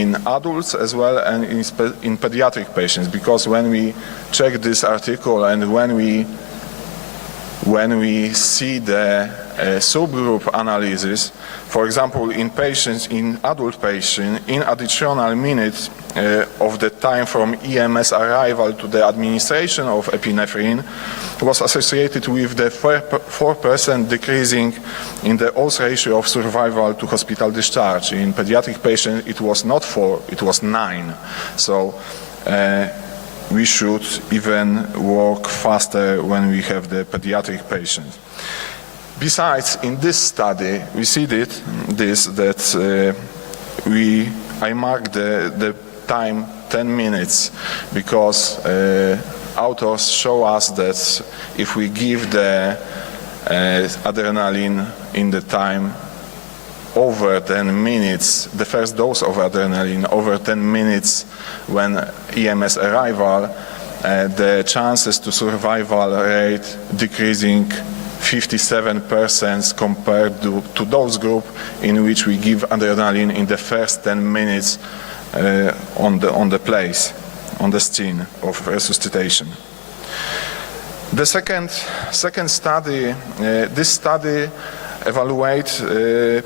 in adults as well and in pediatric patients, because when we check this article and when we see the subgroup analysis, for example, in adult patients, in additional minutes of the time from EMS arrival to the administration of epinephrine was associated with the 4% decreasing in the odds ratio of survival to hospital discharge. In pediatric patients, it was not 4, it was 9. So we should even work faster when we have the pediatric patients. Besides, in this study, we see that I marked the time 10 minutes because authors show us that if we give the adrenaline in the time over 10 minutes, the first dose of adrenaline over 10 minutes when EMS arrival, the chances to survival rate decreasing 57% compared to those group in which we give adrenaline in the first 10 minutes on the scene of resuscitation. The second study, this study evaluates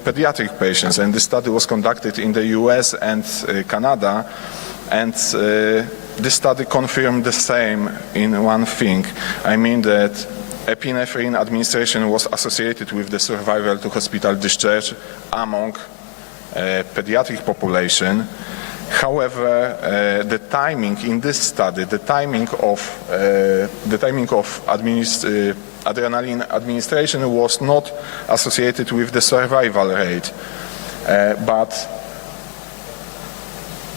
pediatric patients, and this study was conducted in the US and Canada, and this study confirmed the same in one thing. I mean that epinephrine administration was associated with the survival to hospital discharge among pediatric population. However, the timing in this study, the timing of adrenaline administration was not associated with the survival rate, but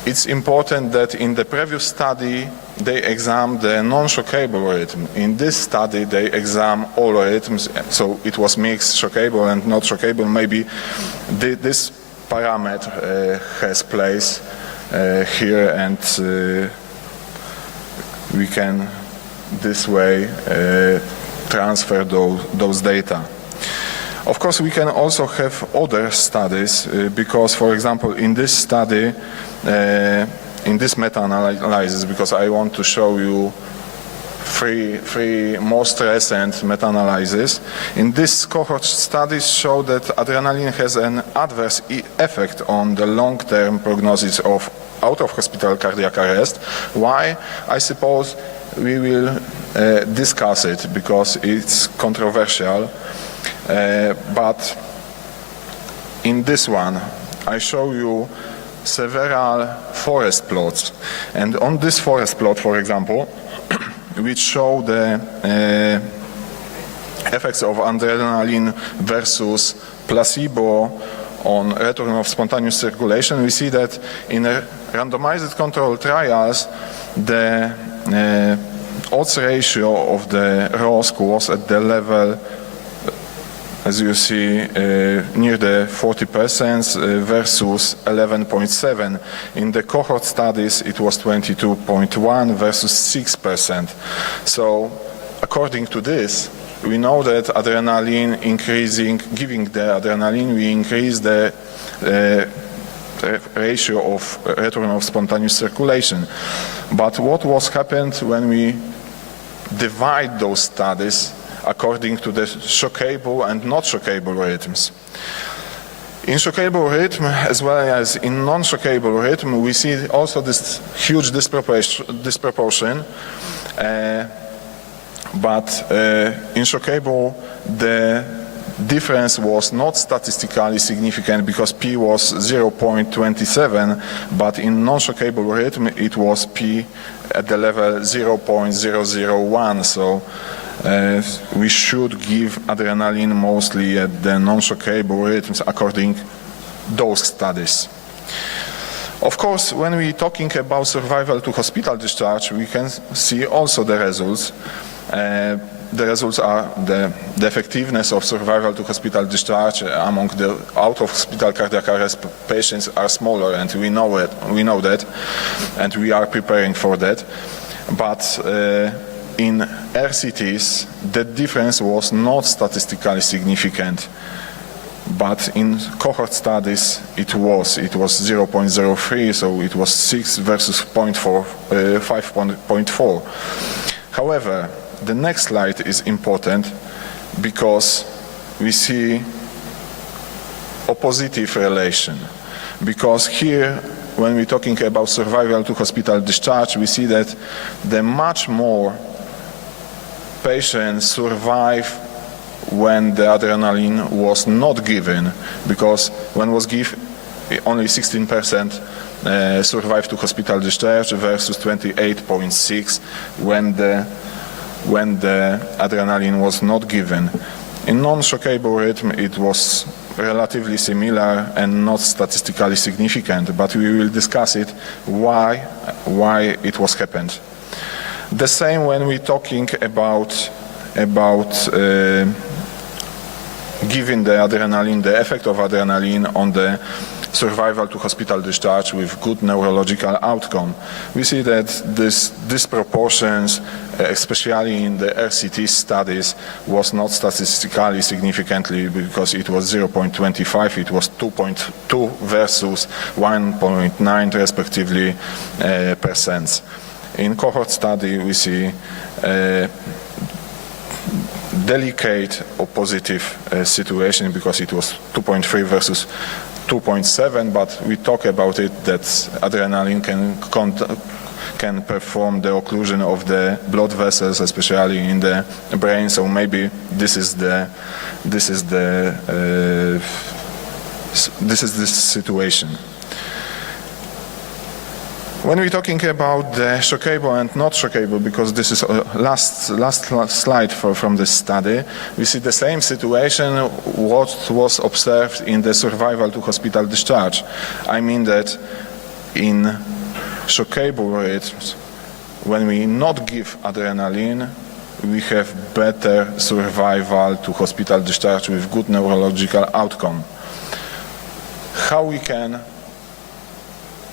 it's important that in the previous study they examined the non-shockable rhythm. In this study they examined all rhythms, so it was mixed shockable and not shockable. Maybe this parameter has place here, and we can this way transfer those data. Of course, we can also have other studies because, for example, in this study, in this meta-analysis, because I want to show you three most recent meta-analyses. In this cohort, studies show that adrenaline has an adverse effect on the long-term prognosis of out-of-hospital cardiac arrest. Why? I suppose we will discuss it because it's controversial. But in this one, I show you several forest plots. And on this forest plot, for example, which show the effects of adrenaline versus placebo on return of spontaneous circulation, we see that in randomized control trials, the odds ratio of the ROSC was at the level, as you see, near the 40% versus 11.7. In the cohort studies, it was 22.1 versus 6%. So, according to this, we know that adrenaline increasing, giving the adrenaline, we increase the ratio of return of spontaneous circulation. But what was happened when we divide those studies according to the shockable and not shockable rhythms? In shockable rhythm as well as in non-shockable rhythm, we see also this huge disproportion. But in shockable, the difference was not statistically significant because P was 0.27, but in non-shockable rhythm it was P at the level 0.001. So we should give adrenaline mostly at the non-shockable rhythms according to those studies. Of course, when we're talking about survival to hospital discharge, we can see also the results. The results are the effectiveness of survival to hospital discharge among the out-of-hospital cardiac arrest patients are smaller, and we know that, and we are preparing for that. But in RCTs, the difference was not statistically significant. but in cohort studies it was 0.03, so it was 6 versus 5.4. However, the next slide is important because we see a positive relation. Because here, when we're talking about survival to hospital discharge, we see that the much more patients survive when the adrenaline was not given, because when was given, only 16% survived to hospital discharge versus 28.6 when the adrenaline was not given. In non-shockable rhythm, it was relatively similar and not statistically significant, but we will discuss it why it was happened. The same when we're talking about giving the adrenaline, the effect of adrenaline on the survival to hospital discharge with good neurological outcome. We see that this disproportions, especially in the RCT studies, was not statistically significantly because it was 0.25, it was 2.2 versus 1.9 respectively percent. In cohort study we see delicate or positive situation because it was 2.3 versus 2.7, but we talk about it that adrenaline can perform the occlusion of the blood vessels, especially in the brain. So maybe this is the situation. When we're talking about the shockable and not shockable, because this is last slide from this study, we see the same situation what was observed in the survival to hospital discharge. I mean that in shockable rhythms, when we not give adrenaline, we have better survival to hospital discharge with good neurological outcome. How we can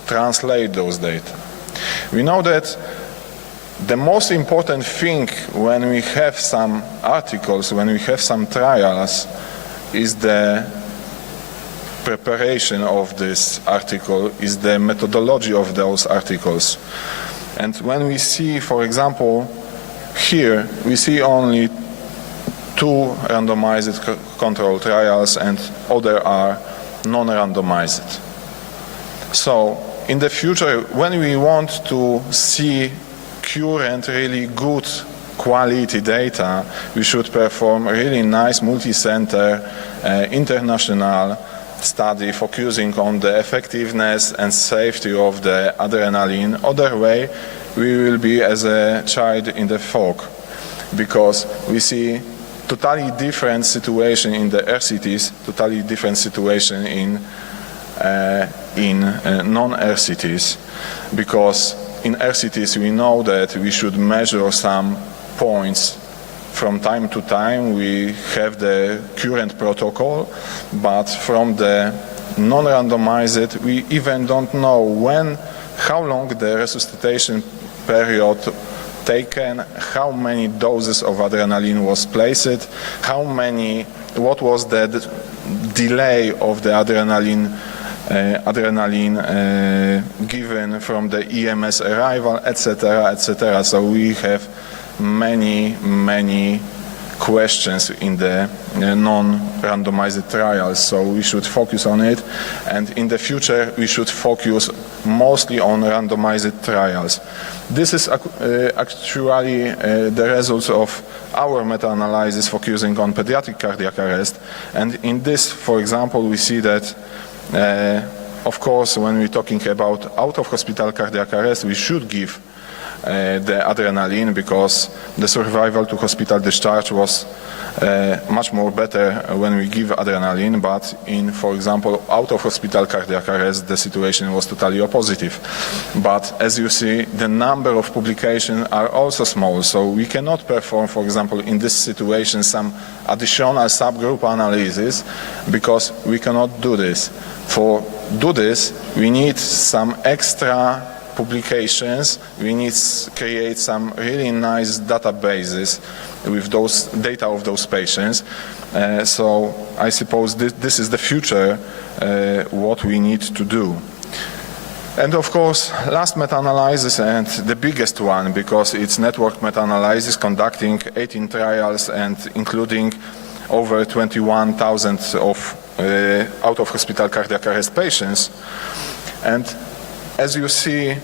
translate those data? We know that the most important thing when we have some articles, when we have some trials, is the preparation of this article, is the methodology of those articles. And when we see, for example, here we see only 2 randomized control trials and other are non-randomized. So in the future, when we want to see current really good quality data, we should perform really nice multi-center international study focusing on the effectiveness and safety of the adrenaline. Other way, we will be as a child in the fog, because we see totally different situation in the RCTs, totally different situation in non-RCTs, because in RCTs we know that we should measure some points from time to time. We have the current protocol, but from the non-randomized we even don't know how long the resuscitation period taken, how many doses of adrenaline was placed, what was the delay of the adrenaline given from the EMS arrival, etc., etc. So we have many questions in the non-randomized trials, so we should focus on it, and in the future we should focus mostly on randomized trials. This is actually the results of our meta-analysis focusing on pediatric cardiac arrest, and in this, for example, we see that of course when we're talking about out-of-hospital cardiac arrest, we should give the adrenaline, because the survival to hospital discharge was much more better when we give adrenaline, but in, for example, out-of-hospital cardiac arrest, the situation was totally opposite. But as you see, the number of publications are also small, so we cannot perform, for example, in this situation, some additional subgroup analysis, because we cannot do this. For do this, we need some extra publications, we need to create some really nice databases with those data of those patients. So I suppose this is the future, what we need to do. And of course, last meta-analysis, and the biggest one, because it's network meta-analysis conducting 18 trials and including over 21,000 of out-of-hospital cardiac arrest patients. And as you see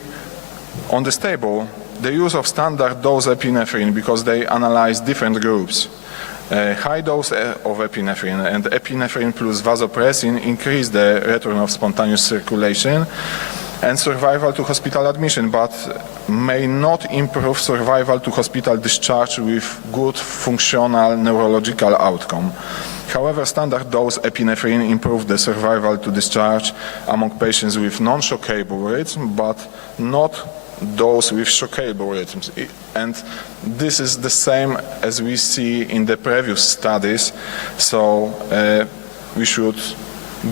on this table, the use of standard dose epinephrine, because they analyze different groups. High dose of epinephrine and epinephrine plus vasopressin increase the return of spontaneous circulation and survival to hospital admission, but may not improve survival to hospital discharge with good functional neurological outcome. However, standard dose epinephrine improved the survival to discharge among patients with non-shockable rhythm, but not those with shockable rhythms. And this is the same as we see in the previous studies, so we should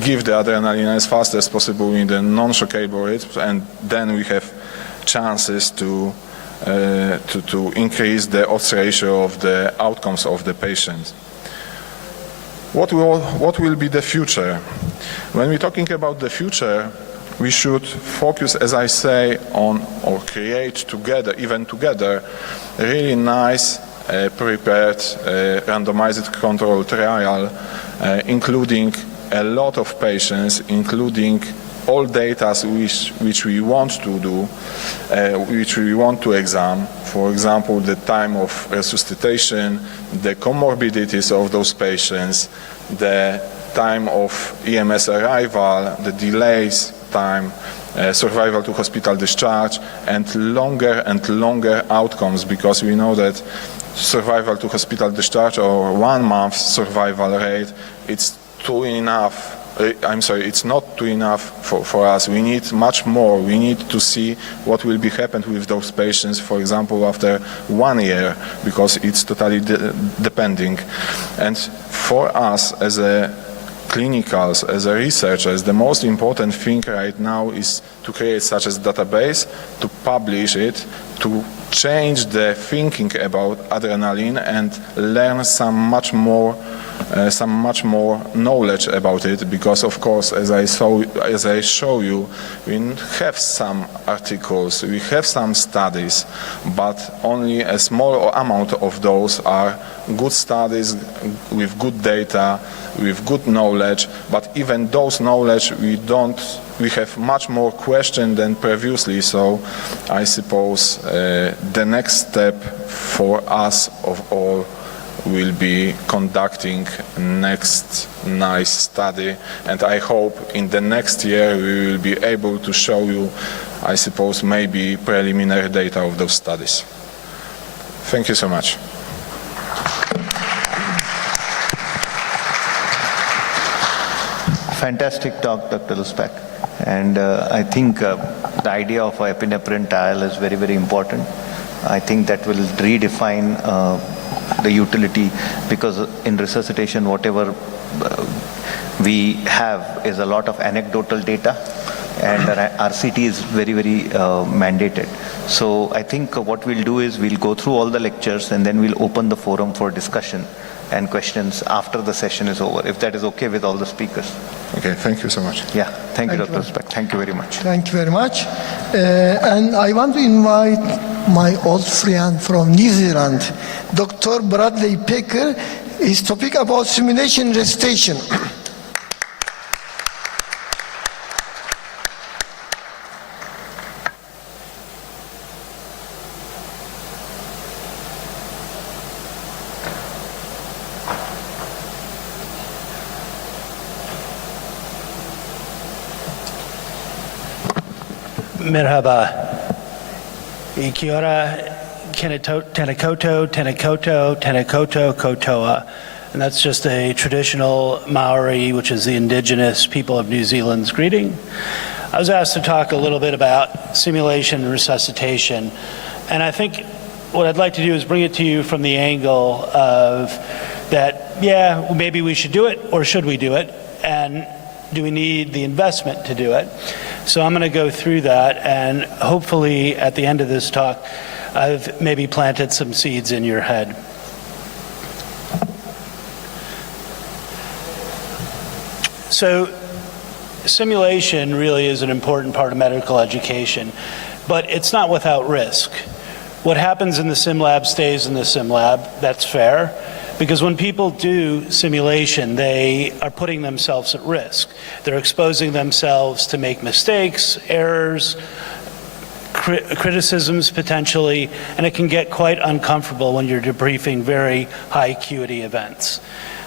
give the adrenaline as fast as possible in the non-shockable rhythms, and then we have chances to increase the odds ratio of the outcomes of the patients. What will be the future? When we're talking about the future, we should focus, as I say, on or create together, even together, really nice prepared randomized control trial, including a lot of patients, including all data which we want to do, which we want to examine. For example, the time of resuscitation, the comorbidities of those patients, the time of EMS arrival, the delays, time, survival to hospital discharge, and longer outcomes, because we know that survival to hospital discharge or 1 month survival rate, it's not too enough for us. We need much more. We need to see what will be happened with those patients, for example, after 1 year, because it's totally depending. And for us as a clinicals, as a researchers, the most important thing right now is to create such a database, to publish it, to change the thinking about adrenaline and learn some much more knowledge about it, because of course, as I show you, we have some articles, we have some studies, but only a small amount of those are good studies with good data, with good knowledge. But even those knowledge we have much more question than previously. So I suppose the next step for us of all will be conducting next nice study, and I hope in the next year we will be able to show you, I suppose, maybe preliminary data of those studies. Thank you so much. Fantastic talk, Dr. Luspak. And I think the idea of an epinephrine trial is very, very important. I think that will redefine the utility, because in resuscitation, whatever we have is a lot of anecdotal data, and RCT is very, very mandated. So I think what we'll do is we'll go through all the lectures, and then we'll open the forum for discussion and questions after the session is over, if that is okay with all the speakers. Okay, thank you so much. Yeah, thank you, Dr. Luspak. Thank you very much. Thank you very much. And I want to invite my old friend from New Zealand, Dr. Bradley Pecker. His topic about simulation resuscitation. Merhaba. Kia ora, tenakoto, kotoa. And that's just a traditional Maori, which is the indigenous people of New Zealand's greeting. I was asked to talk a little bit about simulation and resuscitation. And I think what I'd like to do is bring it to you from the angle of that, yeah, maybe we should do it, or should we do it? And do we need the investment to do it? So I'm going to go through that, and hopefully at the end of this talk, I've maybe planted some seeds in your head. So simulation really is an important part of medical education, but it's not without risk. What happens in the sim lab stays in the sim lab. That's fair, because when people do simulation, they are putting themselves at risk. They're exposing themselves to make mistakes, errors, criticisms potentially, and it can get quite uncomfortable when you're debriefing very high acuity events.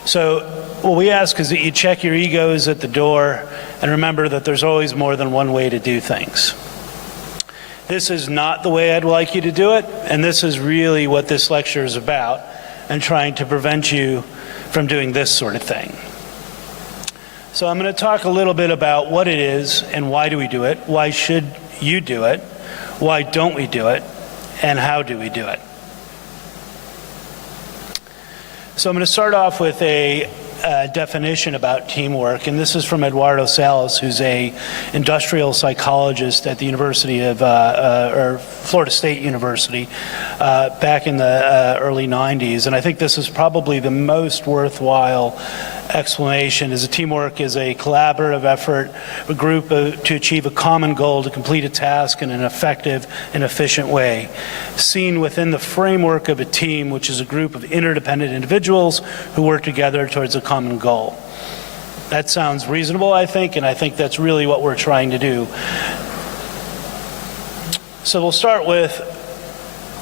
So what we ask is that you check your egos at the door and remember that there's always more than one way to do things. This is not the way I'd like you to do it, and this is really what this lecture is about, and trying to prevent you from doing this sort of thing. So I'm going to talk a little bit about what it is and why do we do it, why should you do it, why don't we do it, and how do we do it. So I'm going to start off with a definition about teamwork, and this is from Eduardo Salas, who's a industrial psychologist at the University of, or Florida State University, back in the early 90s. And I think this is probably the most worthwhile explanation. Is a teamwork is a collaborative effort, a group to achieve a common goal, to complete a task in an effective and efficient way, seen within the framework of a team, which is a group of interdependent individuals who work together towards a common goal. That sounds reasonable, I think, and I think that's really what we're trying to do. So we'll start with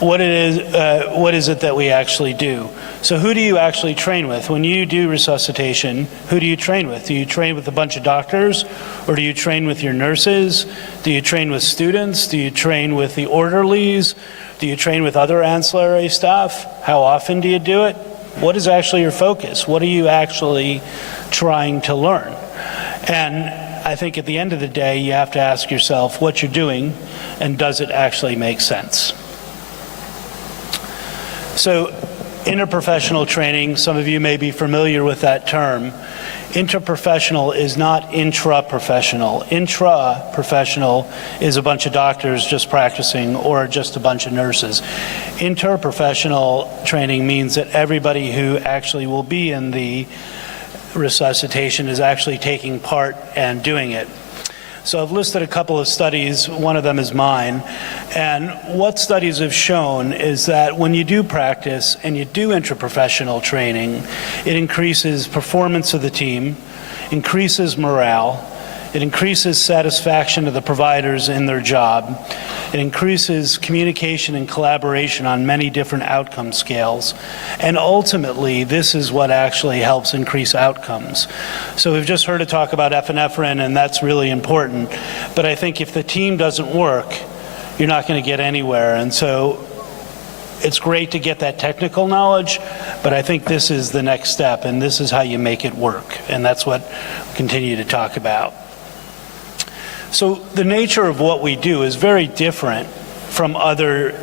what is it that we actually do? So who do you actually train with? When you do resuscitation, who do you train with? Do you train with a bunch of doctors, or do you train with your nurses? Do you train with students? Do you train with the orderlies? Do you train with other ancillary staff? How often do you do it? What is actually your focus? What are you actually trying to learn? And I think at the end of the day, you have to ask yourself what you're doing, and does it actually make sense? So interprofessional training, some of you may be familiar with that term. Interprofessional is not intra-professional. Intra-professional is a bunch of doctors just practicing, or just a bunch of nurses. Interprofessional training means that everybody who actually will be in the resuscitation is actually taking part and doing it. So I've listed a couple of studies, one of them is mine, and what studies have shown is that when you do practice and you do interprofessional training, it increases performance of the team, increases morale, it increases satisfaction of the providers in their job, it increases communication and collaboration on many different outcome scales, and ultimately this is what actually helps increase outcomes. So we've just heard a talk about epinephrine, and that's really important, but I think if the team doesn't work, you're not going to get anywhere. And so it's great to get that technical knowledge, but I think this is the next step, and this is how you make it work, and that's what we continue to talk about. So the nature of what we do is very different from other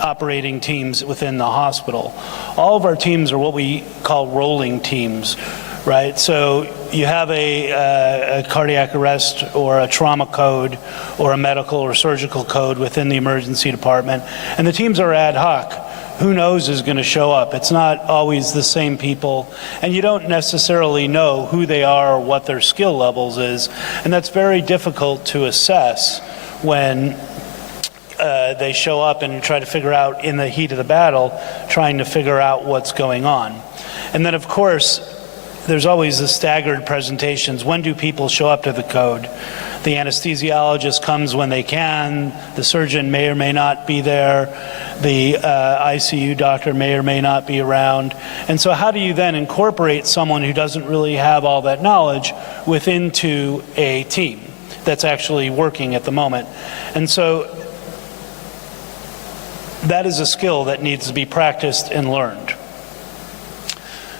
operating teams within the hospital. All of our teams are what we call rolling teams, right? So you have a cardiac arrest or a trauma code or a medical or surgical code within the emergency department, and the teams are ad hoc. Who knows is going to show up? It's not always the same people, and you don't necessarily know who they are or what their skill levels is, and that's very difficult to assess when they show up and try to figure out in the heat of the battle, trying to figure out what's going on. And then of course, there's always the staggered presentations. When do people show up to the code? The anesthesiologist comes when they can, the surgeon may or may not be there, the ICU doctor may or may not be around. And so how do you then incorporate someone who doesn't really have all that knowledge into a team that's actually working at the moment? And so that is a skill that needs to be practiced and learned.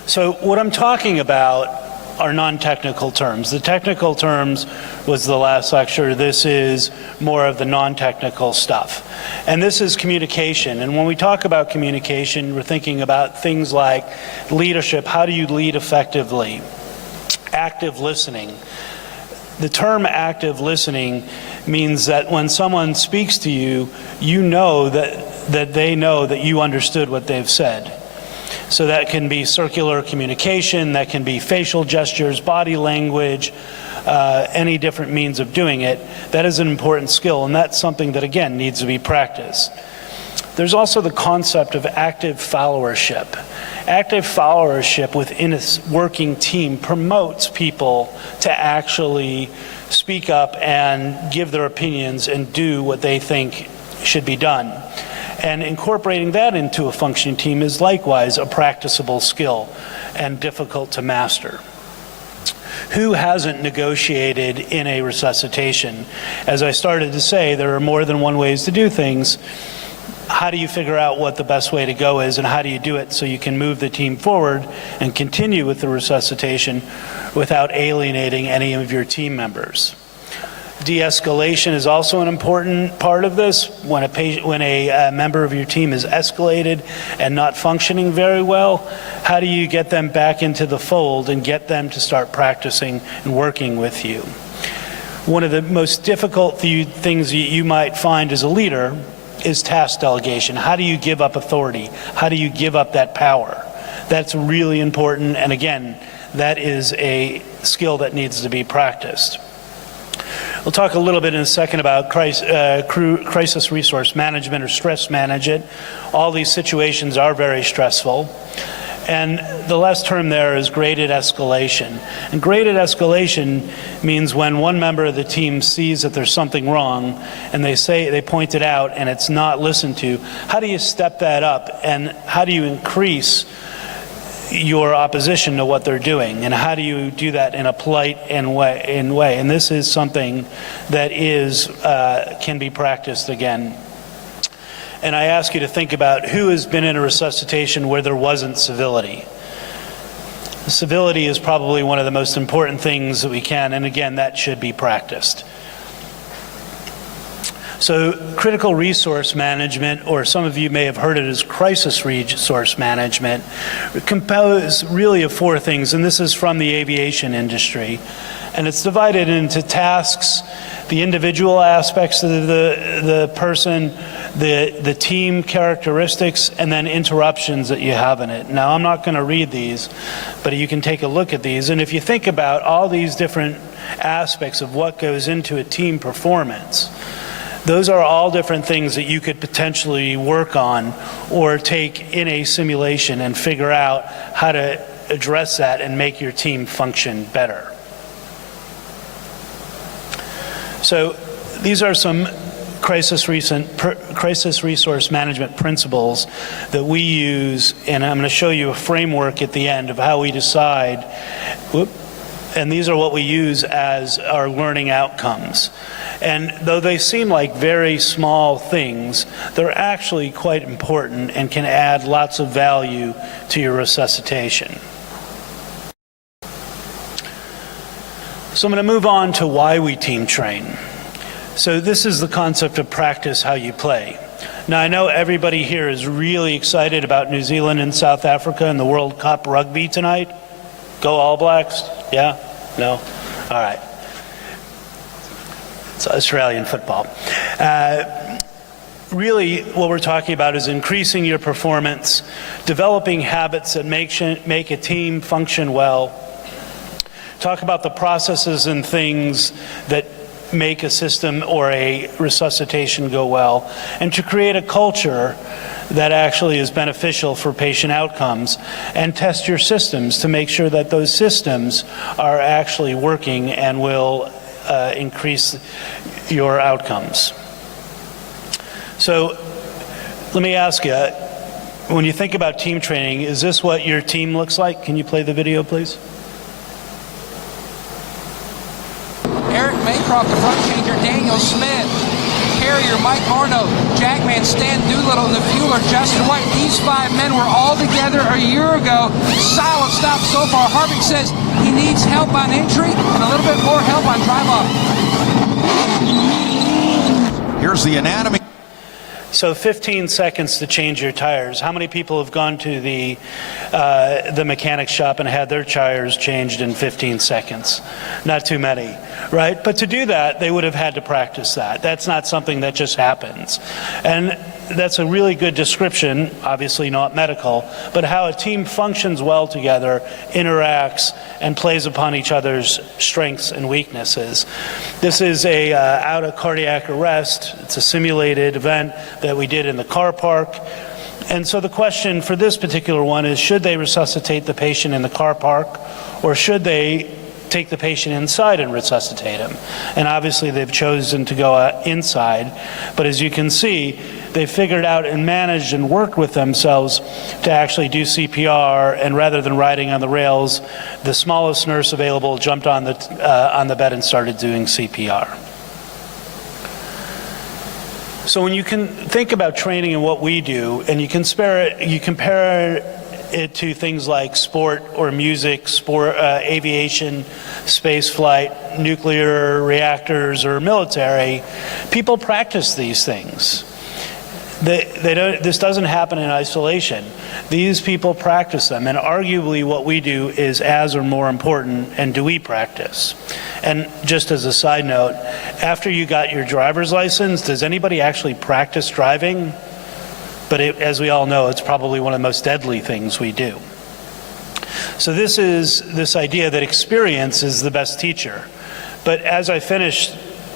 So what I'm talking about are non-technical terms. The technical terms was the last lecture. This is more of the non-technical stuff. And this is communication. And when we talk about communication, we're thinking about things like leadership. How do you lead effectively? Active listening. The term active listening means that when someone speaks to you, you know that they know that you understood what they've said. So that can be circular communication, that can be facial gestures, body language, any different means of doing it. That is an important skill, and that's something that, again, needs to be practiced. There's also the concept of active followership. Active followership within a working team promotes people to actually speak up and give their opinions and do what they think should be done. And incorporating that into a functioning team is likewise a practicable skill and difficult to master. Who hasn't negotiated in a resuscitation? As I started to say, there are more than one ways to do things. How do you figure out what the best way to go is, and how do you do it so you can move the team forward and continue with the resuscitation without alienating any of your team members? De-escalation is also an important part of this. When a member of your team is escalated and not functioning very well, how do you get them back into the fold and get them to start practicing and working with you? One of the most difficult things you might find as a leader is task delegation. How do you give up authority? How do you give up that power? That's really important, and again, that is a skill that needs to be practiced. We'll talk a little bit in a second about crisis resource management or stress management. All these situations are very stressful. And the last term there is graded escalation. And graded escalation means when one member of the team sees that there's something wrong and they point it out and it's not listened to, how do you step that up and how do you increase your opposition to what they're doing, and how do you do that in a polite way? And this is something that can be practiced again. And I ask you to think about who has been in a resuscitation where there wasn't civility. Civility is probably one of the most important things that we can, and again, that should be practiced. So critical resource management, or some of you may have heard it as crisis resource management, composed really of four things, and this is from the aviation industry. And it's divided into tasks, the individual aspects of the person, the team characteristics, and then interruptions that you have in it. Now, I'm not going to read these, but you can take a look at these. And if you think about all these different aspects of what goes into a team performance, those are all different things that you could potentially work on or take in a simulation and figure out how to address that and make your team function better. So these are some crisis resource management principles that we use, and I'm going to show you a framework at the end of how we decide, and these are what we use as our learning outcomes. And though they seem like very small things, they're actually quite important and can add lots of value to your resuscitation. So I'm going to move on to why we team train. So this is the concept of practice how you play. Now, I know everybody here is really excited about New Zealand and South Africa and the World Cup rugby tonight. Go All Blacks? Yeah? No? All right. It's Australian football. Really, what we're talking about is increasing your performance, developing habits that make a team function well. Talk about the processes and things that make a system or a resuscitation go well, and to create a culture that actually is beneficial for patient outcomes, and test your systems to make sure that those systems are actually working and will increase your outcomes. So let me ask you, when you think about team training, is this what your team looks like? Can you play the video, please? Eric Maycroft, the front changer, Daniel Smith, Carrier, Mike Arno, Jackman, Stan Doolittle, and the fueler, Justin White. These five men were all together a year ago. Solid stop so far. Harvick says he needs help on entry and a little bit more help on drive-off. Here's the anatomy. So 15 seconds to change your tires. How many people have gone to the mechanic shop and had their tires changed in 15 seconds? Not too many, right? But to do that, they would have had to practice that. That's not something that just happens. And that's a really good description, obviously not medical, but how a team functions well together, interacts, and plays upon each other's strengths and weaknesses. This is a out of cardiac arrest. It's a simulated event that we did in the car park. And so the question for this particular one is, should they resuscitate the patient in the car park, or should they take the patient inside and resuscitate him? And obviously they've chosen to go inside, but as you can see, they figured out and managed and worked with themselves to actually do CPR, and rather than riding on the rails, the smallest nurse available jumped on the bed and started doing CPR. So when you can think about training and what we do, and you compare it to things like sport or music, aviation, space flight, nuclear reactors, or military, people practice these things. This doesn't happen in isolation. These people practice them, and arguably what we do is as or more important, and do we practice? And just as a side note, after you got your driver's license, does anybody actually practice driving? But as we all know, it's probably one of the most deadly things we do. So this is this idea that experience is the best teacher. But as I finish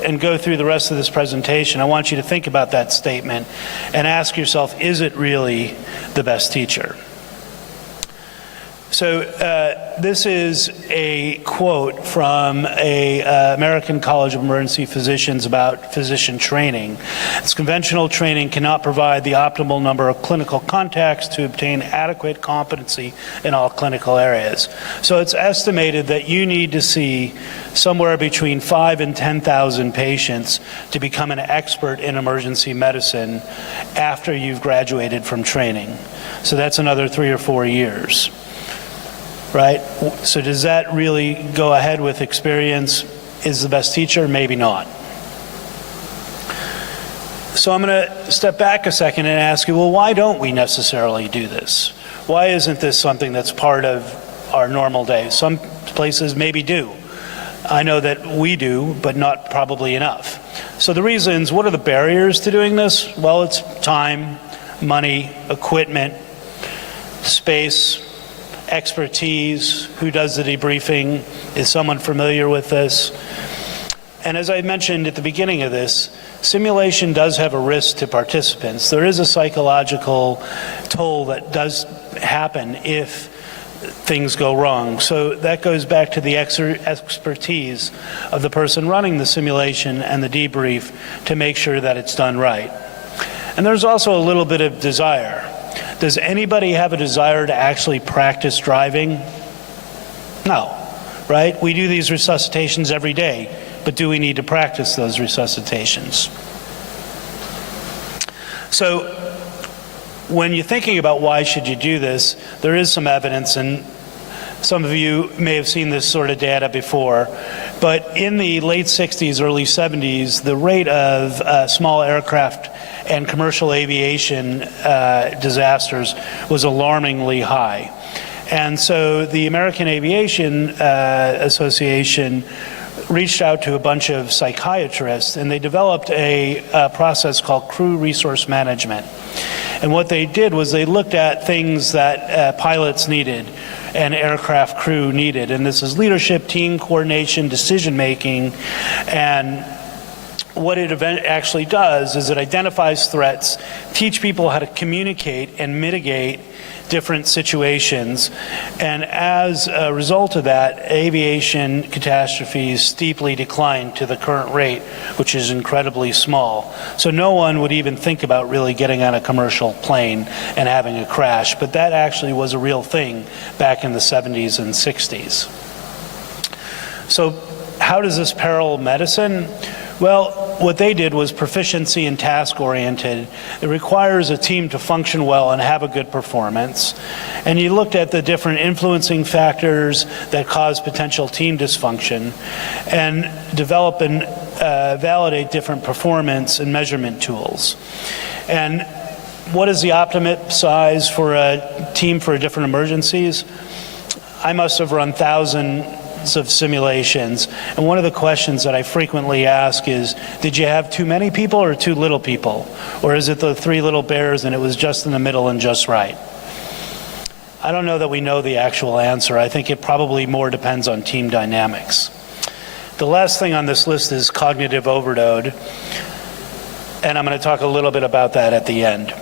and go through the rest of this presentation, I want you to think about that statement and ask yourself, is it really the best teacher? So this is a quote from a American College of Emergency Physicians about physician training. It's conventional training cannot provide the optimal number of clinical contacts to obtain adequate competency in all clinical areas. So it's estimated that you need to see somewhere between 5,000 and 10,000 patients to become an expert in emergency medicine after you've graduated from training. So that's another 3 or 4 years. Right? So does that really go ahead with experience is the best teacher? Maybe not. So I'm going to step back a second and ask you, well, why don't we necessarily do this? Why isn't this something that's part of our normal day? Some places maybe do. I know that we do, but not probably enough. So the reasons, what are the barriers to doing this? Well, it's time, money, equipment, space, expertise, who does the debriefing, is someone familiar with this? And as I mentioned at the beginning of this, simulation does have a risk to participants. There is a psychological toll that does happen if things go wrong. So that goes back to the expertise of the person running the simulation and the debrief to make sure that it's done right. And there's also a little bit of desire. Does anybody have a desire to actually practice driving? No, right? We do these resuscitations every day, but do we need to practice those resuscitations? So when you're thinking about why should you do this, there is some evidence, and some of you may have seen this sort of data before, but in the late 60s, early 70s, the rate of small aircraft and commercial aviation disasters was alarmingly high. And so the American Aviation Association reached out to a bunch of psychiatrists, and they developed a process called crew resource management. And what they did was they looked at things that pilots needed and aircraft crew needed. And this is leadership, team coordination, decision making, and what it actually does is it identifies threats, teach people how to communicate and mitigate different situations, and as a result of that, aviation catastrophes steeply declined to the current rate, which is incredibly small. So no one would even think about really getting on a commercial plane and having a crash, but that actually was a real thing back in the 70s and 60s. So how does this parallel medicine? Well, what they did was proficiency and task-oriented. It requires a team to function well and have a good performance. And you looked at the different influencing factors that cause potential team dysfunction and develop and validate different performance and measurement tools. And what is the optimum size for a team for different emergencies? I must have run 1,000 kinds of simulations. And one of the questions that I frequently ask is, did you have too many people or too little people? Or is it the three little bears and it was just in the middle and just right? I don't know that we know the actual answer. I think it probably more depends on team dynamics. The last thing on this list is cognitive overload, and I'm going to talk a little bit about that at the end.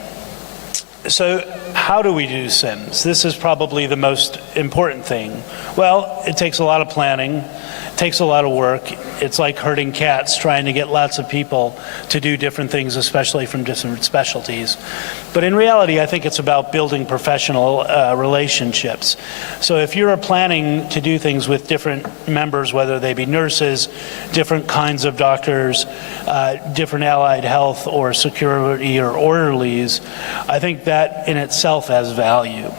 So how do we do sims? This is probably the most important thing. Well, it takes a lot of planning, it takes a lot of work. It's like herding cats, trying to get lots of people to do different things, especially from different specialties. But in reality, I think it's about building professional relationships. So if you're planning to do things with different members, whether they be nurses, different kinds of doctors, different allied health or security or orderlies, I think that in itself has value.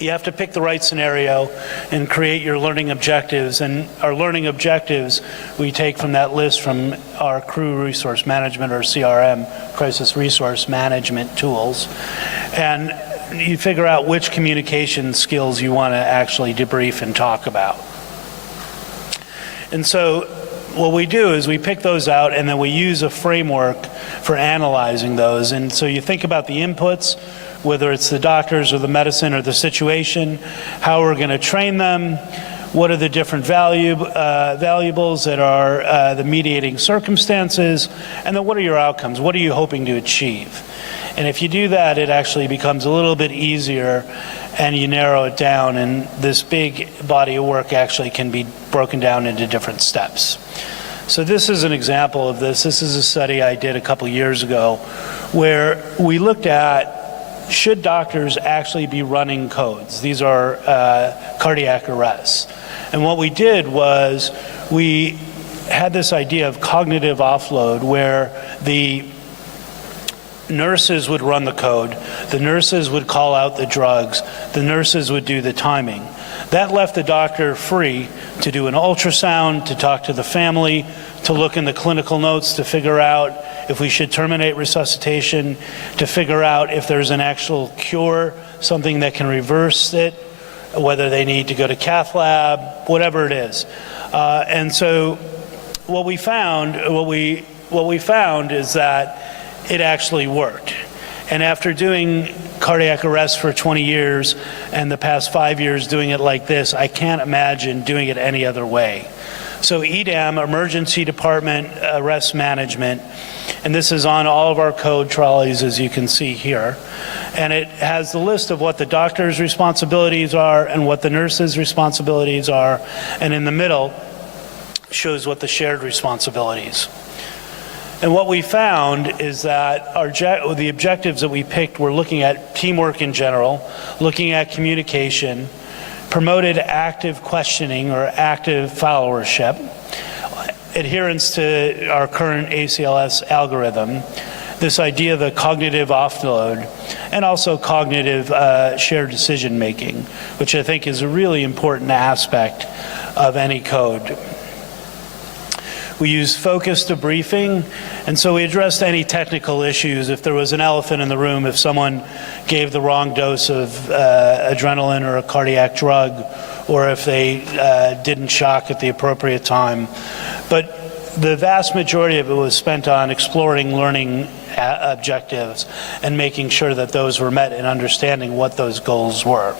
You have to pick the right scenario and create your learning objectives. And our learning objectives we take from that list from our crew resource management, or CRM, crisis resource management tools. And you figure out which communication skills you want to actually debrief and talk about. And so what we do is we pick those out and then we use a framework for analyzing those. And so you think about the inputs, whether it's the doctors or the medicine or the situation, how we're going to train them, what are the different valuables that are the mediating circumstances, and then what are your outcomes? What are you hoping to achieve? And if you do that, it actually becomes a little bit easier and you narrow it down, and this big body of work actually can be broken down into different steps. So this is an example of this. This is a study I did a couple years ago where we looked at, should doctors actually be running codes? These are cardiac arrests. And what we did was we had this idea of cognitive offload where the nurses would run the code, the nurses would call out the drugs, the nurses would do the timing. That left the doctor free to do an ultrasound, to talk to the family, to look in the clinical notes to figure out if we should terminate resuscitation, to figure out if there's an actual cure, something that can reverse it, whether they need to go to cath lab, whatever it is. And so what we found is that it actually worked. And after doing cardiac arrest for 20 years and the past 5 years doing it like this, I can't imagine doing it any other way. So EDAM, Emergency Department Arrest Management, and this is on all of our code trolleys, as you can see here. And it has the list of what the doctor's responsibilities are and what the nurse's responsibilities are. And in the middle shows what the shared responsibilities. And what we found is that the objectives that we picked were looking at teamwork in general, looking at communication, promoted active questioning or active followership, adherence to our current ACLS algorithm, this idea of the cognitive offload, and also cognitive shared decision making, which I think is a really important aspect of any code. We use focused debriefing, and so we addressed any technical issues. If there was an elephant in the room, if someone gave the wrong dose of adrenaline or a cardiac drug, or if they didn't shock at the appropriate time. But the vast majority of it was spent on exploring learning objectives and making sure that those were met and understanding what those goals were.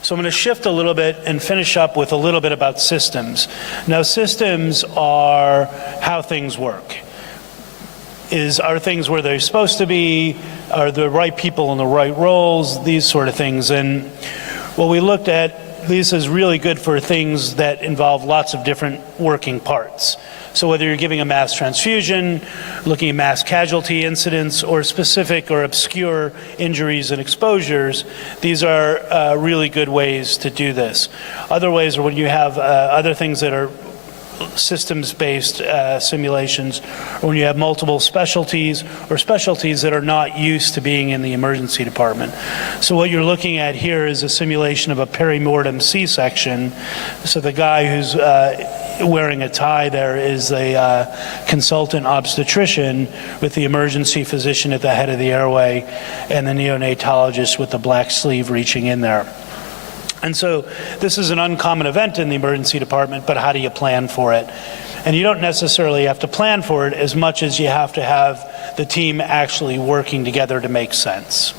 So I'm going to shift a little bit and finish up with a little bit about systems. Now, systems are how things work. Are things where they're supposed to be? Are the right people in the right roles? These sort of things. And what we looked at, this is really good for things that involve lots of different working parts. So whether you're giving a mass transfusion, looking at mass casualty incidents, or specific or obscure injuries and exposures, these are really good ways to do this. Other ways are when you have other things that are systems-based simulations, or when you have multiple specialties or specialties that are not used to being in the emergency department. So what you're looking at here is a simulation of a perimortem C-section. So the guy who's wearing a tie there is a consultant obstetrician with the emergency physician at the head of the airway and the neonatologist with the black sleeve reaching in there. And so this is an uncommon event in the emergency department, but how do you plan for it? And you don't necessarily have to plan for it as much as you have to have the team actually working together to make sense.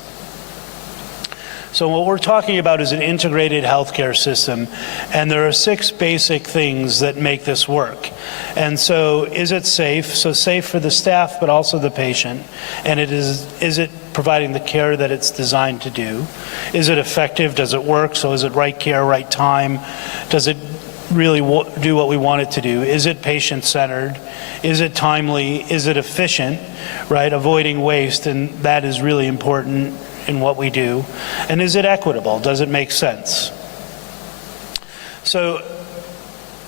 So what we're talking about is an integrated healthcare system, and there are 6 basic things that make this work. And so is it safe? So safe for the staff, but also the patient. And is it providing the care that it's designed to do? Is it effective? Does it work? So is it right care, right time? Does it really do what we want it to do? Is it patient-centered? Is it timely? Is it efficient, right? Avoiding waste, and that is really important in what we do. And is it equitable? Does it make sense? So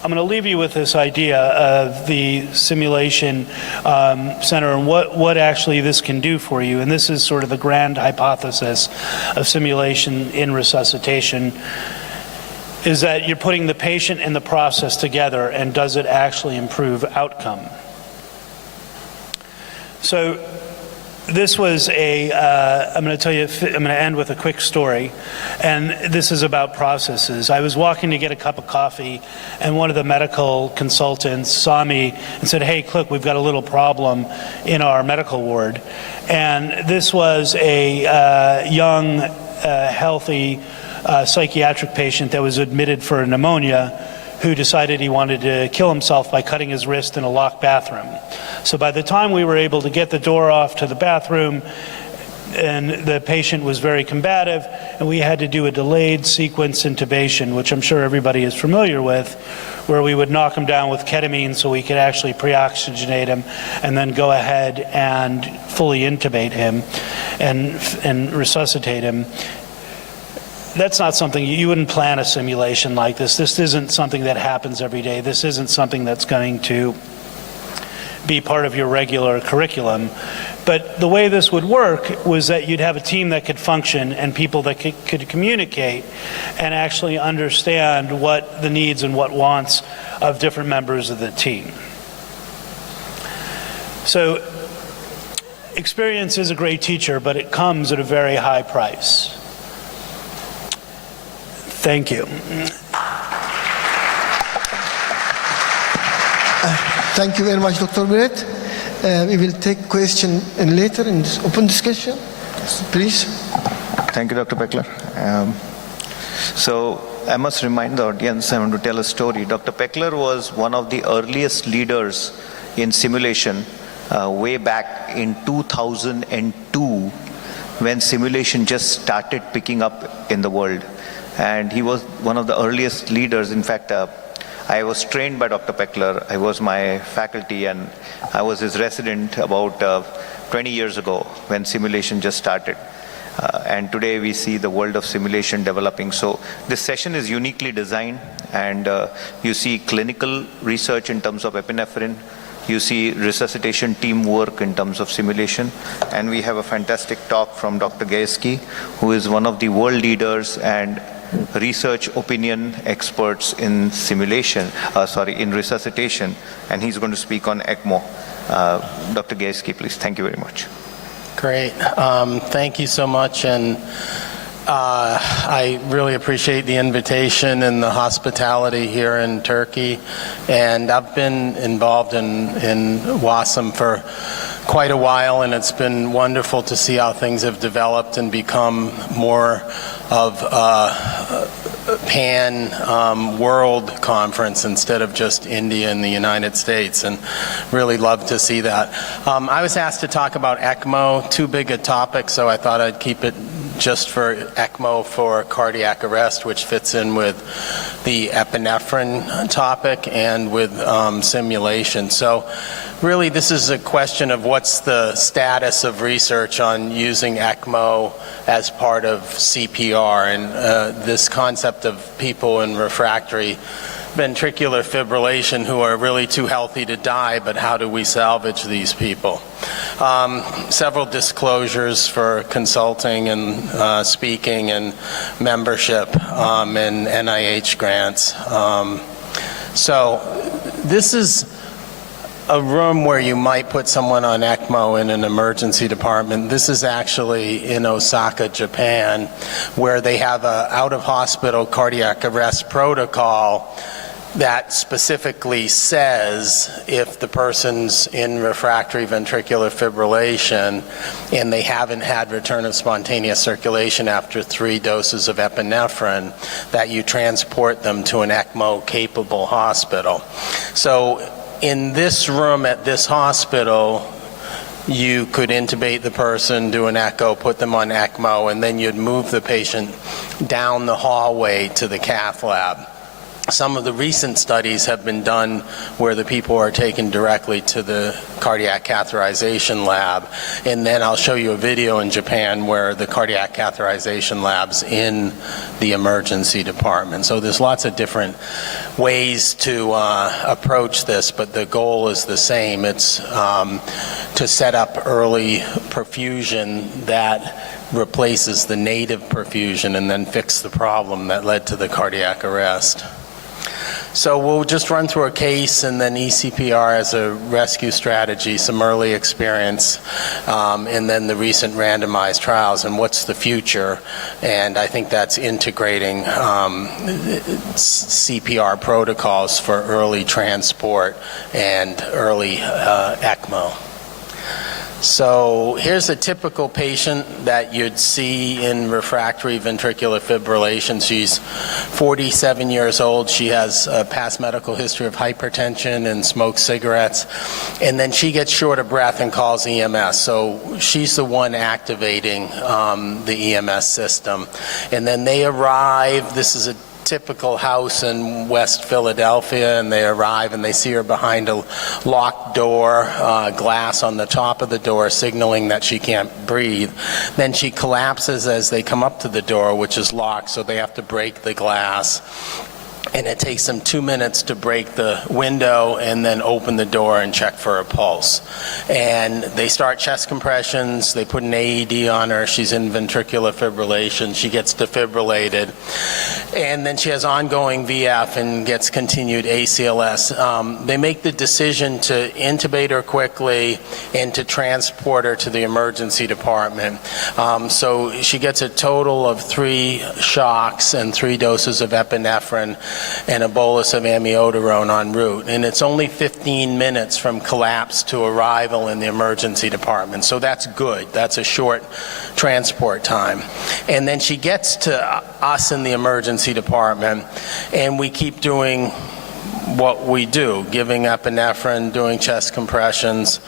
I'm going to leave you with this idea of the simulation center and what actually this can do for you. And this is sort of the grand hypothesis of simulation in resuscitation, is that you're putting the patient and the process together, and does it actually improve outcome? So this was I'm going to end with a quick story, and this is about processes. I was walking to get a cup of coffee, and one of the medical consultants saw me and said, "Hey, look, we've got a little problem in our medical ward." And this was a young, healthy psychiatric patient that was admitted for pneumonia, who decided he wanted to kill himself by cutting his wrist in a locked bathroom. So by the time we were able to get the door off to the bathroom, and the patient was very combative, and we had to do a delayed sequence intubation, which I'm sure everybody is familiar with, where we would knock him down with ketamine so we could actually pre-oxygenate him and then go ahead and fully intubate him and resuscitate him. That's not something, you wouldn't plan a simulation like this. This isn't something that happens every day. This isn't something that's going to be part of your regular curriculum. But the way this would work was that you'd have a team that could function and people that could communicate and actually understand what the needs and what wants of different members of the team. So experience is a great teacher, but it comes at a very high price. Thank you. Thank you very much, Dr. Brett. We will take question later in this open discussion. Please. Thank you, Dr. Peckler. So I must remind the audience, I want to tell a story. Dr. Peckler was one of the earliest leaders in simulation way back in 2002, when simulation just started picking up in the world. And he was one of the earliest leaders. In fact, I was trained by Dr. Peckler. I was my faculty, and I was his resident about 20 years ago when simulation just started. And today we see the world of simulation developing. So this session is uniquely designed, and you see clinical research in terms of epinephrine. You see resuscitation teamwork in terms of simulation. And we have a fantastic talk from Dr. Gajewski, who is one of the world leaders and research opinion experts in in resuscitation, and he's going to speak on ECMO. Dr. Gajewski, please. Thank you very much. Great. Thank you so much, and I really appreciate the invitation and the hospitality here in Turkey. And I've been involved in WASM for quite a while, and it's been wonderful to see how things have developed and become more of a pan-world conference instead of just India and the United States, and really love to see that. I was asked to talk about ECMO, too big a topic, so I thought I'd keep it just for ECMO for cardiac arrest, which fits in with the epinephrine topic and with simulation. So really, this is a question of what's the status of research on using ECMO as part of CPR, and this concept of people in refractory ventricular fibrillation who are really too healthy to die, but how do we salvage these people? Several disclosures for consulting and speaking and membership and NIH grants. So this is a room where you might put someone on ECMO in an emergency department. This is actually in Osaka, Japan, where they have a out-of-hospital cardiac arrest protocol that specifically says if the person's in refractory ventricular fibrillation and they haven't had return of spontaneous circulation after 3 doses of epinephrine, that you transport them to an ECMO-capable hospital. So in this room at this hospital, you could intubate the person, do an echo, put them on ECMO, and then you'd move the patient down the hallway to the cath lab. Some of the recent studies have been done where the people are taken directly to the cardiac catheterization lab, and then I'll show you a video in Japan where the cardiac catheterization lab's in the emergency department. So there's lots of different ways to approach this, but the goal is the same. It's to set up early perfusion that replaces the native perfusion and then fix the problem that led to the cardiac arrest. So we'll just run through a case and then ECPR as a rescue strategy, some early experience, and then the recent randomized trials and what's the future. And I think that's integrating CPR protocols for early transport and early ECMO. So here's a typical patient that you'd see in refractory ventricular fibrillation. She's 47 years old. She has a past medical history of hypertension and smokes cigarettes. And then she gets short of breath and calls EMS. So she's the one activating the EMS system. And then they arrive. This is a typical house in West Philadelphia, and they arrive and they see her behind a locked door, glass on the top of the door signaling that she can't breathe. Then she collapses as they come up to the door, which is locked, so they have to break the glass. And it takes them 2 minutes to break the window and then open the door and check for a pulse. And they start chest compressions, they put an AED on her, she's in ventricular fibrillation, she gets defibrillated, and then she has ongoing VF and gets continued ACLS. They make the decision to intubate her quickly and to transport her to the emergency department. So she gets a total of 3 shocks and 3 doses of epinephrine and a bolus of amiodarone en route. And it's only 15 minutes from collapse to arrival in the emergency department. So that's good. That's a short transport time. And then she gets to us in the emergency department, and we keep doing what we do, giving epinephrine, doing chest compressions,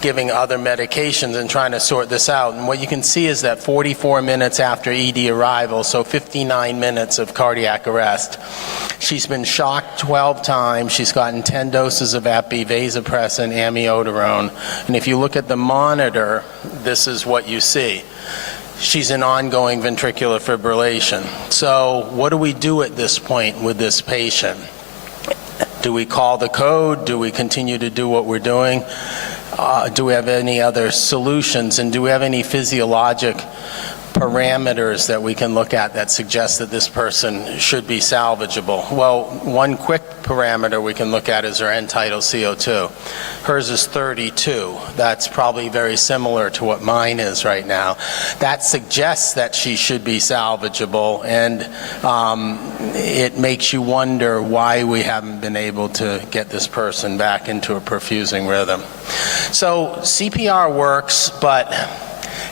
giving other medications, and trying to sort this out. And what you can see is that 44 minutes after ED arrival, so 59 minutes of cardiac arrest, she's been shocked 12 times. She's gotten 10 doses of epi, vasopressin, amiodarone. And if you look at the monitor, this is what you see. She's in ongoing ventricular fibrillation. So what do we do at this point with this patient? Do we call the code? Do we continue to do what we're doing? Do we have any other solutions? And do we have any physiologic parameters that we can look at that suggest that this person should be salvageable? Well, one quick parameter we can look at is her end-tidal CO2. Hers is 32. That's probably very similar to what mine is right now. That suggests that she should be salvageable, and it makes you wonder why we haven't been able to get this person back into a perfusing rhythm. So CPR works, but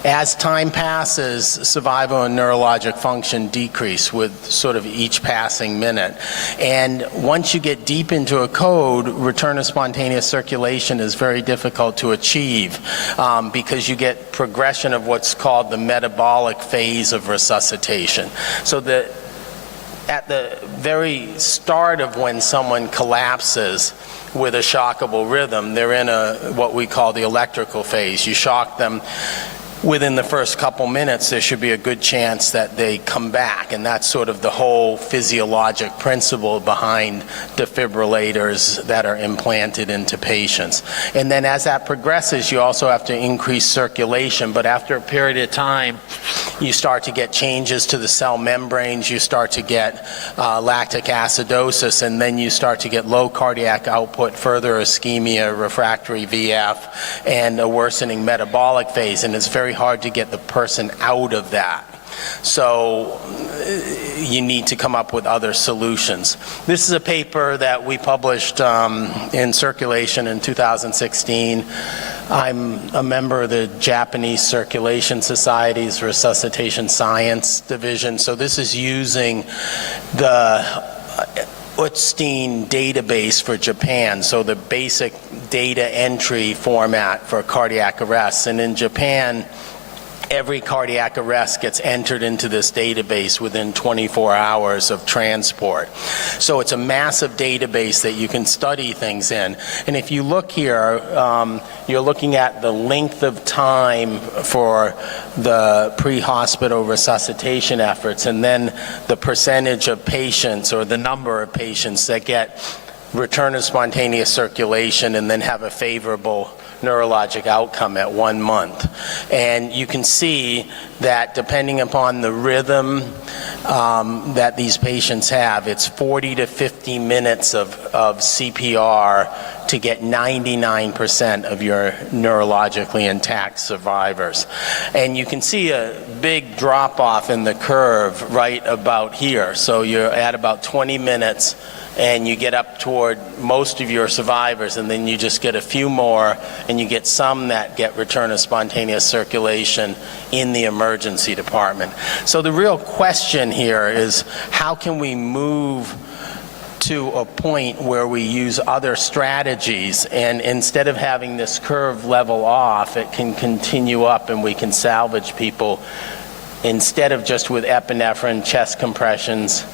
as time passes, survival and neurologic function decrease with sort of each passing minute. And once you get deep into a code, return of spontaneous circulation is very difficult to achieve because you get progression of what's called the metabolic phase of resuscitation. So at the very start of when someone collapses with a shockable rhythm, they're in what we call the electrical phase. You shock them, within the first couple minutes, there should be a good chance that they come back. And that's sort of the whole physiologic principle behind defibrillators that are implanted into patients. And then as that progresses, you also have to increase circulation. But after a period of time, you start to get changes to the cell membranes, you start to get lactic acidosis, and then you start to get low cardiac output, further ischemia, refractory VF, and a worsening metabolic phase. And it's very hard to get the person out of that. So you need to come up with other solutions. This is a paper that we published in Circulation in 2016. I'm a member of the Japanese Circulation Society's Resuscitation Science Division. So this is using the Utstein database for Japan, so the basic data entry format for cardiac arrests. And in Japan, every cardiac arrest gets entered into this database within 24 hours of transport. So it's a massive database that you can study things in. And if you look here, you're looking at the length of time for the pre-hospital resuscitation efforts, and then the percentage of patients or the number of patients that get return of spontaneous circulation and then have a favorable neurologic outcome at 1 month. And you can see that depending upon the rhythm that these patients have, it's 40 to 50 minutes of CPR to get 99% of your neurologically intact survivors. And you can see a big drop off in the curve right about here. So you're at about 20 minutes and you get up toward most of your survivors, and then you just get a few more, and you get some that get return of spontaneous circulation in the emergency department. So the real question here is, how can we move to a point where we use other strategies, and instead of having this curve level off, it can continue up and we can salvage people instead of just with epinephrine, chest compressions,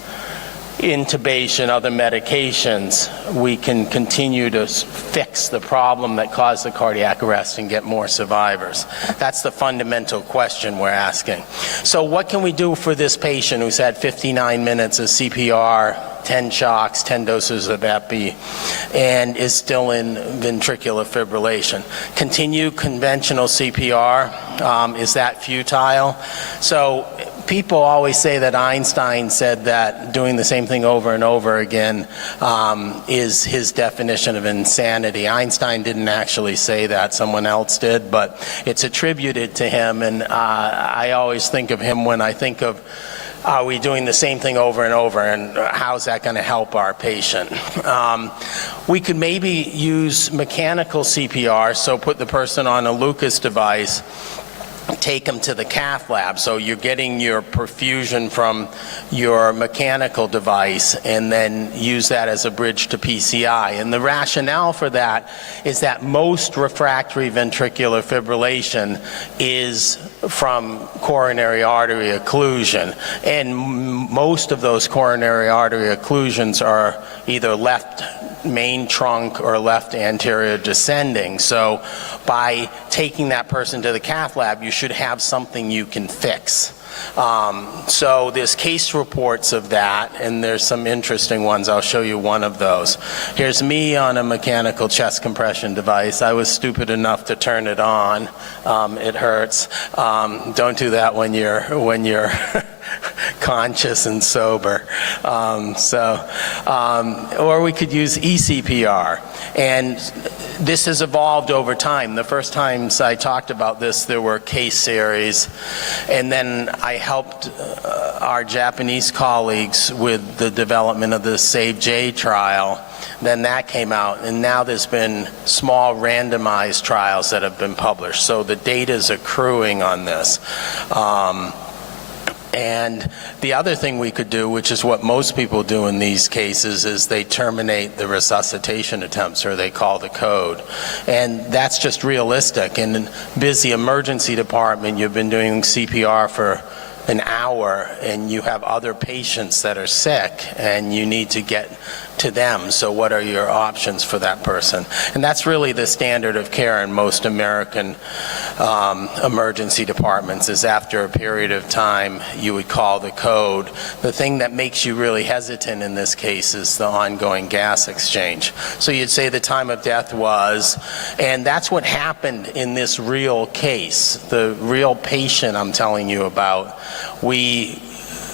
intubation, other medications. We can continue to fix the problem that caused the cardiac arrest and get more survivors. That's the fundamental question we're asking. So what can we do for this patient who's had 59 minutes of CPR, 10 shocks, 10 doses of epi, and is still in ventricular fibrillation? Continue conventional CPR. Is that futile? So people always say that Einstein said that doing the same thing over and over again is his definition of insanity. Einstein didn't actually say that, someone else did, but it's attributed to him, and I always think of him when I think of, are we doing the same thing over and over, and how's that going to help our patient? We could maybe use mechanical CPR, so put the person on a Lucas device, take them to the cath lab. So you're getting your perfusion from your mechanical device and then use that as a bridge to PCI. And the rationale for that is that most refractory ventricular fibrillation is from coronary artery occlusion. And most of those coronary artery occlusions are either left main trunk or left anterior descending. So by taking that person to the cath lab, you should have something you can fix. So there's case reports of that, and there's some interesting ones. I'll show you one of those. Here's me on a mechanical chest compression device. I was stupid enough to turn it on. It hurts. Don't do that when you're conscious and sober. Or we could use eCPR. And this has evolved over time. The first times I talked about this, there were case series, and then I helped our Japanese colleagues with the development of the SAVE-J trial. Then that came out, and now there's been small randomized trials that have been published. So the data is accruing on this. And the other thing we could do, which is what most people do in these cases, is they terminate the resuscitation attempts, or they call the code. And that's just realistic. In a busy emergency department, you've been doing CPR for an hour and you have other patients that are sick and you need to get to them. So what are your options for that person? And that's really the standard of care in most American emergency departments, is after a period of time you would call the code. The thing that makes you really hesitant in this case is the ongoing gas exchange. So you'd say the time of death was, and that's what happened in this real case. The real patient I'm telling you about, we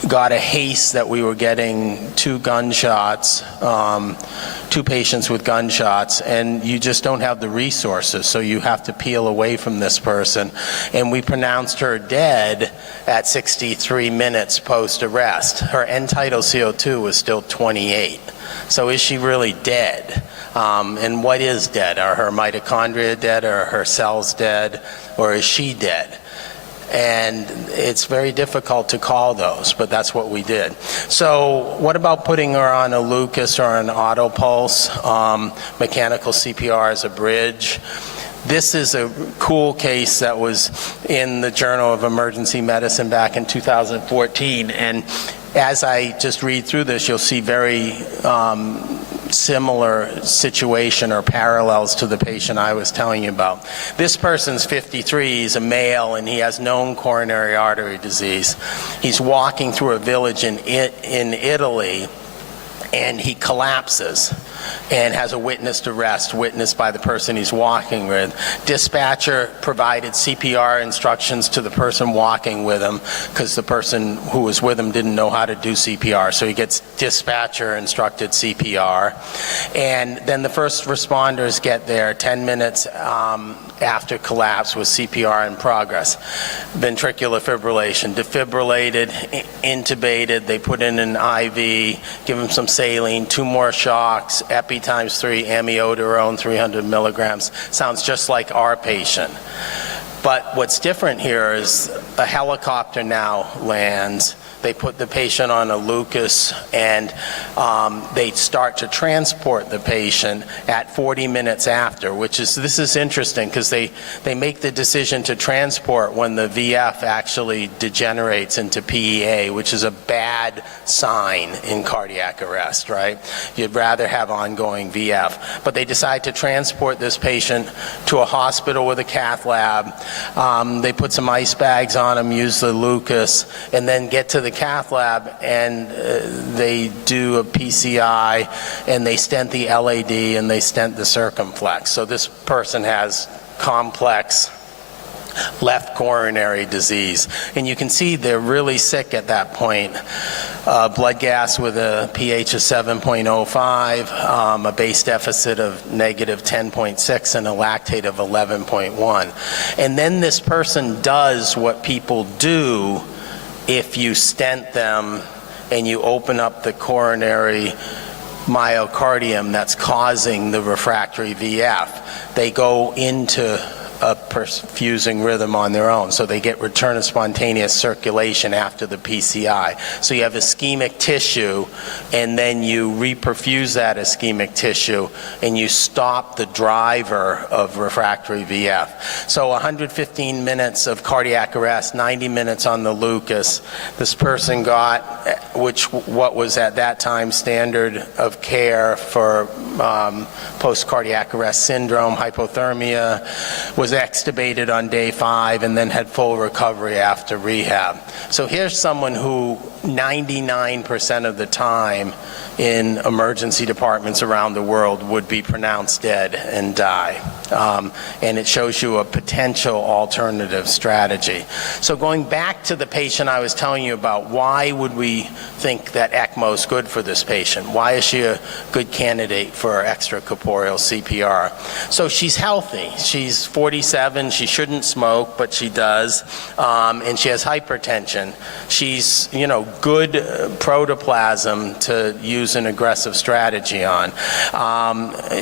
got a haste that we were getting 2 gunshots, 2 patients with gunshots, and you just don't have the resources, so you have to peel away from this person. And we pronounced her dead at 63 minutes post-arrest. Her end-tidal CO2 was still 28. So is she really dead? And what is dead? Are her mitochondria dead? Are her cells dead? Or is she dead? And it's very difficult to call those, but that's what we did. So what about putting her on a Lucas or an auto pulse, mechanical CPR as a bridge? This is a cool case that was in the Journal of Emergency Medicine back in 2014, and as I just read through this, you'll see very similar situation or parallels to the patient I was telling you about. This person's 53, he's a male, and he has known coronary artery disease. He's walking through a village in Italy, and he collapses and has a witnessed arrest witnessed by the person he's walking with. Dispatcher provided CPR instructions to the person walking with him because the person who was with him didn't know how to do CPR, so he gets dispatcher instructed CPR. And then the first responders get there 10 minutes after collapse with CPR in progress. Ventricular fibrillation, defibrillated, intubated, they put in an IV, give him some saline, 2 more shocks, epi times 3, amiodarone 300 milligrams. Sounds just like our patient. But what's different here is a helicopter now lands. They put the patient on a Lucas, and they start to transport the patient at 40 minutes after, this is interesting because they make the decision to transport when the VF actually degenerates into PEA, which is a bad sign in cardiac arrest, right? You'd rather have ongoing VF. But they decide to transport this patient to a hospital with a cath lab. They put some ice bags on him, use the Lucas, and then get to the cath lab, and they do a PCI, and they stent the LAD, and they stent the circumflex. So this person has complex left coronary disease. And you can see they're really sick at that point. Blood gas with a pH of 7.05, a base deficit of negative 10.6, and a lactate of 11.1. And then this person does what people do if you stent them and you open up the coronary myocardium that's causing the refractory VF. They go into a perfusing rhythm on their own, so they get return of spontaneous circulation after the PCI. So you have ischemic tissue, and then you reperfuse that ischemic tissue, and you stop the driver of refractory VF. So 115 minutes of cardiac arrest, 90 minutes on the Lucas. This person got, what was at that time standard of care for post-cardiac arrest syndrome, hypothermia, was extubated on day 5 and then had full recovery after rehab. So here's someone who 99% of the time in emergency departments around the world would be pronounced dead and die. And it shows you a potential alternative strategy. So going back to the patient I was telling you about, why would we think that ECMO is good for this patient? Why is she a good candidate for extracorporeal CPR? So she's healthy. She's 47. She shouldn't smoke, but she does. And she has hypertension. She's, good protoplasm to use an aggressive strategy on.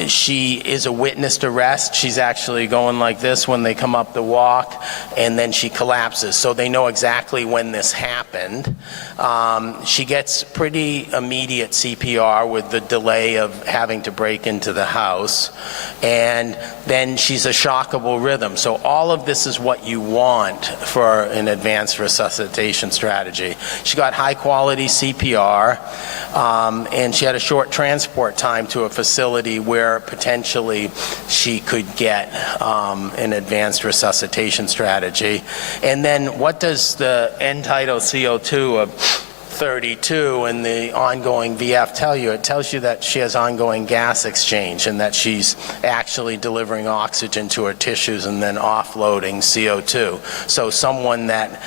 She is a witnessed arrest test, she's actually going like this when they come up the walk, and then she collapses. So they know exactly when this happened. She gets pretty immediate CPR with the delay of having to break into the house. And then she's a shockable rhythm. So all of this is what you want for an advanced resuscitation strategy. She got high quality CPR, and she had a short transport time to a facility where potentially she could get an advanced resuscitation strategy. And then what does the end tidal CO2 of 32 and the ongoing VF tell you? It tells you that she has ongoing gas exchange and that she's actually delivering oxygen to her tissues and then offloading CO2. So someone that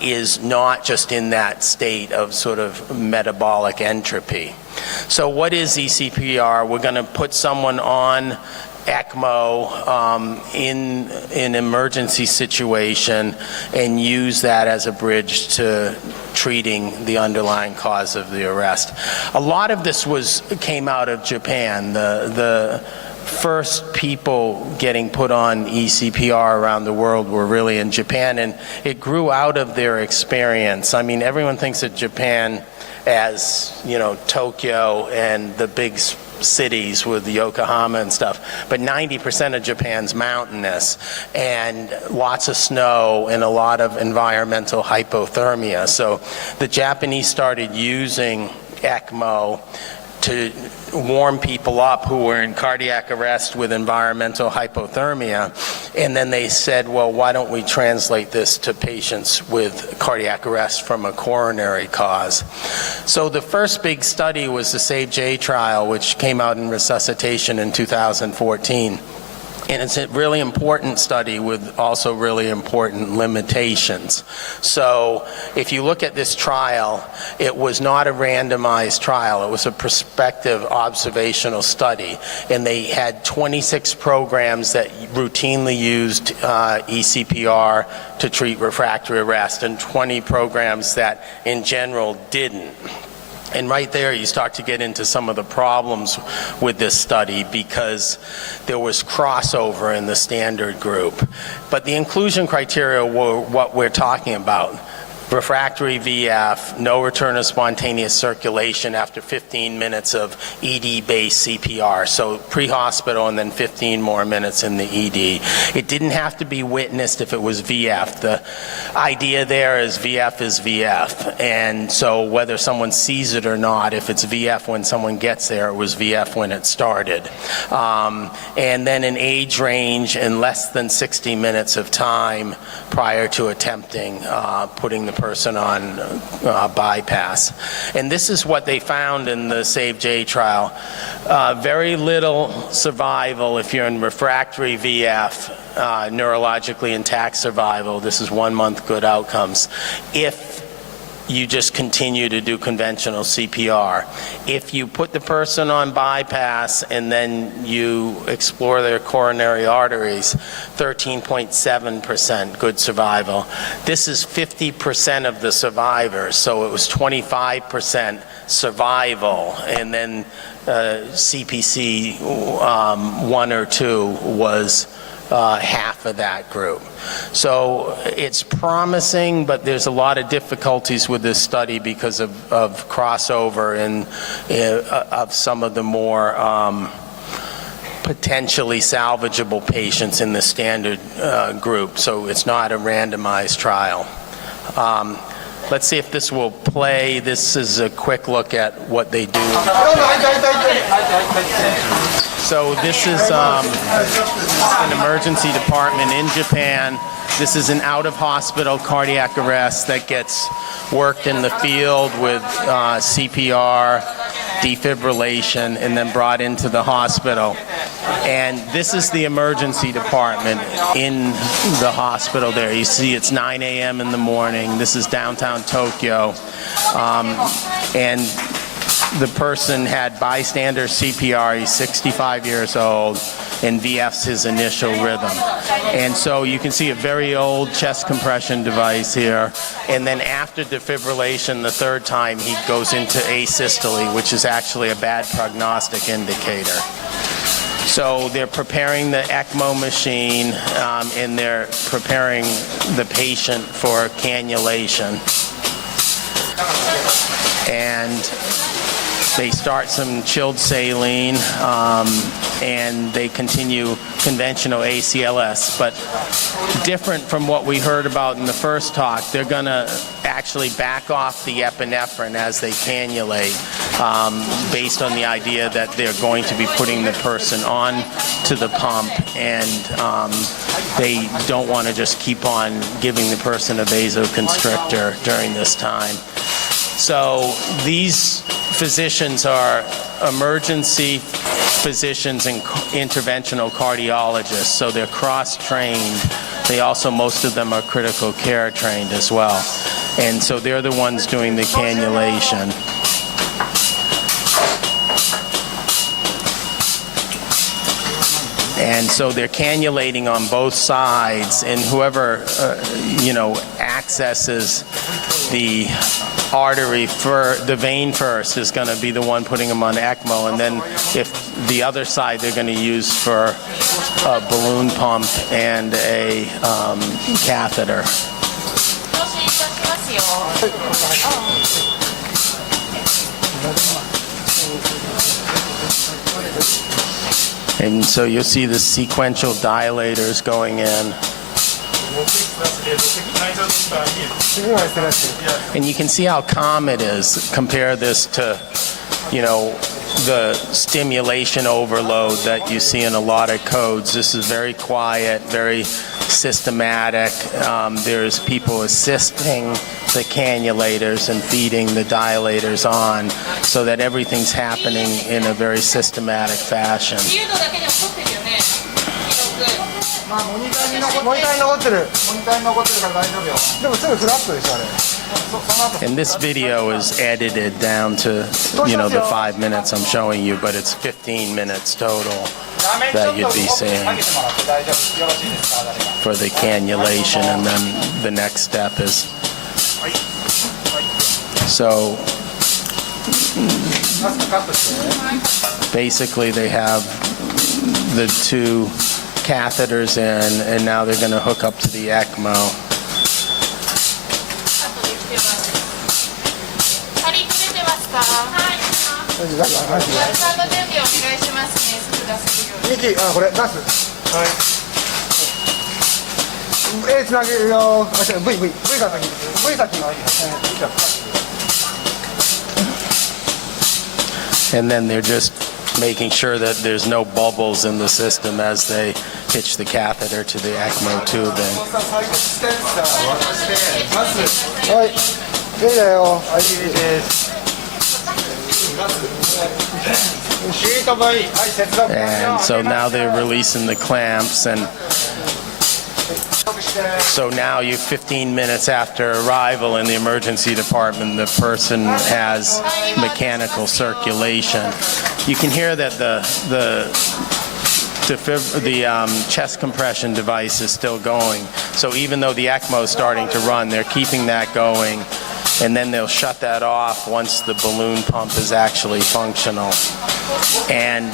is not just in that state of sort of metabolic entropy. So what is ECPR? We're going to put someone on ECMO in an emergency situation and use that as a bridge to treating the underlying cause of the arrest. A lot of this came out of Japan. The first people getting put on ECPR around the world were really in Japan, and it grew out of their experience. I mean, everyone thinks of Japan as, you know, Tokyo and the big cities with Yokohama and stuff, but 90% of Japan's mountainous and lots of snow and a lot of environmental hypothermia. So the Japanese started using ECMO to warm people up who were in cardiac arrest with environmental hypothermia, and then they said, well, why don't we translate this to patients with cardiac arrest from a coronary cause? So the first big study was the SAVE-J trial, which came out in resuscitation in 2014. And it's a really important study with also really important limitations. So if you look at this trial, it was not a randomized trial. It was a prospective observational study. And they had 26 programs that routinely used ECPR to treat refractory arrest and 20 programs that in general didn't. And right there you start to get into some of the problems with this study because there was crossover in the standard group. But the inclusion criteria were what we're talking about. Refractory VF, no return of spontaneous circulation after 15 minutes of ED-based CPR, so pre-hospital and then 15 more minutes in the ED. It didn't have to be witnessed if it was VF. The idea there is VF, and so whether someone sees it or not, if it's VF when someone gets there, it was VF when it started. And then an age range in less than 60 minutes of time prior to attempting putting the person on bypass. And this is what they found in the SAVE-J trial. Very little survival if you're in refractory VF, neurologically intact survival. This is 1 month good outcomes. If you just continue to do conventional CPR. If you put the person on bypass and then you explore their coronary arteries, 13.7% good survival. This is 50% of the survivors, so it was 25% survival, and then CPC 1 or 2 was half of that group. So it's promising, but there's a lot of difficulties with this study because of crossover and of some of the more potentially salvageable patients in the standard group. So it's not a randomized trial. Let's see if this will play. This is a quick look at what they do. So this is an emergency department in Japan. This is an out-of-hospital cardiac arrest that gets worked in the field with CPR, defibrillation, and then brought into the hospital. And this is the emergency department in the hospital there. You see it's 9 a.m. in the morning. This is downtown Tokyo. And the person had bystander CPR. He's 65 years old, and VF's his initial rhythm. And so you can see a very old chest compression device here. And then after defibrillation, the third time, he goes into asystole, which is actually a bad prognostic indicator. So they're preparing the ECMO machine, and they're preparing the patient for cannulation. And they start some chilled saline, and they continue conventional ACLS. But different from what we heard about in the first talk, they're going to actually back off the epinephrine as they cannulate, based on the idea that they're going to be putting the person on to the pump, and they don't want to just keep on giving the person a vasoconstrictor during this time. So these physicians are emergency physicians and interventional cardiologists, so they're cross-trained. They also, most of them are critical care trained as well. And so they're the ones doing the cannulation. And so they're cannulating on both sides, and whoever, accesses the artery for the vein first is going to be the one putting them on ECMO, and then if the other side they're going to use for a balloon pump and a catheter. And so you'll see the sequential dilators going in. And you can see how calm it is. Compare this to, the stimulation overload that you see in a lot of codes. This is very quiet, very systematic. There's people assisting the cannulators and feeding the dilators on, so that everything's happening in a very systematic fashion. And this video is edited down to, the 5 minutes I'm showing you, but it's 15 minutes total that you'd be seeing for the cannulation, and then the next step is, so basically they have the two catheters in, and now they're going to hook up to the ECMO. And then they're just making sure that there's no bubbles in the system as they hitch the catheter to the ECMO tubing. And so now they're releasing the clamps, and so now you 15 minutes after arrival in the emergency department, the person has mechanical circulation. You can hear that the chest compression device is still going. So even though the ECMO is starting to run, they're keeping that going, and then they'll shut that off once the balloon pump is actually functional. And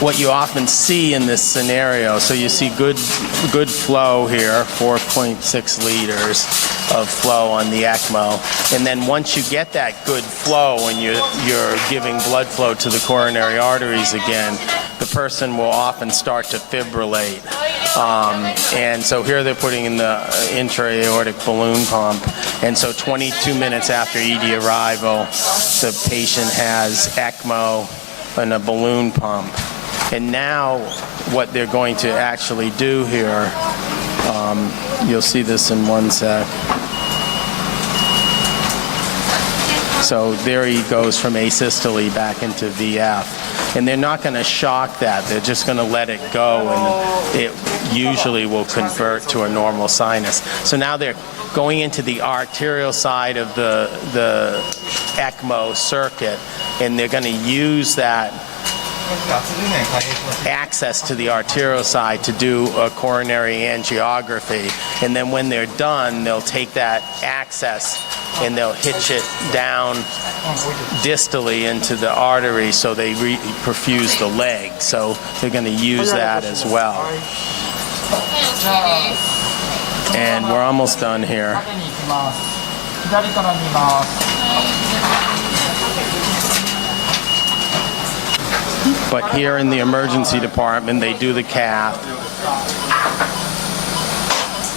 what you often see in this scenario, so you see good flow here, 4.6 liters of flow on the ECMO, and then once you get that good flow and you're giving blood flow to the coronary arteries again, the person will often start to fibrillate. And so here they're putting in the intra-aortic balloon pump, and so 22 minutes after ED arrival, the patient has ECMO and a balloon pump. And now what they're going to actually do here, you'll see this in one sec. So there he goes from asystole back into VF. And they're not going to shock that. They're just going to let it go, and it usually will convert to a normal sinus. So now they're going into the arterial side of the ECMO circuit, and they're going to use that access to the arterial side to do a coronary angiography. And then when they're done, they'll take that access and they'll hitch it down distally into the artery so they perfuse the leg. So they're going to use that as well. And we're almost done here. But here in the emergency department, they do the cath,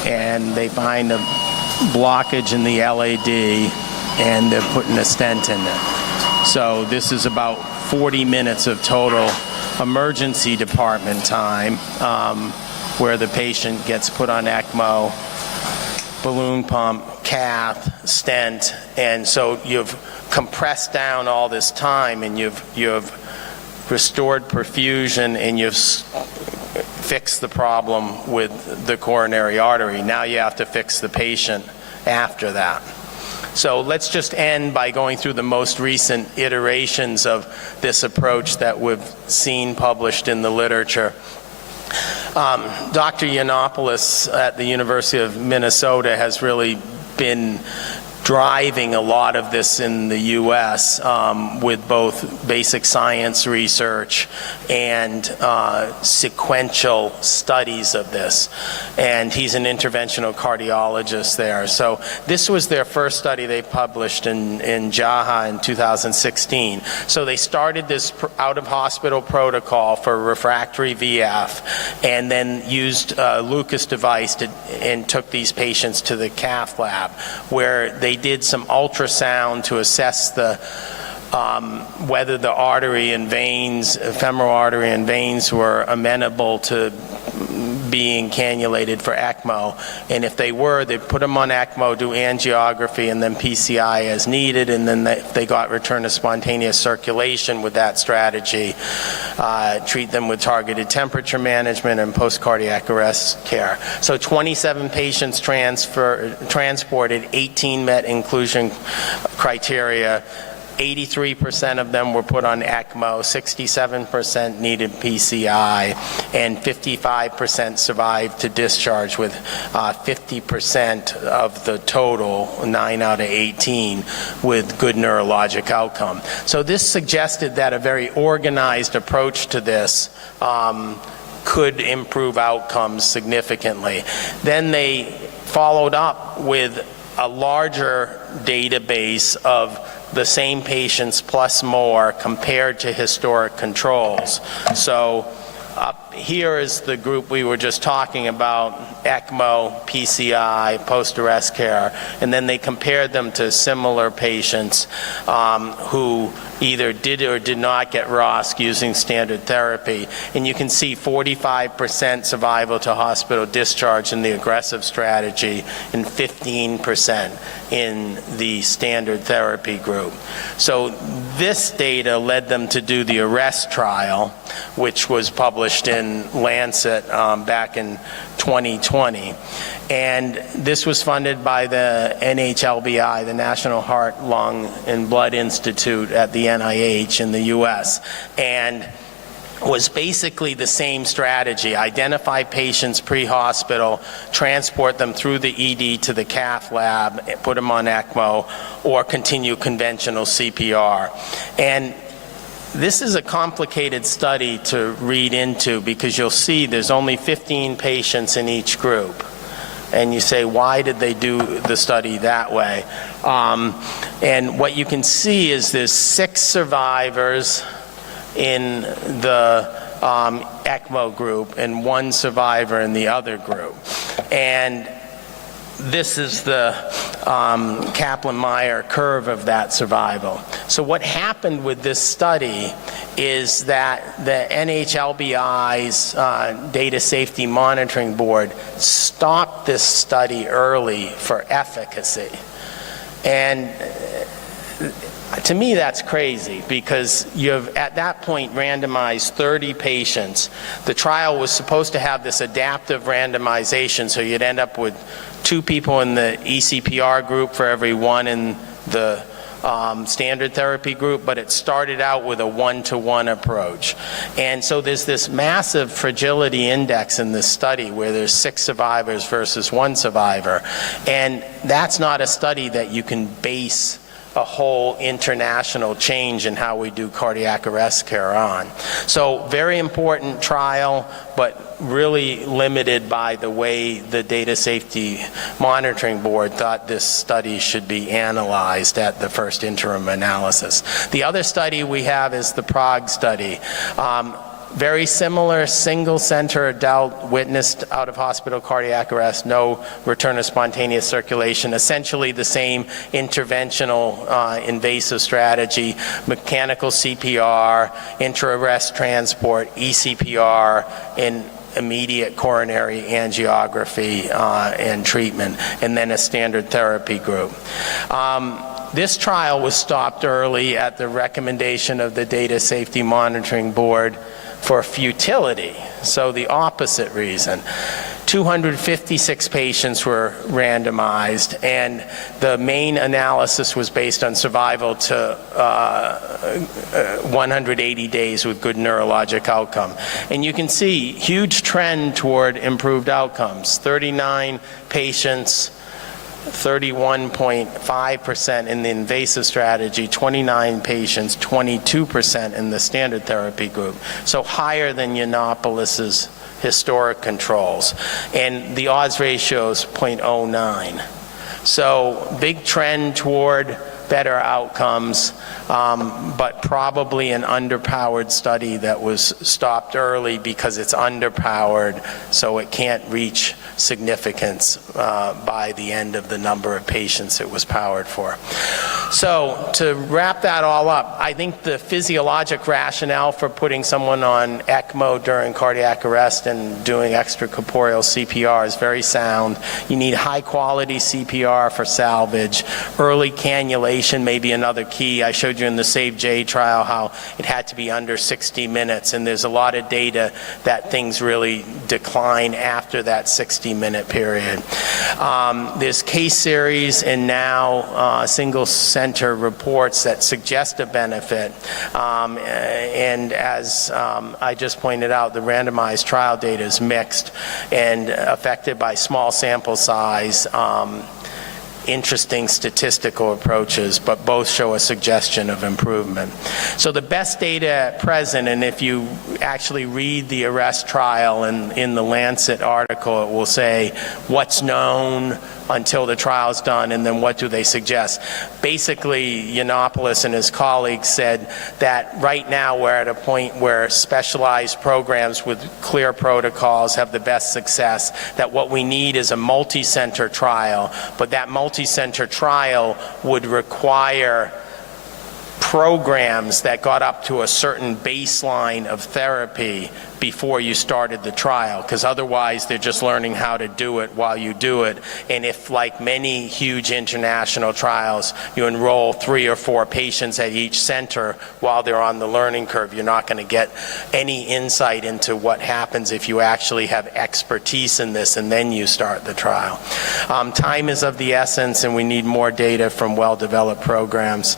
and they find a blockage in the LAD, and they're putting a stent in it. So this is about 40 minutes of total emergency department time, where the patient gets put on ECMO, balloon pump, cath, stent, and so you've compressed down all this time, and you've restored perfusion, and you've fixed the problem with the coronary artery. Now you have to fix the patient after that. So let's just end by going through the most recent iterations of this approach that we've seen published in the literature. Dr. Yiannopoulos at the University of Minnesota has really been driving a lot of this in the U.S. With both basic science research and sequential studies of this. And he's an interventional cardiologist there. So this was their first study they published in JAHA in 2016. So they started this out-of-hospital protocol for refractory VF and then used a Lucas device and took these patients to the cath lab, where they did some ultrasound to assess the whether the artery and veins, femoral artery and veins, were amenable to being cannulated for ECMO. And if they were, they'd put them on ECMO, do angiography, and then PCI as needed. And then if they got return to spontaneous circulation with that strategy, treat them with targeted temperature management and post-cardiac arrest care. So 27 patients transported, 18 met inclusion criteria. 83% of them were put on ECMO, 67% needed PCI, and 55% survived to discharge, with 50% of the total, 9 out of 18, with good neurologic outcome. So this suggested that a very organized approach to this could improve outcomes significantly. Then they followed up with a larger database of the same patients plus more compared to historic controls. So up here is the group we were just talking about, ECMO, PCI, post-arrest care, and then they compared them to similar patients who either did or did not get ROSC using standard therapy. And you can see 45% survival to hospital discharge in the aggressive strategy and 15% in the standard therapy group. So this data led them to do the arrest trial, which was published in Lancet back in 2020. And this was funded by the NHLBI, the National Heart, Lung, and Blood Institute at the NIH in the US, and was basically the same strategy: identify patients pre-hospital, transport them through the ED to the cath lab, put them on ECMO, or continue conventional CPR. And this is a complicated study to read into, because you'll see there's only 15 patients in each group. And you say, why did they do the study that way? And what you can see is there's 6 survivors in the ECMO group and 1 survivor in the other group. And this is the Kaplan-Meier curve of that survival. So what happened with this study is that the NHLBI's Data Safety Monitoring Board stopped this study early for efficacy. And to me, that's crazy, because you've at that point randomized 30 patients. The trial was supposed to have this adaptive randomization, so you'd end up with 2 people in the ECPR group for every 1 in the standard therapy group, but it started out with a one-to-one approach. And so there's this massive fragility index in this study where there's 6 survivors versus 1 survivor. And that's not a study that you can base a whole international change in how we do cardiac arrest care on. So very important trial, but really limited by the way the Data Safety Monitoring Board thought this study should be analyzed at the first interim analysis. The other study we have is the Prague study. Very similar, single-center adult witnessed out-of-hospital cardiac arrest, no return of spontaneous circulation, essentially the same interventional invasive strategy, mechanical CPR, intra-arrest transport, ECPR, and immediate coronary angiography and treatment, and then a standard therapy group. This trial was stopped early at the recommendation of the Data Safety Monitoring Board for futility, so the opposite reason. 256 patients were randomized, and the main analysis was based on survival to 180 days with good neurologic outcome. And you can see huge trend toward improved outcomes. 39 patients, 31.5% in the invasive strategy, 29 patients, 22% in the standard therapy group. So higher than Yiannopoulos' historic controls. And the odds ratio is 0.09. So big trend toward better outcomes, but probably an underpowered study that was stopped early because it's underpowered, so it can't reach significance by the end of the number of patients it was powered for. So to wrap that all up, I think the physiologic rationale for putting someone on ECMO during cardiac arrest and doing extracorporeal CPR is very sound. You need high quality CPR for salvage. Early cannulation may be another key. I showed you in the SAVE-J trial how it had to be under 60 minutes, and there's a lot of data that things really decline after that 60-minute period. There's case series and now single center reports that suggest a benefit, and as I just pointed out, the randomized trial data is mixed and affected by small sample size, interesting statistical approaches, but both show a suggestion of improvement. So the best data at present, and if you actually read the arrest trial in the Lancet article, it will say what's known until the trial's done, and then what do they suggest. Basically, Yiannopoulos and his colleagues said that right now we're at a point where specialized programs with clear protocols have the best success, that what we need is a multi-center trial, but that multi-center trial would require programs that got up to a certain baseline of therapy before you started the trial, because otherwise they're just learning how to do it while you do it. And if, like many huge international trials, you enroll 3 or 4 patients at each center while they're on the learning curve, you're not going to get any insight into what happens if you actually have expertise in this and then you start the trial. Time is of the essence, and we need more data from well-developed programs.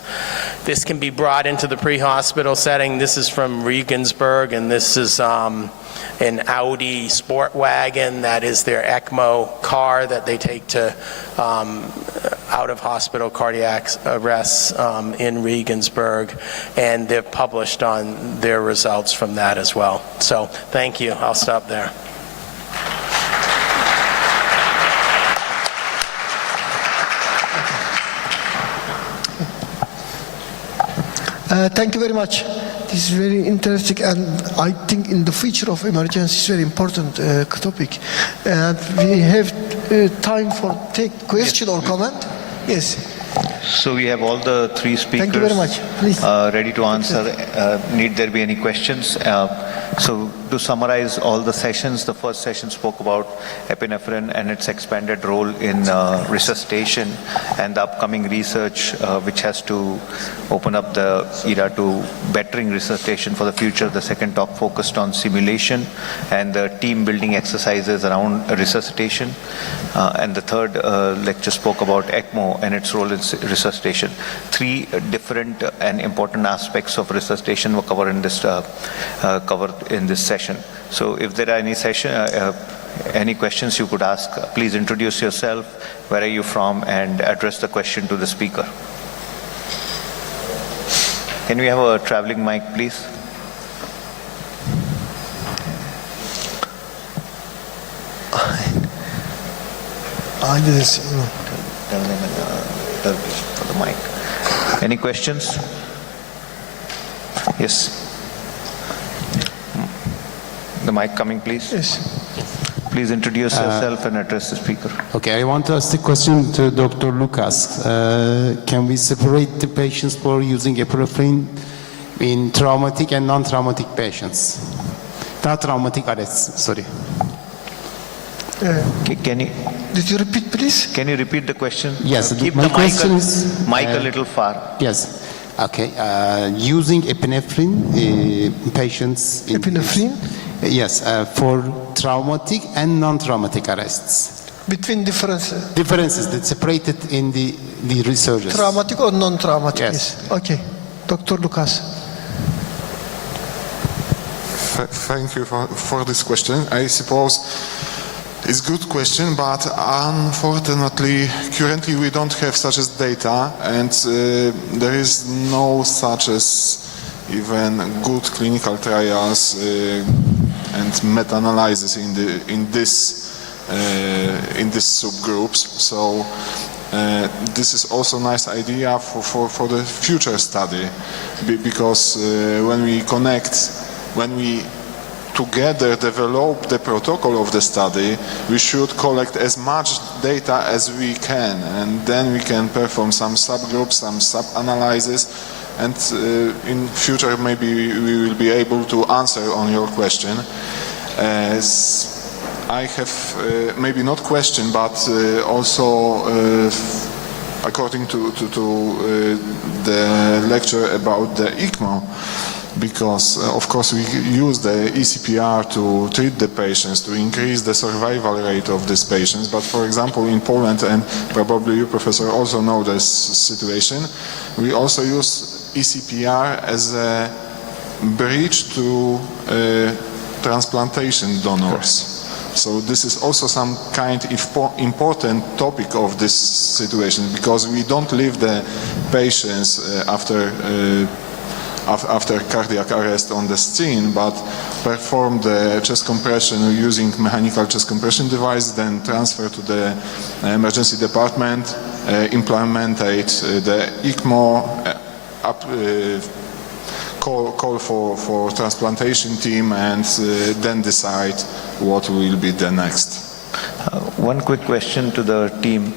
This can be brought into the pre-hospital setting. This is from Regensburg, and this is an Audi sport wagon. That is their ECMO car that they take to out-of-hospital cardiac arrests in Regensburg, and they've published on their results from that as well. So thank you. I'll stop there. Thank you very much. This is very interesting, and I think in the future of emergency is very important topic. And we have time for take question or comment. Yes. So we have all the 3 speakers. Thank you very much. Please. Ready to answer. Need there be any questions? So to summarize all the sessions, the first session spoke about epinephrine and its expanded role in resuscitation and the upcoming research which has to open up the era to bettering resuscitation for the future. The second talk focused on simulation and the team building exercises around resuscitation. And the third lecture spoke about ECMO and its role in resuscitation. Three different and important aspects of resuscitation were covered in this session. So if there are any questions you could ask, please introduce yourself, where are you from, and address the question to the speaker. Can we have a traveling mic, please? I didn't see. Tell them in Turkish for the mic. Any questions? Yes. The mic coming, please. Yes. Please introduce yourself and address the speaker. Okay, I want to ask the question to Dr. Lucas. Can we separate the patients for using epinephrine in traumatic and non-traumatic patients? Not traumatic arrests, sorry. Did you repeat, please? Can you repeat the question? Yes, Keep my the question is... mic a little far. Yes. Okay, using epinephrine patients... Epinephrine? Yes, for traumatic and non-traumatic arrests. Between differences? Differences that separated in the researches. Traumatic or non-traumatic? Yes. Okay. Dr. Lucas. Thank you for this question. I suppose it's a good question, but unfortunately, currently we don't have such as data, and there is no such as even good clinical trials and meta-analysis in this subgroups. So this is also a nice idea for the future study, because when we together develop the protocol of the study, we should collect as much data as we can, and then we can perform some subgroups, some sub-analysis, and in future maybe we will be able to answer on your question. I have maybe not question, but also according to the lecture about the ECMO, because of course we use the ECPR to treat the patients, to increase the survival rate of these patients. But for example, in Poland, and probably you, Professor, also know this situation, we also use ECPR as a bridge to transplantation donors. So this is also some kind of important topic of this situation, because we don't leave the patients after cardiac arrest on the scene, but perform the chest compression using mechanical chest compression device, then transfer to the emergency department, implement the ECMO, call for transplantation team, and then decide what will be the next. One quick question to the team.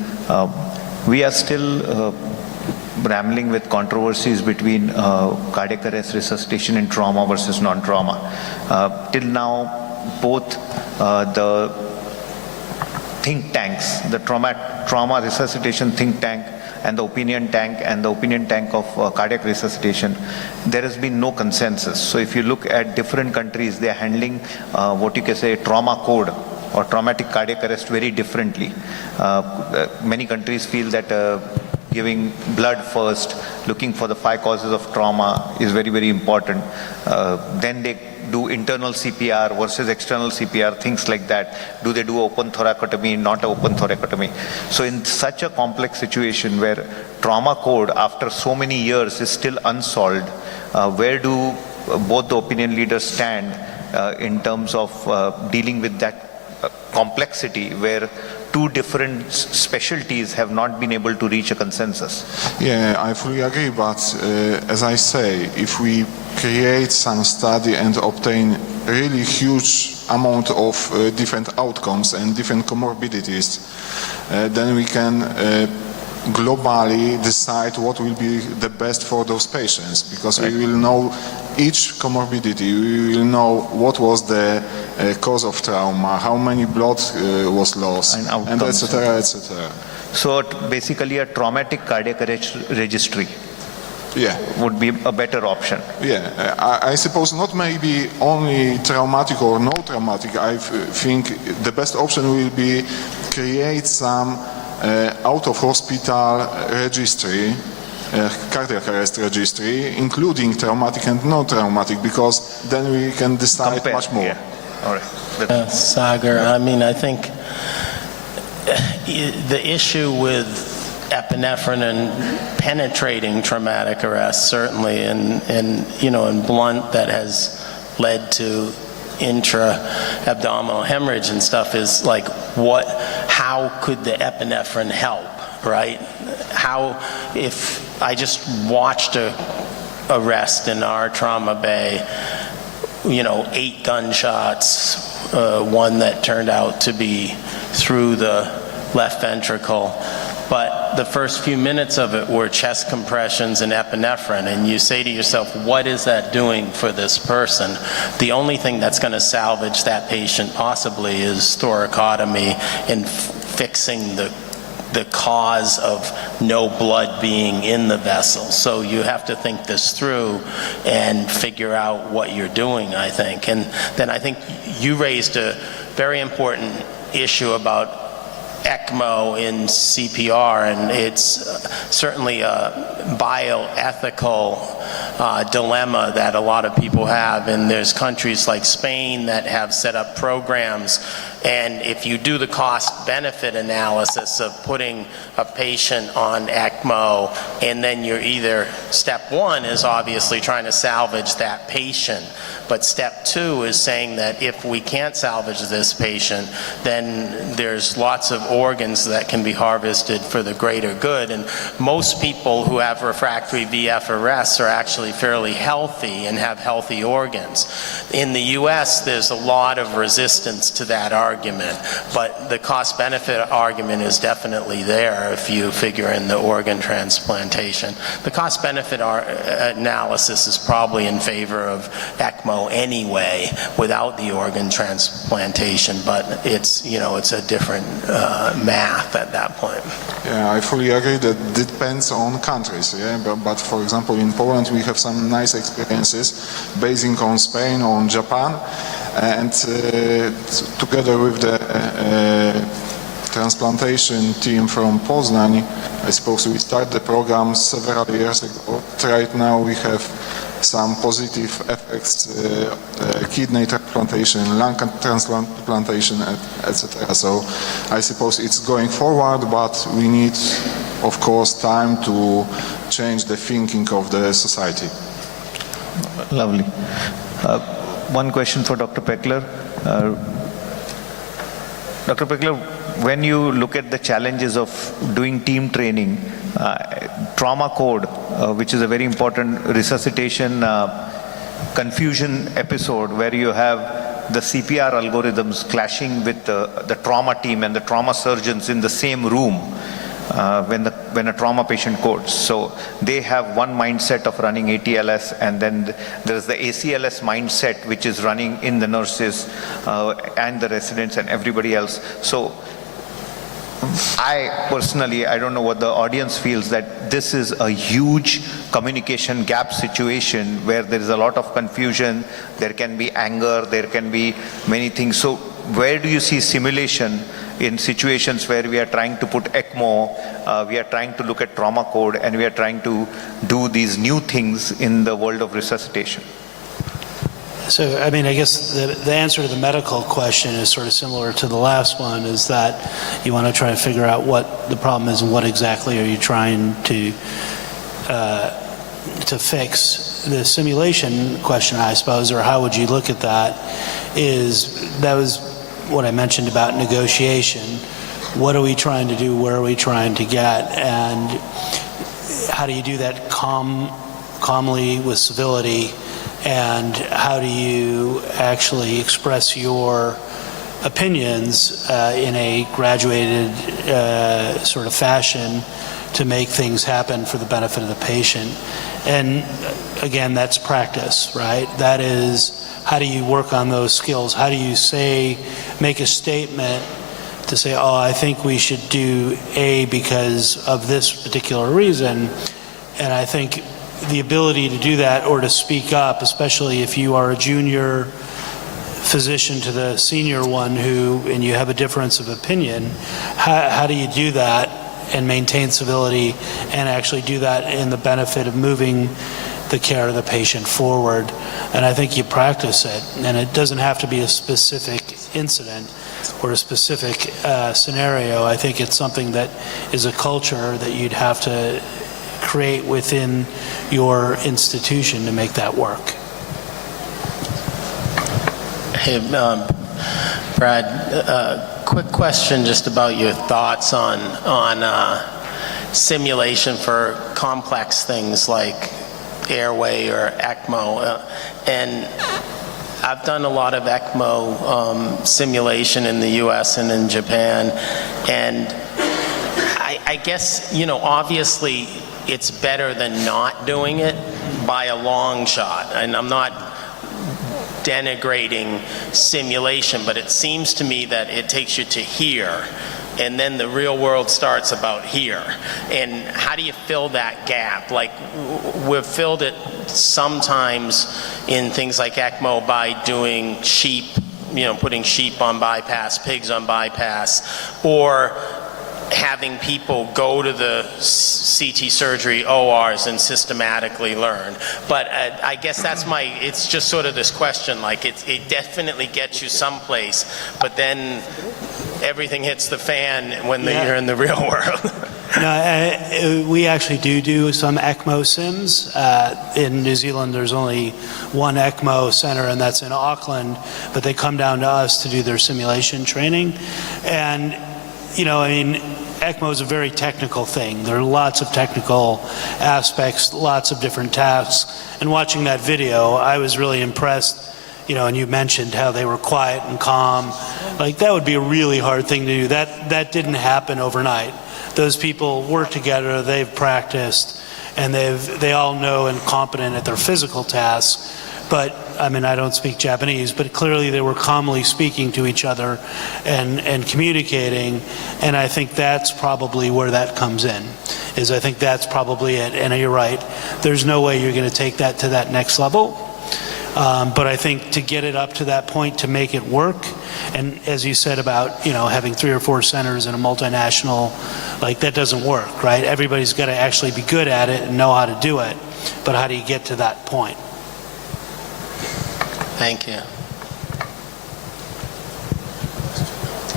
We are still rambling with controversies between cardiac arrest resuscitation in trauma versus non-trauma. Till now, both the think tanks, the trauma resuscitation think tank and the opinion tank of cardiac resuscitation, there has been no consensus. So if you look at different countries, they are handling what you can say trauma code or traumatic cardiac arrest very differently. Many countries feel that giving blood first, looking for the 5 causes of trauma is very, very important. Then they do internal CPR versus external CPR, things like that. Do they do open thoracotomy, not open thoracotomy? So in such a complex situation where trauma code after so many years is still unsolved, where do both the opinion leaders stand in terms of dealing with that complexity where two different specialties have not been able to reach a consensus? Yeah, I fully agree, but as I say, if we create some study and obtain really huge amount of different outcomes and different comorbidities, then we can globally decide what will be the best for those patients, because we will know each comorbidity, we will know what was the cause of trauma, how many blood was lost, And and outcomes. etc., etc. So basically a traumatic cardiac registry Yeah. would be a better option. Yeah, I suppose not maybe only traumatic or no traumatic. I think the best option will be create some out of hospital registry, cardiac arrest registry, including traumatic and non-traumatic, because then we can decide Compare, much more. yeah. All right. Sagar, I mean, I think the issue with epinephrine and penetrating traumatic arrest, certainly, and you know, in blunt, that has led to intra-abdominal hemorrhage and stuff, is like, how could the epinephrine help, right? How, if I just watched a arrest in our trauma bay, you know, 8 gunshots, one that turned out to be through the left ventricle, but the first few minutes of it were chest compressions and epinephrine, and you say to yourself, what is that doing for this person? The only thing that's going to salvage that patient possibly is thoracotomy and fixing the cause of no blood being in the vessel. So you have to think this through and figure out what you're doing, I think. And then I think you raised a very important issue about ECMO in CPR, and it's certainly a bioethical dilemma that a lot of people have, and there's countries like Spain that have set up programs, and if you do the cost-benefit analysis of putting a patient on ECMO, and then you're either, step one is obviously trying to salvage that patient, but step two is saying that if we can't salvage this patient, then there's lots of organs that can be harvested for the greater good. And most people who have refractory VF arrests are actually fairly healthy and have healthy organs. In the US, there's a lot of resistance to that argument, but the cost-benefit argument is definitely there if you figure in the organ transplantation. The cost-benefit analysis is probably in favor of ECMO anyway without the organ transplantation, but it's, you know, it's a different math at that point. Yeah, I fully agree that depends on countries. Yeah, but for example, in Poland we have some nice experiences basing on Spain, on Japan, and together with the transplantation team from Poznań, I suppose we started the program several years ago. Right now we have some positive effects, kidney transplantation, lung transplantation, etc. So I suppose it's going forward, but we need, of course, time to change the thinking of the society. Lovely. One question for Dr. Peckler. Dr. Peckler, when you look at the challenges of doing team training, trauma code, which is a very important resuscitation confusion episode where you have the CPR algorithms clashing with the trauma team and the trauma surgeons in the same room when a trauma patient codes. So they have one mindset of running ATLS, and then there's the ACLS mindset which is running in the nurses and the residents and everybody else. So I personally, I don't know what the audience feels, that this is a huge communication gap situation where there is a lot of confusion, there can be anger, there can be many things. So where do you see simulation in situations where we are trying to put ECMO, we are trying to look at trauma code, and we are trying to do these new things in the world of resuscitation? So, I mean, I guess the answer to the medical question is sort of similar to the last one, is that you want to try to figure out what the problem is and what exactly are you trying to fix. The simulation question, I suppose, or how would you look at that, that was what I mentioned about negotiation. What are we trying to do? Where are we trying to get? And how do you do that calmly with civility? And how do you actually express your opinions in a graduated sort of fashion to make things happen for the benefit of the patient. And again, that's practice, right? That is, how do you work on those skills? How do you make a statement to say, oh, I think we should do A because of this particular reason. And I think the ability to do that or to speak up, especially if you are a junior physician to the senior one and you have a difference of opinion, how do you do that and maintain civility and actually do that in the benefit of moving the care of the patient forward? And I think you practice it, and it doesn't have to be a specific incident or a specific scenario. I think it's something that is a culture that you'd have to create within your institution to make that work. Hey, Brad, quick question just about your thoughts on simulation for complex things like airway or ECMO. And I've done a lot of ECMO simulation in the US and in Japan, and I guess, you know, obviously it's better than not doing it by a long shot. And I'm not denigrating simulation, but it seems to me that it takes you to here, and then the real world starts about here. And how do you fill that gap? Like, we've filled it sometimes in things like ECMO by doing sheep, you know, putting sheep on bypass, pigs on bypass, or having people go to the CT surgery ORs and systematically learn. But I guess that's it's just sort of this question, like it definitely gets you someplace, but then everything hits the fan when you're in the real world. No, we actually do some ECMO sims. In New Zealand, there's only one ECMO center, and that's in Auckland, but they come down to us to do their simulation training. And, you know, I mean, ECMO is a very technical thing. There are lots of technical aspects, lots of different tasks. And watching that video, I was really impressed, you know, and you mentioned how they were quiet and calm. Like, that would be a really hard thing to do. That didn't happen overnight. Those people work together, they've practiced, and they all know and competent at their physical tasks. But, I mean, I don't speak Japanese, but clearly they were calmly speaking to each other and communicating, and I think that's probably where that comes in, is I think that's probably it. And you're right, there's no way you're going to take that to that next level. But I think to get it up to that point, to make it work, and as you said about, you know, having 3 or 4 centers in a multinational, like, that doesn't work, right? Everybody's got to actually be good at it and know how to do it, but how do you get to that point? Thank you.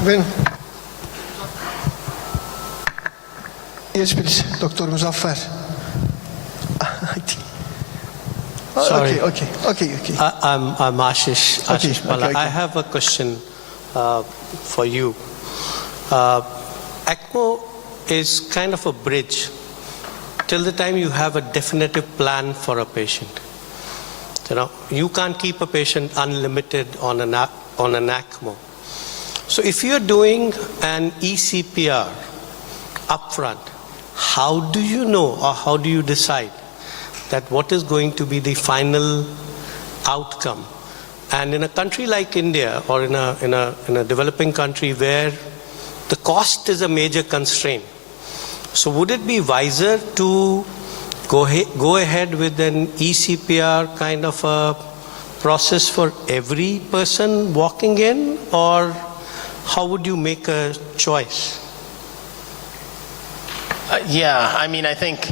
Ben. Yes, please, Dr. Muzaffer. Sorry. Okay. I'm Ashish Pala. Okay. I have a question for you. ECMO is kind of a bridge till the time you have a definitive plan for a patient. You know, you can't keep a patient unlimited on an ECMO. So if you're doing an eCPR upfront, how do you know, or how do you decide that what is going to be the final outcome? And in a country like India, or in a developing country where the cost is a major constraint, so would it be wiser to go ahead with an eCPR kind of a process for every person walking in, or how would you make a choice? Yeah, I mean, I think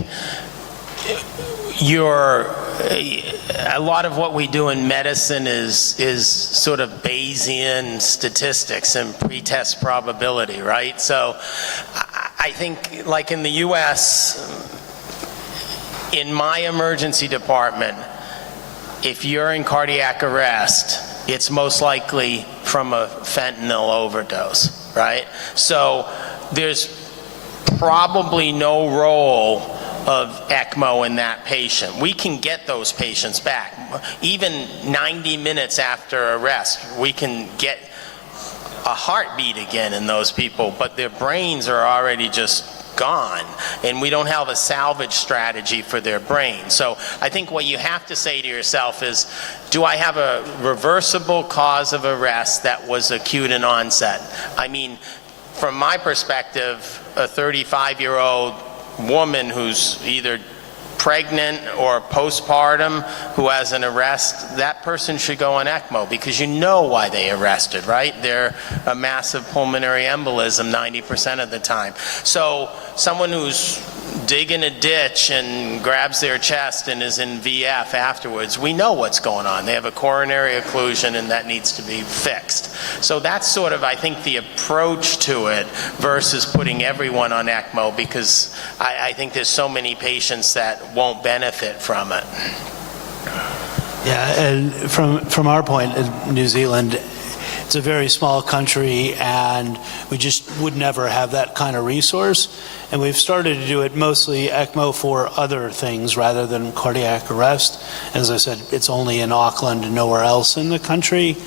a lot of what we do in medicine is sort of Bayesian statistics and pretest probability, right? So I think, like in the US, in my emergency department, if you're in cardiac arrest, it's most likely from a fentanyl overdose, right? So there's probably no role of ECMO in that patient. We can get those patients back. Even 90 minutes after arrest, we can get a heartbeat again in those people, but their brains are already just gone, and we don't have a salvage strategy for their brain. So I think what you have to say to yourself is, do I have a reversible cause of arrest that was acute in onset? I mean, from my perspective, a 35-year-old woman who's either pregnant or postpartum who has an arrest, that person should go on ECMO, because you know why they arrested, right? They're a massive pulmonary embolism 90% of the time. So someone who's digging a ditch and grabs their chest and is in VF afterwards, we know what's going on. They have a coronary occlusion and that needs to be fixed. So that's sort of, I think, the approach to it versus putting everyone on ECMO, because I think there's so many patients that won't benefit from it. Yeah, and from our point in New Zealand, it's a very small country and we just would never have that kind of resource. And we've started to do it mostly ECMO for other things rather than cardiac arrest. As I said, it's only in Auckland and nowhere else in the country.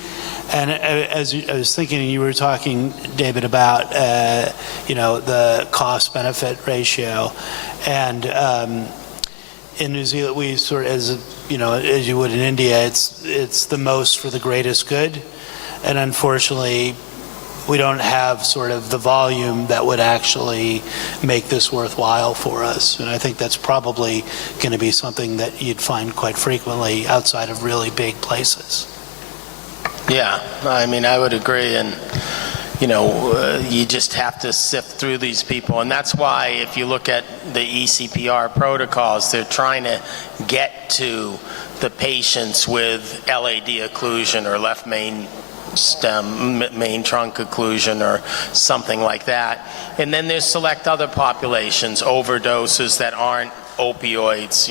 And as I was thinking, you were talking, David, about the cost-benefit ratio, and in New Zealand, we sort of, as you would in India, it's the most for the greatest good, and unfortunately, we don't have sort of the volume that would actually make this worthwhile for us. And I think that's probably going to be something that you'd find quite frequently outside of really big places. Yeah, I mean, I would agree, and you just have to sift through these people, and that's why if you look at the ECPR protocols, they're trying to get to the patients with LAD occlusion or left main trunk occlusion or something like that. And then there's select other populations, overdoses that aren't opioids,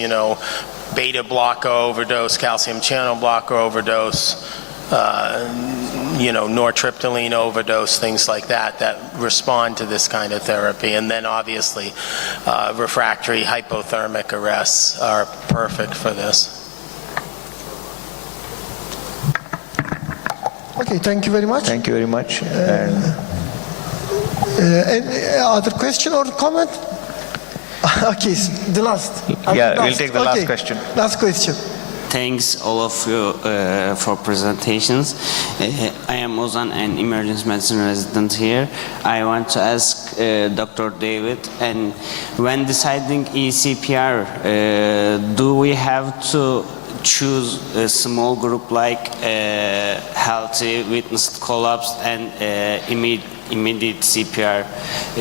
beta blocker overdose, calcium channel blocker overdose, nortriptyline overdose, things like that respond to this kind of therapy. And then obviously refractory hypothermic arrests are perfect for this. Okay, thank you very much. Thank you very much. Any other question or comment? Okay, the last. Yeah, we'll take the last question. Last question. Thanks all of you for presentations. I am Ozan, an emergency medicine resident here. I want to ask Dr. David, and when deciding ECPR, do we have to choose a small group like healthy, witnessed collapse, and immediate CPR?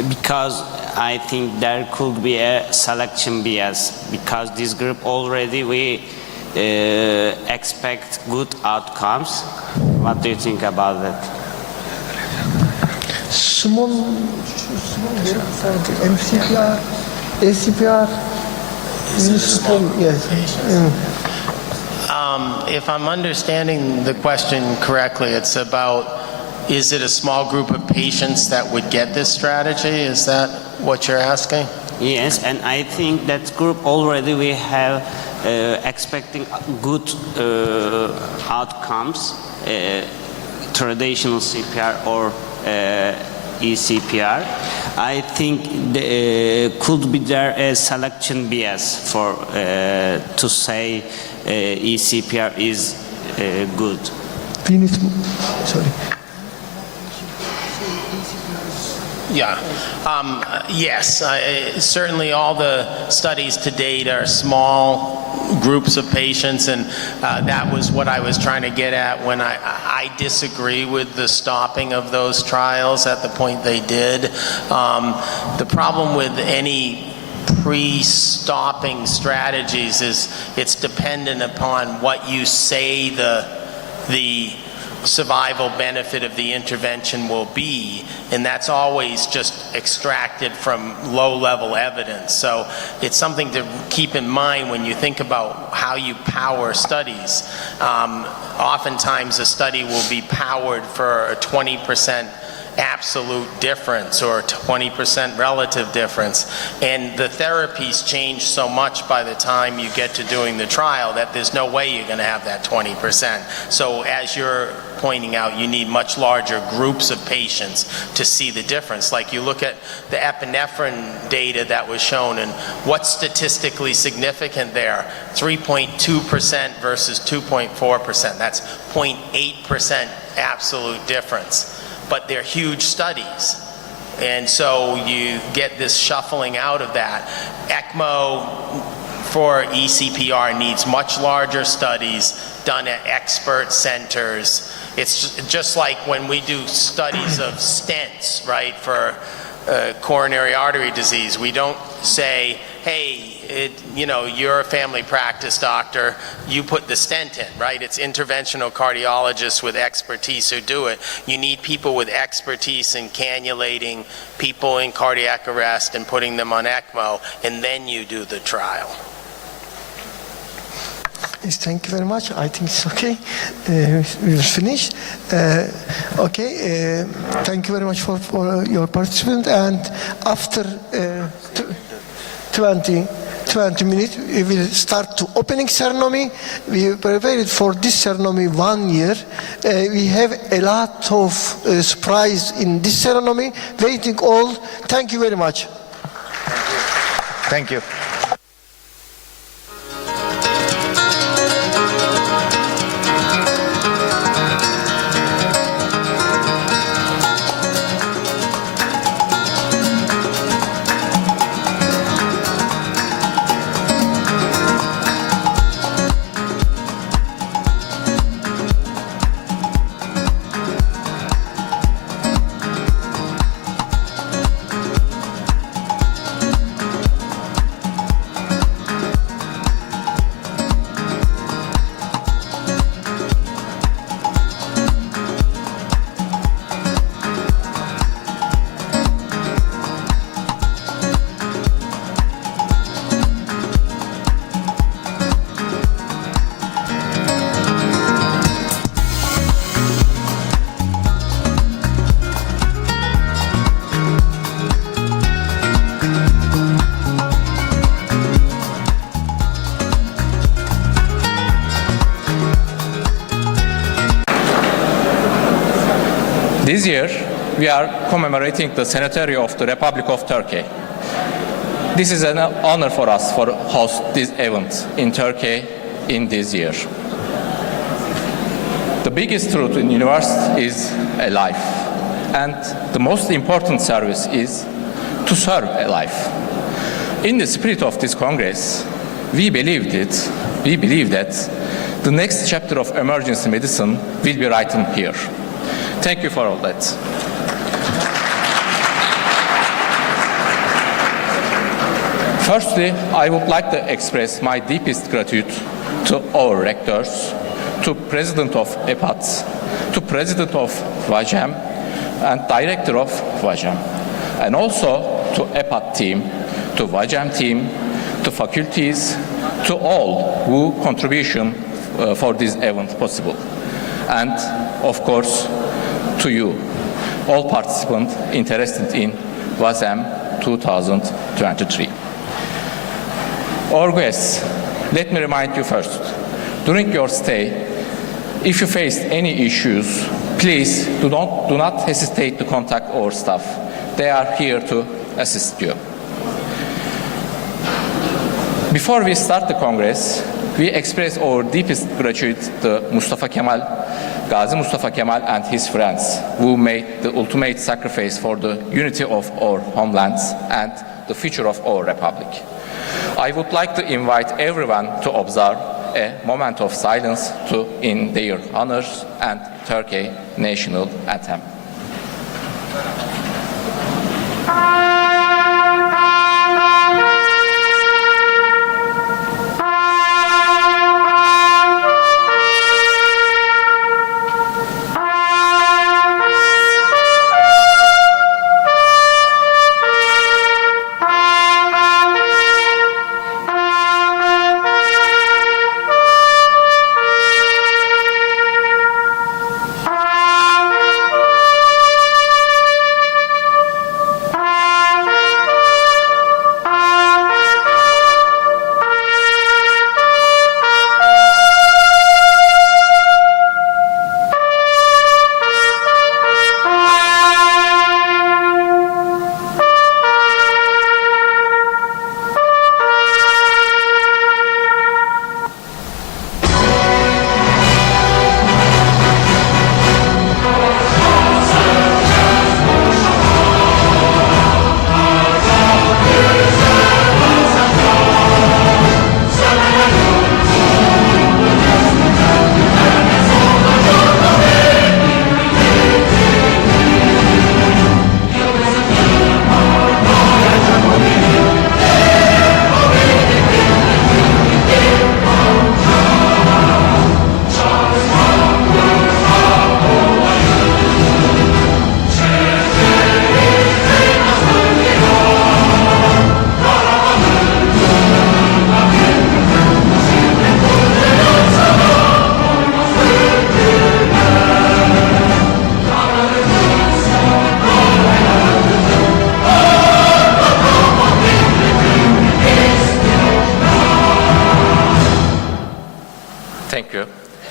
Because I think there could be a selection bias, because this group already we expect good outcomes. What do you think about that? Small MCPR, ACPR, yes. If I'm understanding the question correctly, it's about, is it a small group of patients that would get this strategy? Is that what you're asking? Yes, and I think that group already we have expecting good outcomes, traditional CPR or ECPR. I think could be there a selection bias for to say ECPR is good. Sorry. Yeah. Yes, certainly all the studies to date are small groups of patients, and that was what I was trying to get at when I disagree with the stopping of those trials at the point they did. The problem with any pre-stopping strategies is it's dependent upon what you say the survival benefit of the intervention will be, and that's always just extracted from low-level evidence. So it's something to keep in mind when you think about how you power studies. Oftentimes a study will be powered for a 20% absolute difference or 20% relative difference, and the therapies change so much by the time you get to doing the trial that there's no way you're going to have that 20%. So as you're pointing out, you need much larger groups of patients to see the difference. Like you look at the epinephrine data that was shown, and what's statistically significant there? 3.2% versus 2.4%. That's 0.8% absolute difference. But they're huge studies. And so you get this shuffling out of that. ECMO for ECPR needs much larger studies done at expert centers. It's just like when we do studies of stents, right, for coronary artery disease. We don't say, hey, you're a family practice doctor, you put the stent in, right? It's interventional cardiologists with expertise who do it. You need people with expertise in cannulating people in cardiac arrest and putting them on ECMO, and then you do the trial. Yes, thank you very much. I think it's okay. We will finish. Thank you very much for your participation. And after 20 minutes, we will start to opening ceremony. We prepared for this ceremony 1 year. We have a lot of surprise in this ceremony. Waiting all. Thank you very much. Thank you. This year, we are commemorating the centenary of the Republic of Turkey. This is an honor for us to host this event in Turkey in this year. The biggest truth in the universe is a life, and the most important service is to serve a life. In the spirit of this Congress, we believe that the next chapter of emergency medicine will be written here. Thank you for all that. Firstly, I would like to express my deepest gratitude to our rectors, to President of EPAT, to President of VAJEM, and Director of VAJEM, and also to EPAT team, to VAJEM team, to faculties, to all who contribution for this event possible, and of course to you, all participants interested in VAJEM 2023. Our guests, let me remind you first, during your stay, if you faced any issues, please do not hesitate to contact our staff. They are here to assist you. Before we start the Congress, we express our deepest gratitude to Gazi Mustafa Kemal and his friends, who made the ultimate sacrifice for the unity of our homelands and the future of our republic. I would like to invite everyone to observe a moment of silence in their honors and Turkey national anthem.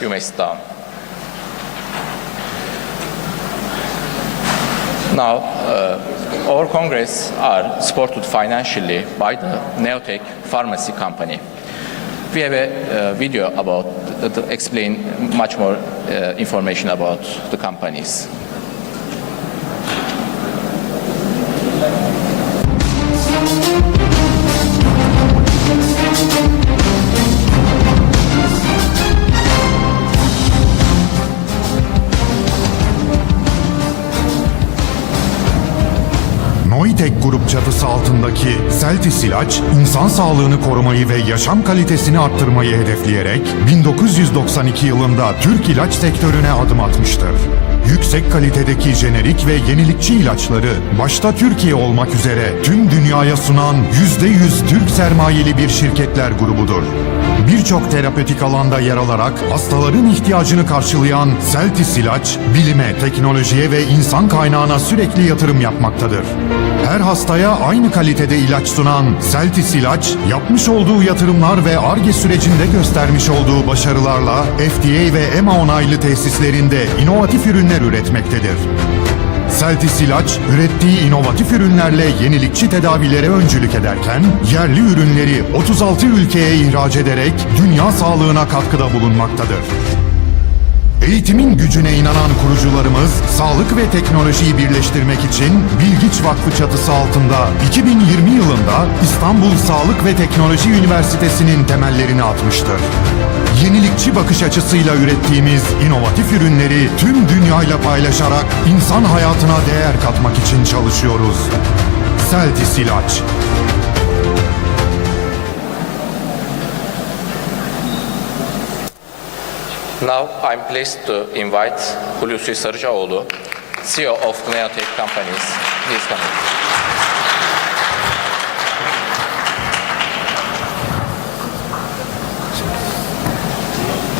you may sit down. Now, our congress are supported financially by the Neotech pharmacy company. We have a video about to explain much more information about the companies. Noitek Grup çatısı altındaki Celtis ilaç, insan sağlığını korumayı ve yaşam kalitesini arttırmayı hedefleyerek 1992 yılında Türk ilaç sektörüne adım atmıştır. Yüksek kalitedeki jenerik ve yenilikçi ilaçları başta Türkiye olmak üzere tüm dünyaya sunan %100 Türk sermayeli bir şirketler grubudur. Birçok terapötik alanda yer alarak hastaların ihtiyacını karşılayan Celtis ilaç, bilime, teknolojiye ve insan kaynağına sürekli yatırım yapmaktadır. Her hastaya aynı kalitede ilaç sunan Celtis ilaç, yapmış olduğu yatırımlar ve Ar-Ge sürecinde göstermiş olduğu başarılarla FDA ve EMA onaylı tesislerinde inovatif ürünler üretmektedir. Celtis ilaç, ürettiği inovatif ürünlerle yenilikçi tedavilere öncülük ederken, yerli ürünleri 36 ülkeye ihraç ederek dünya sağlığına katkıda bulunmaktadır. Eğitimin gücüne inanan kurucularımız, sağlık ve teknolojiyi birleştirmek için Bilgiç Vakfı çatısı altında 2020 yılında İstanbul Sağlık ve Teknoloji Üniversitesi'nin temellerini atmıştır. Yenilikçi bakış açısıyla ürettiğimiz inovatif ürünleri tüm dünyayla paylaşarak insan hayatına değer katmak için çalışıyoruz. Celtis ilaç. Now I'm pleased to invite Hulusi Sarıcaoğlu, CEO of Neotech Companies. Please come in.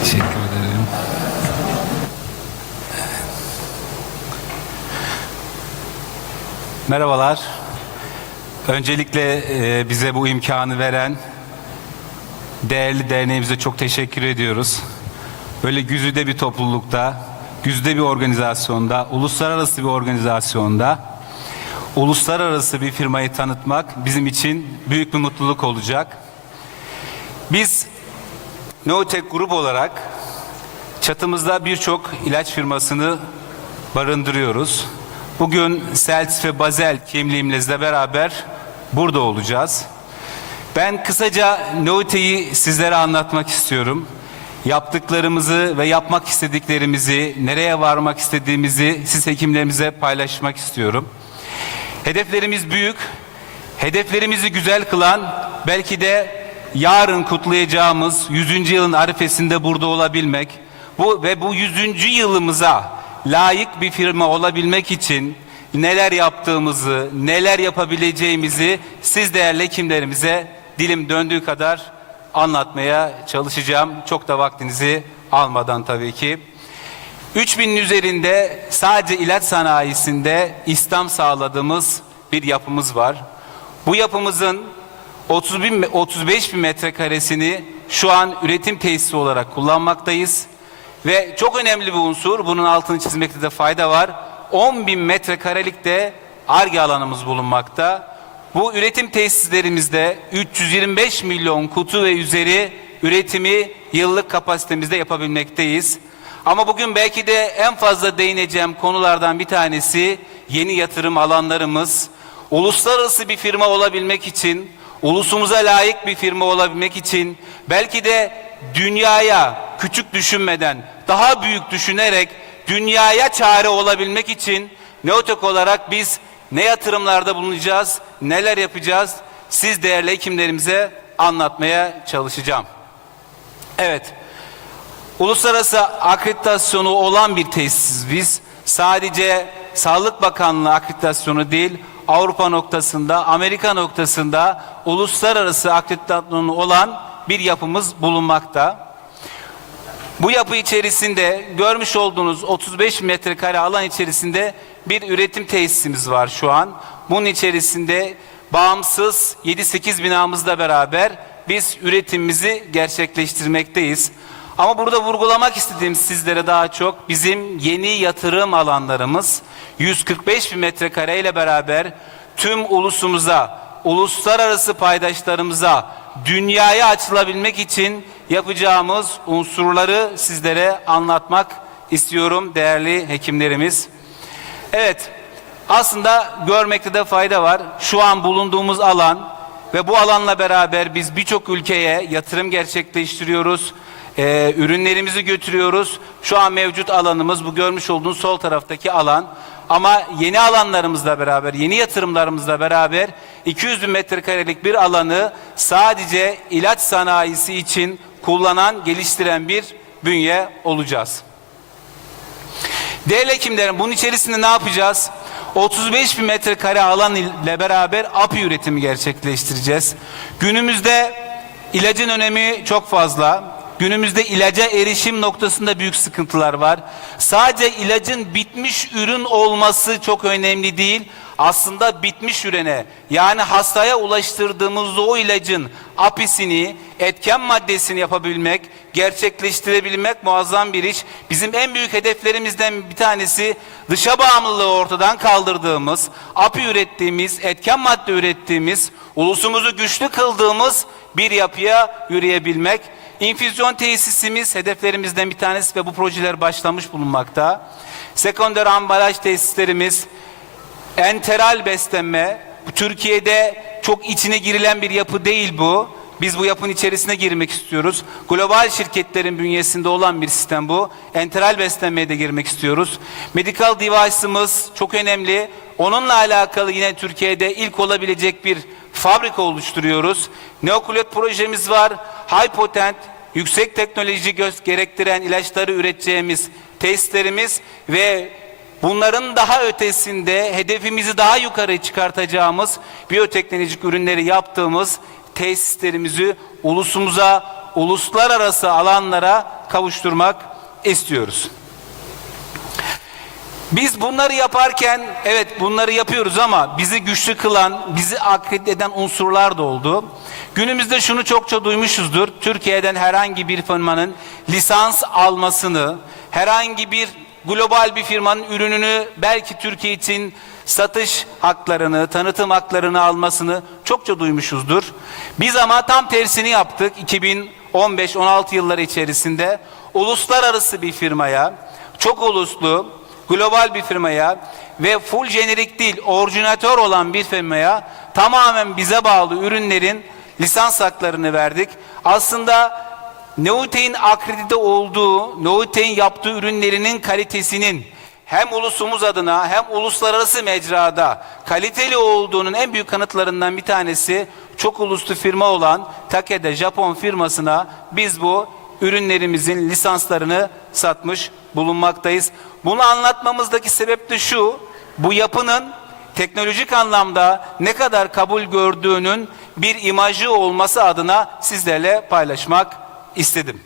Teşekkür ederim. Merhabalar. Öncelikle bize bu imkanı veren değerli derneğimize çok teşekkür ediyoruz. Böyle güzide bir toplulukta, güzide bir organizasyonda, uluslararası bir organizasyonda, uluslararası bir firmayı tanıtmak bizim için büyük bir mutluluk olacak. Biz Neotech Grup olarak çatımızda birçok ilaç firmasını barındırıyoruz. Bugün Celtis ve Basel kimliğimizle beraber burada olacağız. Ben kısaca Neotech'i sizlere anlatmak istiyorum. Yaptıklarımızı ve yapmak istediklerimizi, nereye varmak istediğimizi siz hekimlerimize paylaşmak istiyorum. Hedeflerimiz büyük. Hedeflerimizi güzel kılan belki de yarın kutlayacağımız 100. yılın arifesinde burada olabilmek. Bu 100. yılımıza layık bir firma olabilmek için neler yaptığımızı, neler yapabileceğimizi siz değerli hekimlerimize dilim döndüğü kadar anlatmaya çalışacağım. Çok da vaktinizi almadan tabii ki. 3000'in üzerinde sadece ilaç sanayisinde istihdam sağladığımız bir yapımız var. Bu yapımızın 35 bin metrekaresini şu an üretim tesisi olarak kullanmaktayız. Ve çok önemli bir unsur, bunun altını çizmekte de fayda var. 10 bin metrekarelik de Ar-Ge alanımız bulunmakta. Bu üretim tesislerimizde 325 milyon kutu ve üzeri üretimi yıllık kapasitemizde yapabilmekteyiz. Ama bugün belki de en fazla değineceğim konulardan bir tanesi yeni yatırım alanlarımız. Uluslararası bir firma olabilmek için, ulusumuza layık bir firma olabilmek için, belki de dünyaya küçük düşünmeden, daha büyük düşünerek dünyaya çare olabilmek için Neotech olarak biz ne yatırımlarda bulunacağız, neler yapacağız, siz değerli hekimlerimize anlatmaya çalışacağım. Evet, uluslararası akreditasyonu olan bir tesisiz biz. Sadece Sağlık Bakanlığı akreditasyonu değil, Avrupa noktasında, Amerika noktasında uluslararası akreditasyonu olan bir yapımız bulunmakta. Bu yapı içerisinde görmüş olduğunuz 35 metrekare alan içerisinde bir üretim tesisimiz var şu an. Bunun içerisinde bağımsız 7-8 binamızla beraber biz üretimimizi gerçekleştirmekteyiz. Ama burada vurgulamak istediğim sizlere daha çok bizim yeni yatırım alanlarımız 145 bin metrekare ile beraber tüm ulusumuza, uluslararası paydaşlarımıza, dünyaya açılabilmek için yapacağımız unsurları sizlere anlatmak istiyorum değerli hekimlerimiz. Evet, aslında görmekte de fayda var. Şu an bulunduğumuz alan ve bu alanla beraber biz birçok ülkeye yatırım gerçekleştiriyoruz. Ürünlerimizi götürüyoruz. Şu an mevcut alanımız bu görmüş olduğunuz sol taraftaki alan. Ama yeni alanlarımızla beraber, yeni yatırımlarımızla beraber 200 bin metrekarelik bir alanı sadece ilaç sanayisi için kullanan, geliştiren bir bünye olacağız. Değerli hekimlerim, bunun içerisinde ne yapacağız? 35 bin metrekare alan ile beraber API üretimi gerçekleştireceğiz. Günümüzde ilacın önemi çok fazla. Günümüzde ilaca erişim noktasında büyük sıkıntılar var. Sadece ilacın bitmiş ürün olması çok önemli değil. Aslında bitmiş ürüne, yani hastaya ulaştırdığımız o ilacın API'sini, etken maddesini yapabilmek, gerçekleştirebilmek muazzam bir iş. Bizim en büyük hedeflerimizden bir tanesi dışa bağımlılığı ortadan kaldırdığımız, API ürettiğimiz, etken madde ürettiğimiz, ulusumuzu güçlü kıldığımız bir yapıya yürüyebilmek. İnfüzyon tesisimiz hedeflerimizden bir tanesi ve bu projeler başlamış bulunmakta. Sekonder ambalaj tesislerimiz, enteral beslenme, Türkiye'de çok içine girilen bir yapı değil bu. Biz bu yapının içerisine girmek istiyoruz. Global şirketlerin bünyesinde olan bir sistem bu. Enteral beslenmeye de girmek istiyoruz. Medical device'ımız çok önemli. Onunla alakalı yine Türkiye'de ilk olabilecek bir fabrika oluşturuyoruz. Neokulet projemiz var. High potent, yüksek teknoloji gerektiren ilaçları üreteceğimiz tesislerimiz ve bunların daha ötesinde hedefimizi daha yukarı çıkartacağımız biyoteknolojik ürünleri yaptığımız tesislerimizi ulusumuza, uluslararası alanlara kavuşturmak istiyoruz. Biz bunları yaparken, evet bunları yapıyoruz ama bizi güçlü kılan, bizi akredite eden unsurlar da oldu. Günümüzde şunu çokça duymuşuzdur. Türkiye'den herhangi bir firmanın lisans almasını, herhangi bir global bir firmanın ürününü belki Türkiye için satış haklarını, tanıtım haklarını almasını çokça duymuşuzdur. Biz ama tam tersini yaptık 2015-16 yılları içerisinde. Uluslararası bir firmaya, çok uluslu, global bir firmaya ve full jenerik değil, orijinatör olan bir firmaya tamamen bize bağlı ürünlerin lisans haklarını verdik. Aslında Neote'in akredite olduğu, Neote'in yaptığı ürünlerinin kalitesinin hem ulusumuz adına hem uluslararası mecrada kaliteli olduğunun en büyük kanıtlarından bir tanesi çok uluslu firma olan Takeda Japon firmasına biz bu ürünlerimizin lisanslarını satmış bulunmaktayız. Bunu anlatmamızdaki sebep de şu, bu yapının teknolojik anlamda ne kadar kabul gördüğünün bir imajı olması adına sizlerle paylaşmak istedim.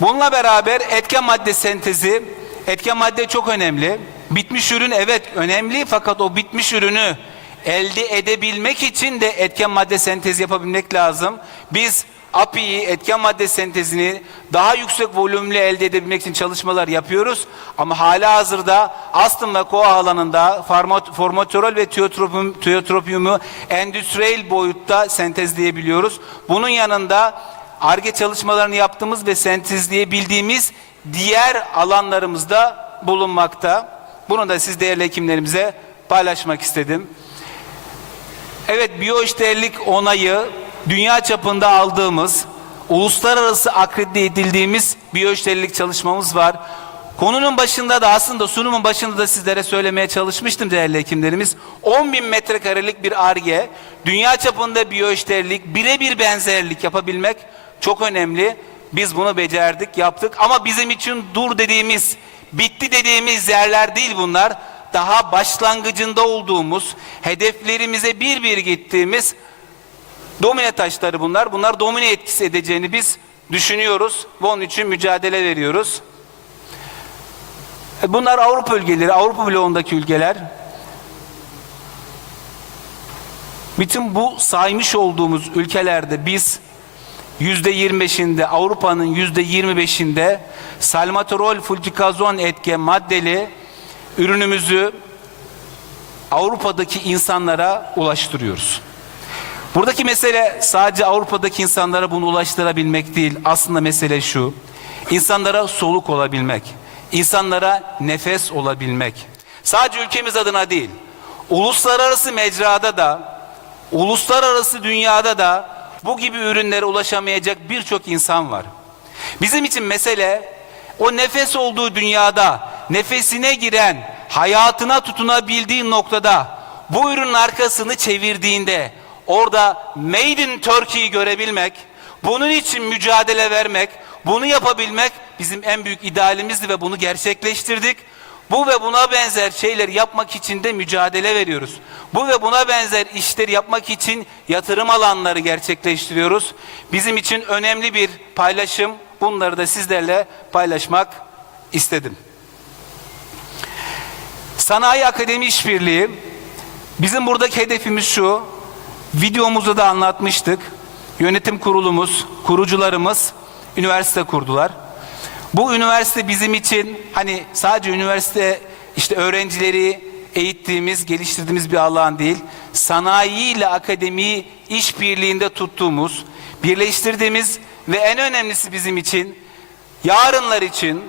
Bununla beraber etken madde sentezi, etken madde çok önemli. Bitmiş ürün evet önemli fakat o bitmiş ürünü elde edebilmek için de etken madde sentezi yapabilmek lazım. Biz API'yi, etken madde sentezini daha yüksek volümlü elde edebilmek için çalışmalar yapıyoruz. Ama hala hazırda astım ve koa alanında formoterol ve tiotropiumu endüstriyel boyutta sentezleyebiliyoruz. Bunun yanında Ar-Ge çalışmalarını yaptığımız ve sentezleyebildiğimiz diğer alanlarımızda bulunmakta. Bunu da siz değerli hekimlerimize paylaşmak istedim. Evet, biyoeşdeğerlik onayı dünya çapında aldığımız, uluslararası akredite edildiğimiz biyoeşdeğerlik çalışmamız var. Konunun başında da aslında sunumun başında da sizlere söylemeye çalışmıştım değerli hekimlerimiz. 10 bin metrekarelik bir Ar-Ge, dünya çapında biyoeşdeğerlik, birebir benzerlik yapabilmek çok önemli. Biz bunu becerdik, yaptık ama bizim için dur dediğimiz, bitti dediğimiz yerler değil bunlar. Daha başlangıcında olduğumuz, hedeflerimize bir bir gittiğimiz domine taşları bunlar. Bunlar domine etkisi edeceğini biz düşünüyoruz ve onun için mücadele veriyoruz. Bunlar Avrupa ülkeleri, Avrupa bloğundaki ülkeler. Bütün bu saymış olduğumuz ülkelerde biz %25'inde, Avrupa'nın %25'inde salmeterol flutikazon etken maddeli ürünümüzü Avrupa'daki insanlara ulaştırıyoruz. Buradaki mesele sadece Avrupa'daki insanlara bunu ulaştırabilmek değil. Aslında mesele şu: insanlara soluk olabilmek, insanlara nefes olabilmek. Sadece ülkemiz adına değil, uluslararası mecrada da, uluslararası dünyada da bu gibi ürünlere ulaşamayacak birçok insan var. Bizim için mesele o nefes olduğu dünyada, nefesine giren, hayatına tutunabildiği noktada bu ürünün arkasını çevirdiğinde orada Made in Turkey'yi görebilmek, bunun için mücadele vermek, bunu yapabilmek bizim en büyük idealimizdi ve bunu gerçekleştirdik. Bu ve buna benzer şeyleri yapmak için de mücadele veriyoruz. Bu ve buna benzer işleri yapmak için yatırım alanları gerçekleştiriyoruz. Bizim için önemli bir paylaşım. Bunları da sizlerle paylaşmak istedim. Sanayi Akademi İşbirliği, bizim buradaki hedefimiz şu: videomuzda da anlatmıştık. Yönetim kurulumuz, kurucularımız üniversite kurdular. Bu üniversite bizim için hani sadece üniversite işte öğrencileri eğittiğimiz, geliştirdiğimiz bir alan değil. Sanayi ile akademiyi işbirliğinde tuttuğumuz, birleştirdiğimiz ve en önemlisi bizim için yarınlar için,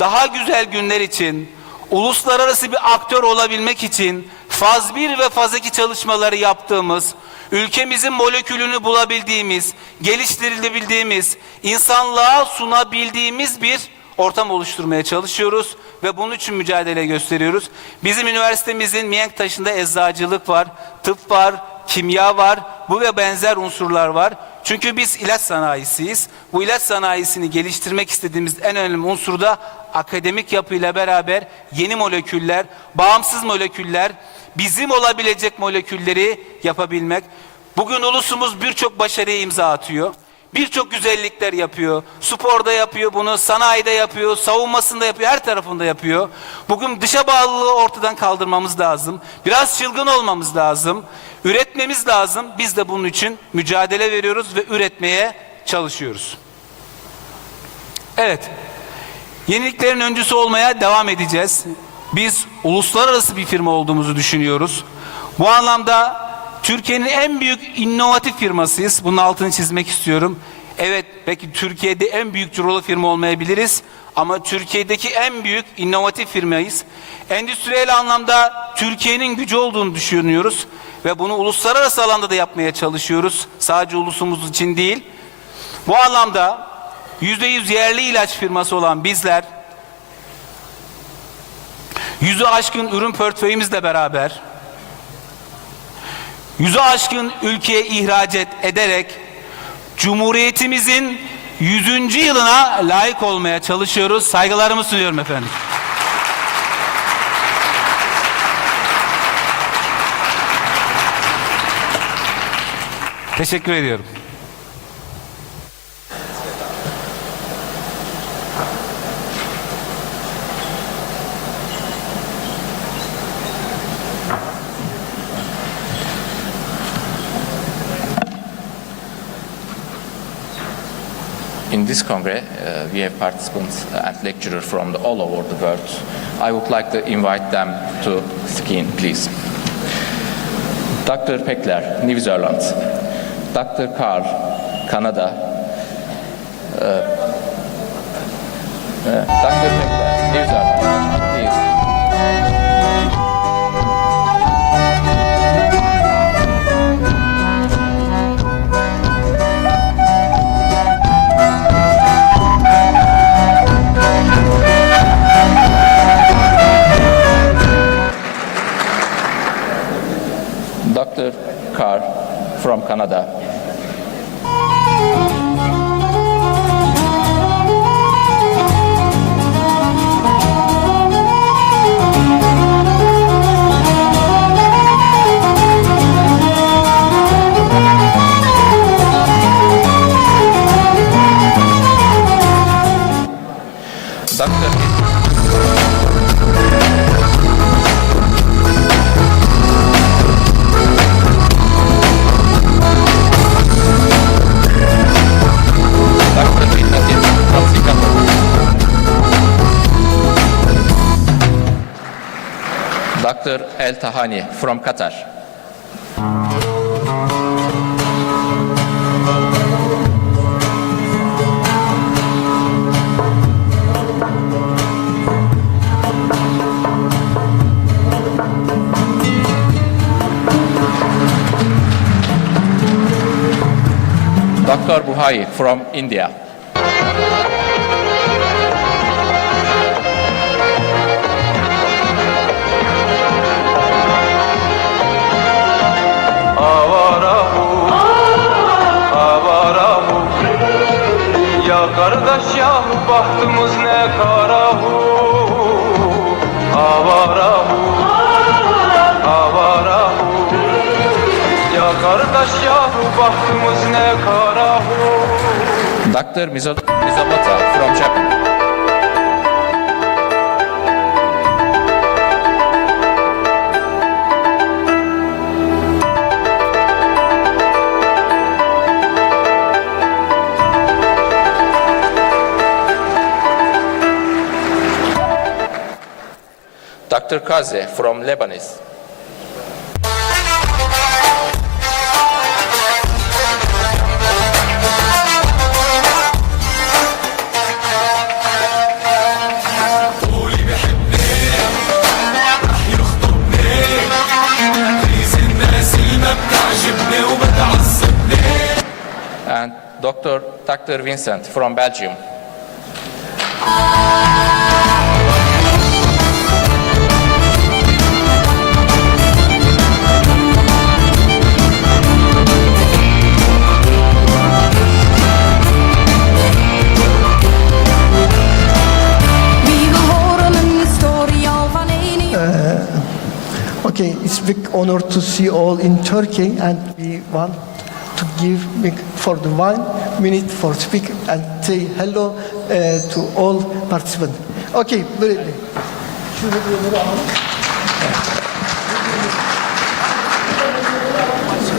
daha güzel günler için, uluslararası bir aktör olabilmek için faz 1 ve faz 2 çalışmaları yaptığımız, ülkemizin molekülünü bulabildiğimiz, geliştirebildiğimiz, insanlığa sunabildiğimiz bir ortam oluşturmaya çalışıyoruz ve bunun için mücadele gösteriyoruz. Bizim üniversitemizin mihenk taşında eczacılık var, tıp var, kimya var, bu ve benzer unsurlar var. Çünkü biz ilaç sanayisiyiz. Bu ilaç sanayisini geliştirmek istediğimiz en önemli unsur da akademik yapıyla beraber yeni moleküller, bağımsız moleküller, bizim olabilecek molekülleri yapabilmek. Bugün ulusumuz birçok başarıya imza atıyor. Birçok güzellikler yapıyor. Sporda yapıyor bunu, sanayide yapıyor, savunmasında yapıyor, her tarafında yapıyor. Bugün dışa bağlılığı ortadan kaldırmamız lazım. Biraz çılgın olmamız lazım. Üretmemiz lazım. Biz de bunun için mücadele veriyoruz ve üretmeye çalışıyoruz. Evet, yeniliklerin öncüsü olmaya devam edeceğiz. Biz uluslararası bir firma olduğumuzu düşünüyoruz. Bu anlamda Türkiye'nin en büyük inovatif firmasıyız. Bunun altını çizmek istiyorum. Evet, belki Türkiye'de en büyük cirolu firma olmayabiliriz ama Türkiye'deki en büyük inovatif firmayız. Endüstriyel anlamda Türkiye'nin gücü olduğunu düşünüyoruz ve bunu uluslararası alanda da yapmaya çalışıyoruz. Sadece ulusumuz için değil. Bu anlamda %100 yerli ilaç firması olan bizler, 100'ü aşkın ürün portföyümüzle beraber 100'ü aşkın ülkeye ihraç ederek Cumhuriyetimizin 100. yılına layık olmaya çalışıyoruz. Saygılarımı sunuyorum efendim. Teşekkür ediyorum. In this congress, we have participants and lecturers from all over the world. I would like to invite them to speak, please. Dr. Pekler, New Zealand. Dr. Carl, Canada. Dr. Pekler, New Zealand, please. Dr. Carr from Canada. Dr. Dr. El Tahani from Qatar. Dr. Buhai from India. Kardeş yahu bahtımız ne karahu, avarahu, avarahu. Ya kardeş yahu bahtımız ne karahu. Dr. Mizabata from Japan. Dr. Kaze from Lebanese. And Dr. Vincent from Belgium. Okay, it's a big honor to see all in Turkey, and we want to give for the 1 minute for speak and say hello to all participants. Okay, brilliant.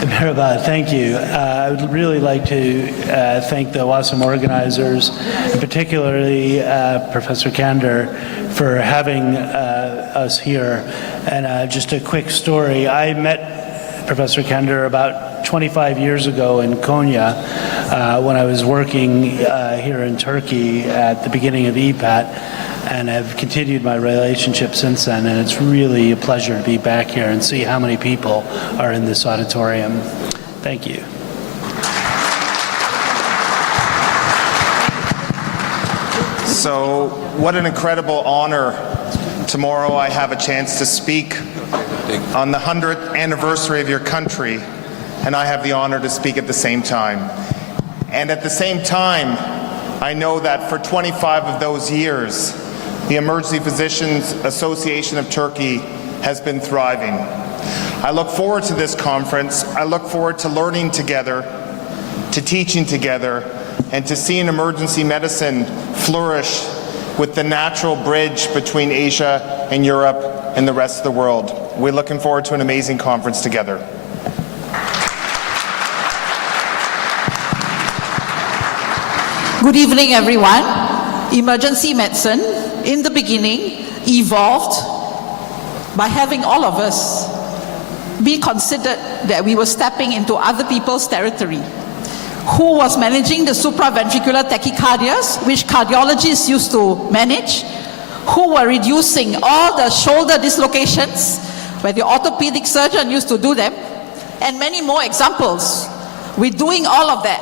Merhaba, thank you. I would really like to thank the WASM organizers, and particularly Professor Kander, for having us here. And just a quick story. I met Professor Kander about 25 years ago in Konya when I was working here in Turkey at the beginning of EPAT, and have continued my relationship since then, and it's really a pleasure to be back here and see how many people are in this auditorium. Thank you. So, what an incredible honor. Tomorrow I have a chance to speak on the 100th anniversary of your country, and I have the honor to speak at the same time. And at the same time, I know that for 25 of those years, the Emergency Physicians Association of Turkey has been thriving. I look forward to this conference. I look forward to learning together, to teaching together, and to seeing emergency medicine flourish with the natural bridge between Asia and Europe and the rest of the world. We're looking forward to an amazing conference together. Good evening, everyone. Emergency medicine, in the beginning, evolved by having all of us be considered that we were stepping into other people's territory. Who was managing the supraventricular tachycardias, which cardiologists used to manage, who were reducing all the shoulder dislocations, where the orthopedic surgeon used to do them, and many more examples. We're doing all of that.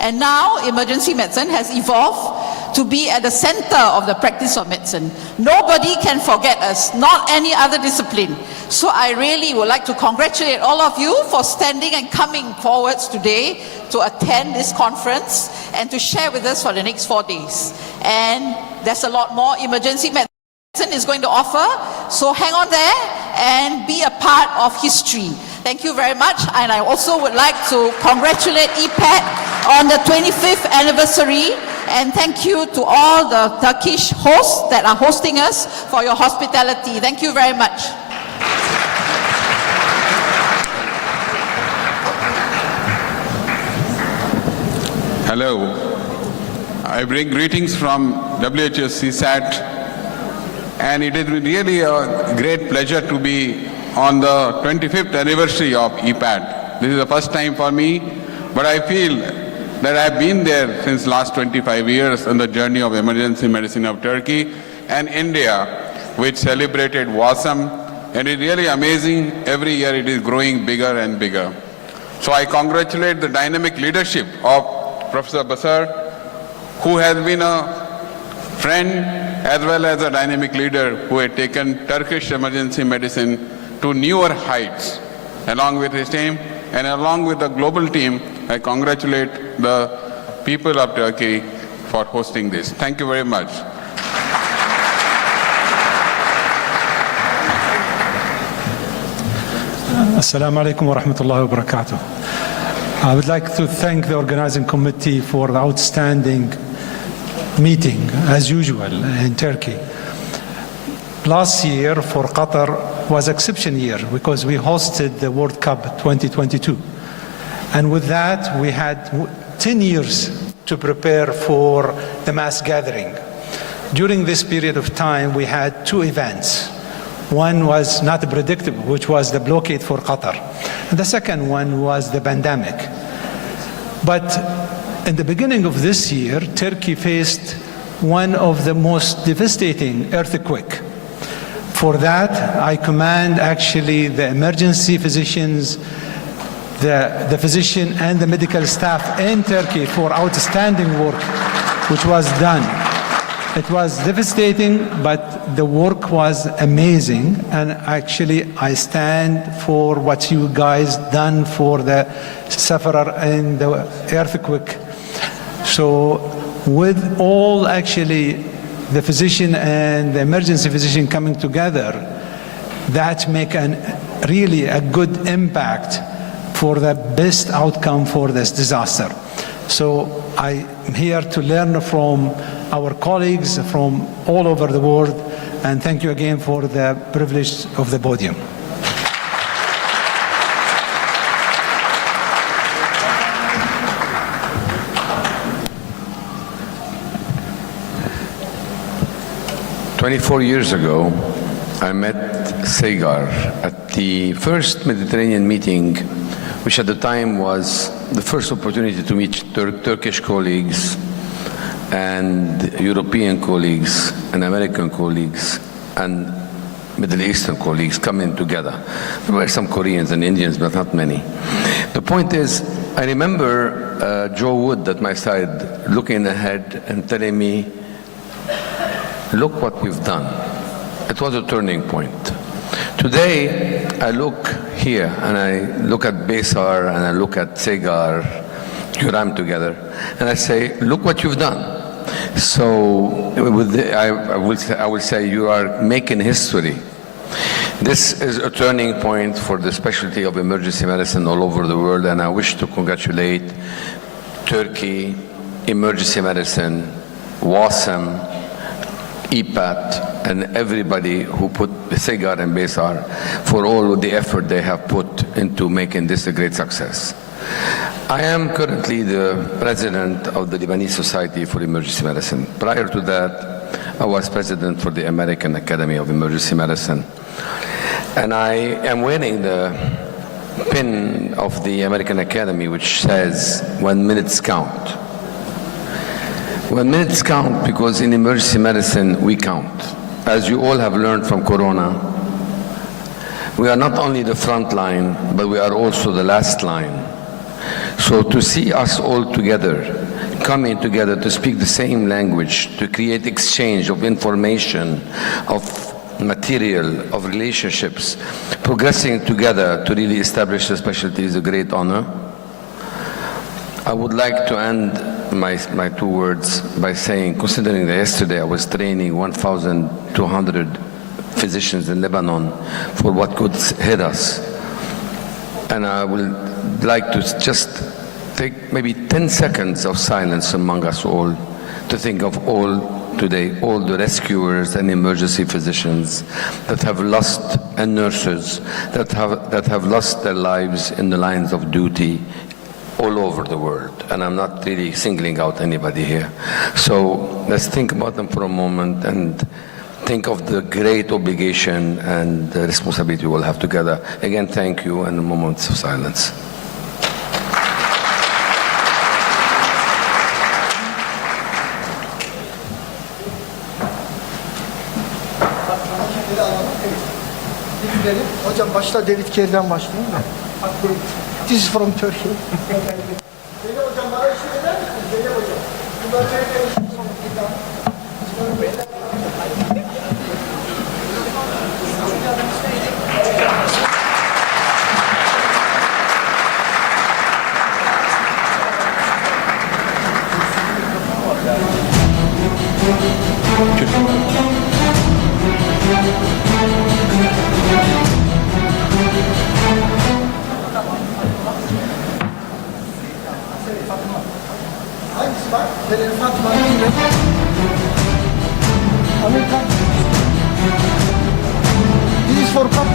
And now emergency medicine has evolved to be at the center of the practice of medicine. Nobody can forget us, not any other discipline. So I really would like to congratulate all of you for standing and coming forwards today to attend this conference and to share with us for the next 4 days. And there's a lot more emergency medicine is going to offer, so hang on there and be a part of history. Thank you very much, and I also would like to congratulate EPAT on the 25th anniversary, and thank you to all the Turkish hosts that are hosting us for your hospitality. Thank you very much. Hello. I bring greetings from WHO CSAT and it is really a great pleasure to be on the 25th anniversary of EPAD. This is the first time for me, but I feel that I've been there since last 25 years on the journey of emergency medicine of Turkey and India, which celebrated WASM, and it's really amazing. Every year it is growing bigger and bigger. So I congratulate the dynamic leadership of Professor Basar, who has been a friend as well as a dynamic leader who had taken Turkish emergency medicine to newer heights. Along with his team and along with the global team, I congratulate the people of Turkey for hosting this. Thank you very much. Assalamu alaikum wa rahmatullahi wa barakatuh. I would like to thank the organizing committee for the outstanding meeting, as usual, in Turkey. Last year for Qatar was exception year because we hosted the World Cup 2022. And with that, we had 10 years to prepare for the mass gathering. During this period of time, we had two events. One was not predictable, which was the blockade for Qatar. And the second one was the pandemic. But in the beginning of this year, Turkey faced one of the most devastating earthquakes. For that, I commend actually the emergency physicians, the physician and the medical staff in Turkey for outstanding work which was done. It was devastating, but the work was amazing, and actually I stand for what you guys done for the sufferer in the earthquake. So with all actually the physician and the emergency physician coming together, that make really a good impact for the best outcome for this disaster. So I'm here to learn from our colleagues from all over the world, and thank you again for the privilege of the podium. "24 years ago, I met Segar at the first Mediterranean meeting, which at the time was the first opportunity to meet Turkish colleagues and European colleagues and American colleagues and Middle Eastern colleagues coming together. There were some Koreans and Indians, but not many. The point is, I remember Joe Wood at my side looking ahead and telling me, look what we've done. It was a turning point. Today, I look here and I look at Besar and I look at Segar, Yuram together, and I say, look what you've done. So I will say you are making history. This is a turning point for the specialty of emergency medicine all over the world, and I wish to congratulate Turkey, emergency medicine, WASM, EPAT, and everybody who put Segar and Besar for all the effort they have put into making this a great success. I am currently the president of the Lebanese Society for Emergency Medicine. Prior to that, I was president for the American Academy of Emergency Medicine. And I am wearing the pin of the American Academy, which says, 1 minute count. 1 minute count because in emergency medicine, we count. As you all have learned from Corona, we are not only the front line, but we are also the last line. So to see us all together, coming together to speak the same language, to create exchange of information, of material, of relationships, progressing together to really establish the specialty is a great honor. I would like to end my two words by saying, considering that yesterday I was training 1,200 physicians in Lebanon for what could hit us, and I would like to just take maybe 10 seconds of silence among us all to think of all today, all the rescuers and emergency physicians that have lost, and nurses that have lost their lives in the lines of duty all over the world. And I'm not really singling out anybody here. So let's think about them for a moment and think of the great obligation and the responsibility we'll have together. Again, thank you, and a moment of silence. Hocam başta David Kerry'den başlayayım da. This is from Turkey. Zeynep hocam bana eşlik eder misiniz? Zeynep hocam. Bunlar Türkiye'nin eşlik hangisi var? Fatma'nın yine. Amerikan. This is for cup.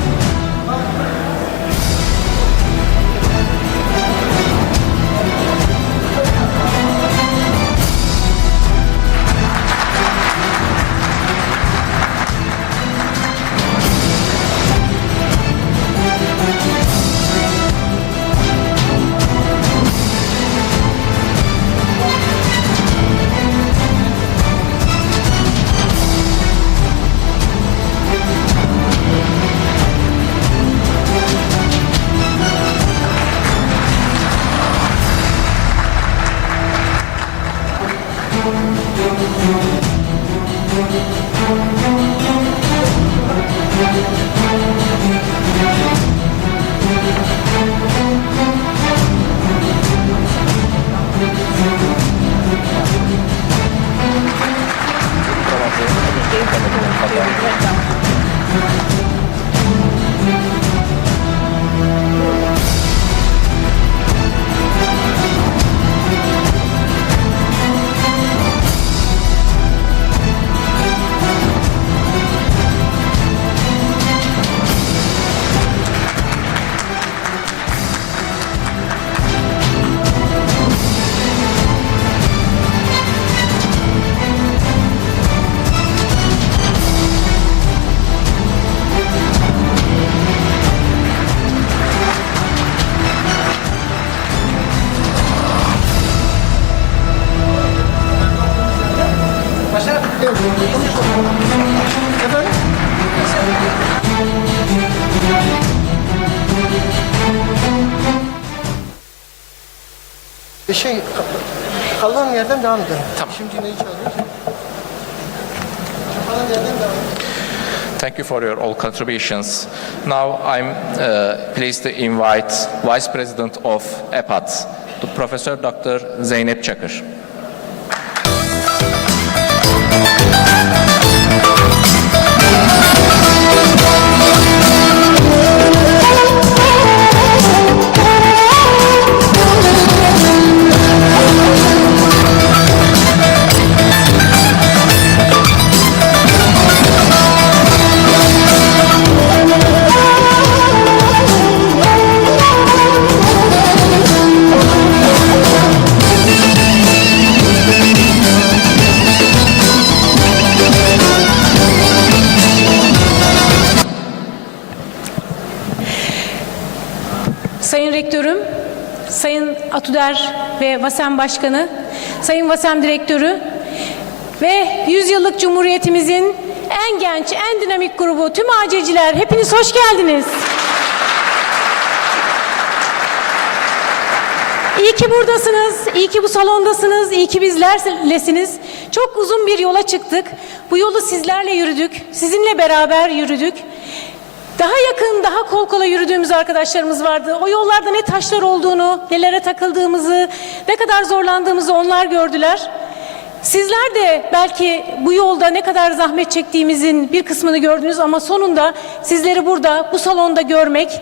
Kaldığım yerden devam edelim. Tamam. Şimdi neyi çalıyoruz? Kaldığım yerden devam edelim. Thank you for your all contributions. Now I'm pleased to invite Vice President of EPAT, Professor Dr. Zeynep Çakır. Sayın Rektörüm, Sayın Atuder ve VASEM Başkanı, Sayın VASEM Direktörü ve 100 yıllık Cumhuriyetimizin en genç, en dinamik grubu, tüm AC'ciler, hepiniz hoş geldiniz. İyi ki buradasınız, iyi ki bu salondasınız, iyi ki bizlerlesiniz. Çok uzun bir yola çıktık. Bu yolu sizlerle yürüdük, sizinle beraber yürüdük. Daha yakın, daha kol kola yürüdüğümüz arkadaşlarımız vardı. O yollarda ne taşlar olduğunu, nelere takıldığımızı, ne kadar zorlandığımızı onlar gördüler. Sizler de belki bu yolda ne kadar zahmet çektiğimizin bir kısmını gördünüz ama sonunda sizleri burada, bu salonda görmek,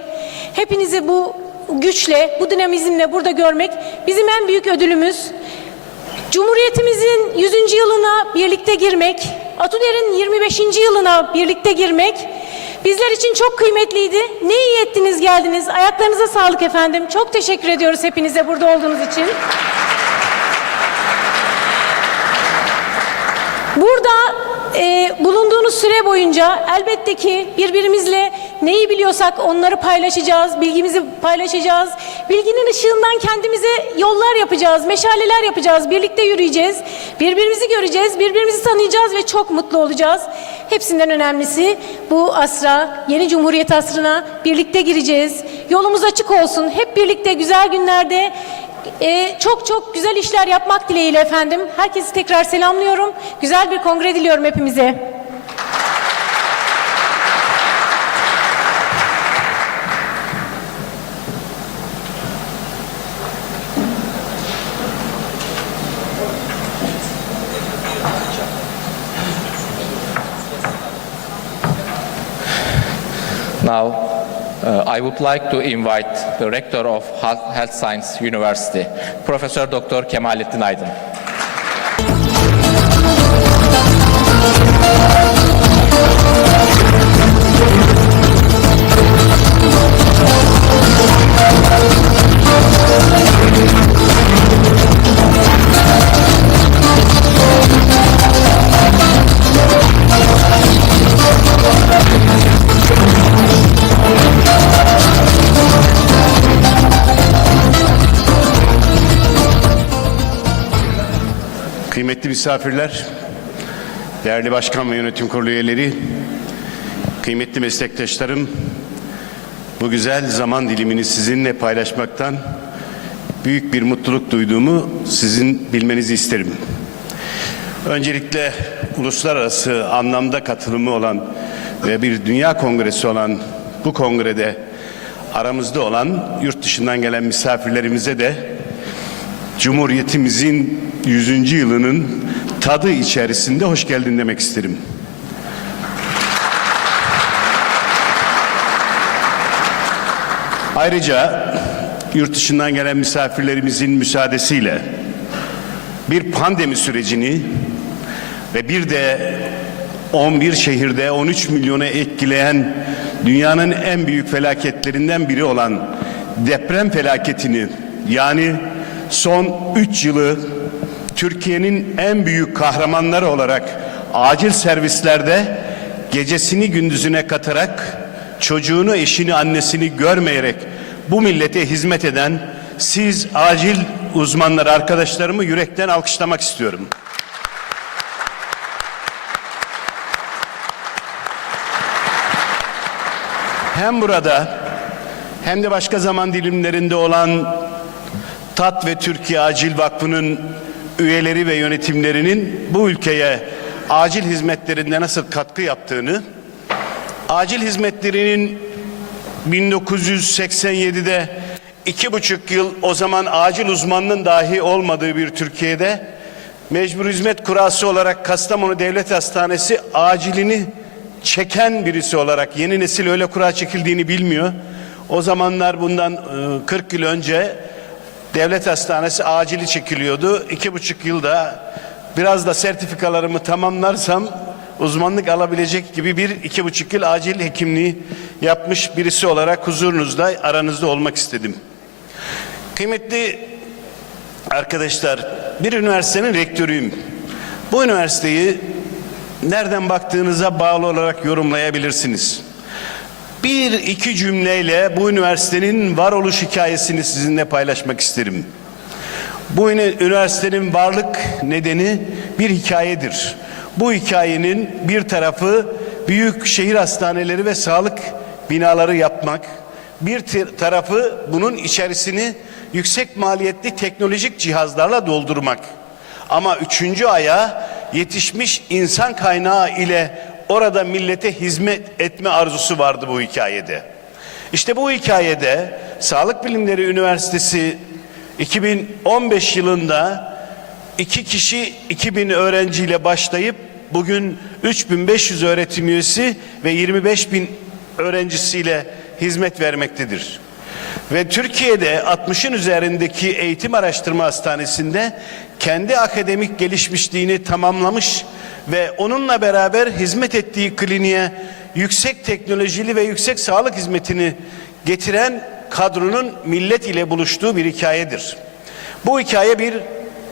hepinizi bu güçle, bu dinamizmle burada görmek bizim en büyük ödülümüz. Cumhuriyetimizin 100. yılına birlikte girmek, Atuder'in 25. yılına birlikte girmek bizler için çok kıymetliydi. Ne iyi ettiniz geldiniz. Ayaklarınıza sağlık efendim. Çok teşekkür ediyoruz hepinize burada olduğunuz için. Burada bulunduğunuz süre boyunca elbette ki birbirimizle neyi biliyorsak onları paylaşacağız, bilgimizi paylaşacağız. Bilginin ışığından kendimize yollar yapacağız, meşaleler yapacağız, birlikte yürüyeceğiz, birbirimizi göreceğiz, birbirimizi tanıyacağız ve çok mutlu olacağız. Hepsinden önemlisi bu asra, yeni Cumhuriyet asrına birlikte gireceğiz. Yolumuz açık olsun. Hep birlikte güzel günlerde çok çok güzel işler yapmak dileğiyle efendim. Herkesi tekrar selamlıyorum. Güzel bir kongre diliyorum hepimize. Now, I would like to invite the Rector of Health Science University, Professor Dr. Kemalettin Aydın. Kıymetli misafirler, değerli başkan ve yönetim kurulu üyeleri, kıymetli meslektaşlarım, bu güzel zaman dilimini sizinle paylaşmaktan büyük bir mutluluk duyduğumu sizin bilmenizi isterim. Öncelikle uluslararası anlamda katılımı olan ve bir dünya kongresi olan bu kongrede aramızda olan yurt dışından gelen misafirlerimize de Cumhuriyetimizin 100. yılının tadı içerisinde hoş geldin demek isterim. Ayrıca yurt dışından gelen misafirlerimizin müsaadesiyle bir pandemi sürecini ve bir de 11 şehirde 13 milyonu etkileyen dünyanın en büyük felaketlerinden biri olan deprem felaketini, yani son 3 yılı Türkiye'nin en büyük kahramanları olarak acil servislerde gecesini gündüzüne katarak, çocuğunu, eşini, annesini görmeyerek bu millete hizmet eden siz acil uzmanları, arkadaşlarımı yürekten alkışlamak istiyorum. Hem burada hem de başka zaman dilimlerinde olan TAT ve Türkiye Acil Vakfı'nın üyeleri ve yönetimlerinin bu ülkeye acil hizmetlerinde nasıl katkı yaptığını, acil hizmetlerinin 1987'de 2,5 yıl o zaman acil uzmanının dahi olmadığı bir Türkiye'de mecbur hizmet kurası olarak Kastamonu Devlet Hastanesi acilini çeken birisi olarak, yeni nesil öyle kura çekildiğini bilmiyor. O zamanlar bundan 40 yıl önce devlet hastanesi acili çekiliyordu. 2,5 yılda biraz da sertifikalarımı tamamlarsam uzmanlık alabilecek gibi 2,5 yıl acil hekimliği yapmış birisi olarak huzurunuzda, aranızda olmak istedim. Kıymetli arkadaşlar, bir üniversitenin rektörüyüm. Bu üniversiteyi nereden baktığınıza bağlı olarak yorumlayabilirsiniz. Bir iki cümleyle bu üniversitenin varoluş hikayesini sizinle paylaşmak isterim. Bu üniversitenin varlık nedeni bir hikayedir. Bu hikayenin bir tarafı büyük şehir hastaneleri ve sağlık binaları yapmak, bir tarafı bunun içerisini yüksek maliyetli teknolojik cihazlarla doldurmak. Ama üçüncü ayağı yetişmiş insan kaynağı ile orada millete hizmet etme arzusu vardı bu hikayede. İşte bu hikayede Sağlık Bilimleri Üniversitesi 2015 yılında 2 kişi 2000 öğrenciyle başlayıp bugün 3500 öğretim üyesi ve 25.000 öğrencisiyle hizmet vermektedir. Ve Türkiye'de 60'ın üzerindeki eğitim araştırma hastanesinde kendi akademik gelişmişliğini tamamlamış ve onunla beraber hizmet ettiği kliniğe yüksek teknolojili ve yüksek sağlık hizmetini getiren kadronun millet ile buluştuğu bir hikayedir. Bu hikaye bir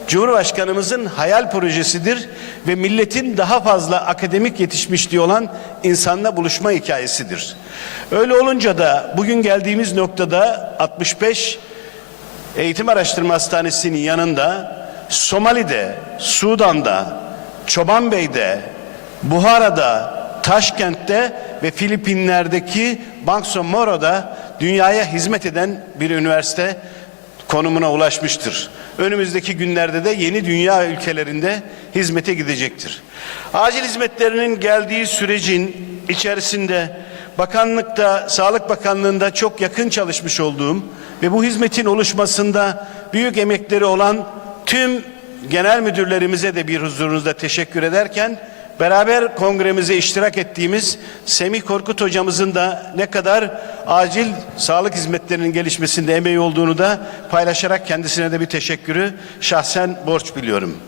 Cumhurbaşkanımızın hayal projesidir ve milletin daha fazla akademik yetişmişliği olan insanla buluşma hikayesidir. Öyle olunca da bugün geldiğimiz noktada 65 Eğitim Araştırma Hastanesi'nin yanında Somali'de, Sudan'da, Çobanbey'de, Buhara'da, Taşkent'te ve Filipinler'deki Bangsamoro'da dünyaya hizmet eden bir üniversite konumuna ulaşmıştır. Önümüzdeki günlerde de yeni dünya ülkelerinde hizmete gidecektir. Acil hizmetlerinin geldiği sürecin içerisinde bakanlıkta, Sağlık Bakanlığı'nda çok yakın çalışmış olduğum ve bu hizmetin oluşmasında büyük emekleri olan tüm genel müdürlerimize de bir huzurunuzda teşekkür ederken, beraber kongremize iştirak ettiğimiz Semih Korkut hocamızın da ne kadar acil sağlık hizmetlerinin gelişmesinde emeği olduğunu da paylaşarak kendisine de bir teşekkürü şahsen borç biliyorum.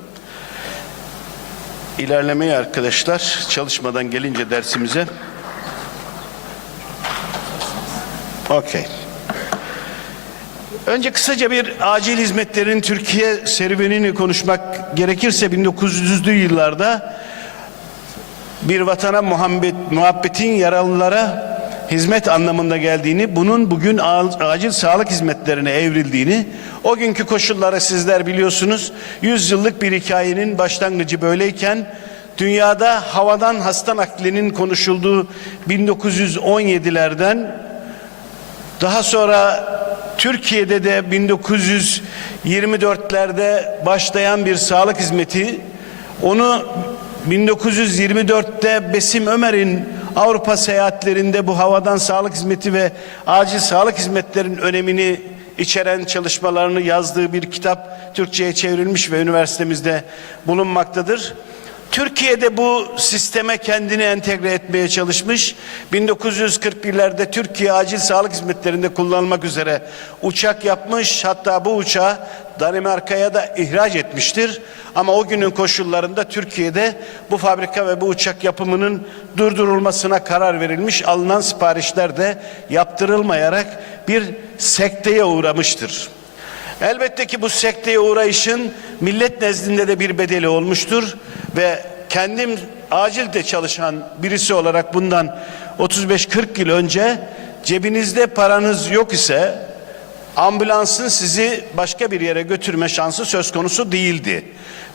İlerlemeye arkadaşlar, çalışmadan gelince dersimize. Okey. Önce kısaca bir acil hizmetlerin Türkiye serüvenini konuşmak gerekirse 1900'lü yıllarda bir vatana muhabbetin yaralılara hizmet anlamında geldiğini, bunun bugün acil sağlık hizmetlerine evrildiğini, o günkü koşulları sizler biliyorsunuz. 100 yıllık bir hikayenin başlangıcı böyleyken, dünyada havadan hasta naklinin konuşulduğu 1917'lerden, daha sonra Türkiye'de de 1924'lerde başlayan bir sağlık hizmeti, onu 1924'te Besim Ömer'in Avrupa seyahatlerinde bu havadan sağlık hizmeti ve acil sağlık hizmetlerinin önemini içeren çalışmalarını yazdığı bir kitap Türkçe'ye çevrilmiş ve üniversitemizde bulunmaktadır. Türkiye'de bu sisteme kendini entegre etmeye çalışmış. 1941'lerde Türkiye acil sağlık hizmetlerinde kullanılmak üzere uçak yapmış. Hatta bu uçağı Danimarka'ya da ihraç etmiştir. Ama o günün koşullarında Türkiye'de bu fabrika ve bu uçak yapımının durdurulmasına karar verilmiş. Alınan siparişler de yaptırılmayarak bir sekteye uğramıştır. Elbette ki bu sekteye uğrayışın millet nezdinde de bir bedeli olmuştur ve kendim acilde çalışan birisi olarak bundan 35-40 yıl önce cebinizde paranız yok ise ambulansın sizi başka bir yere götürme şansı söz konusu değildi.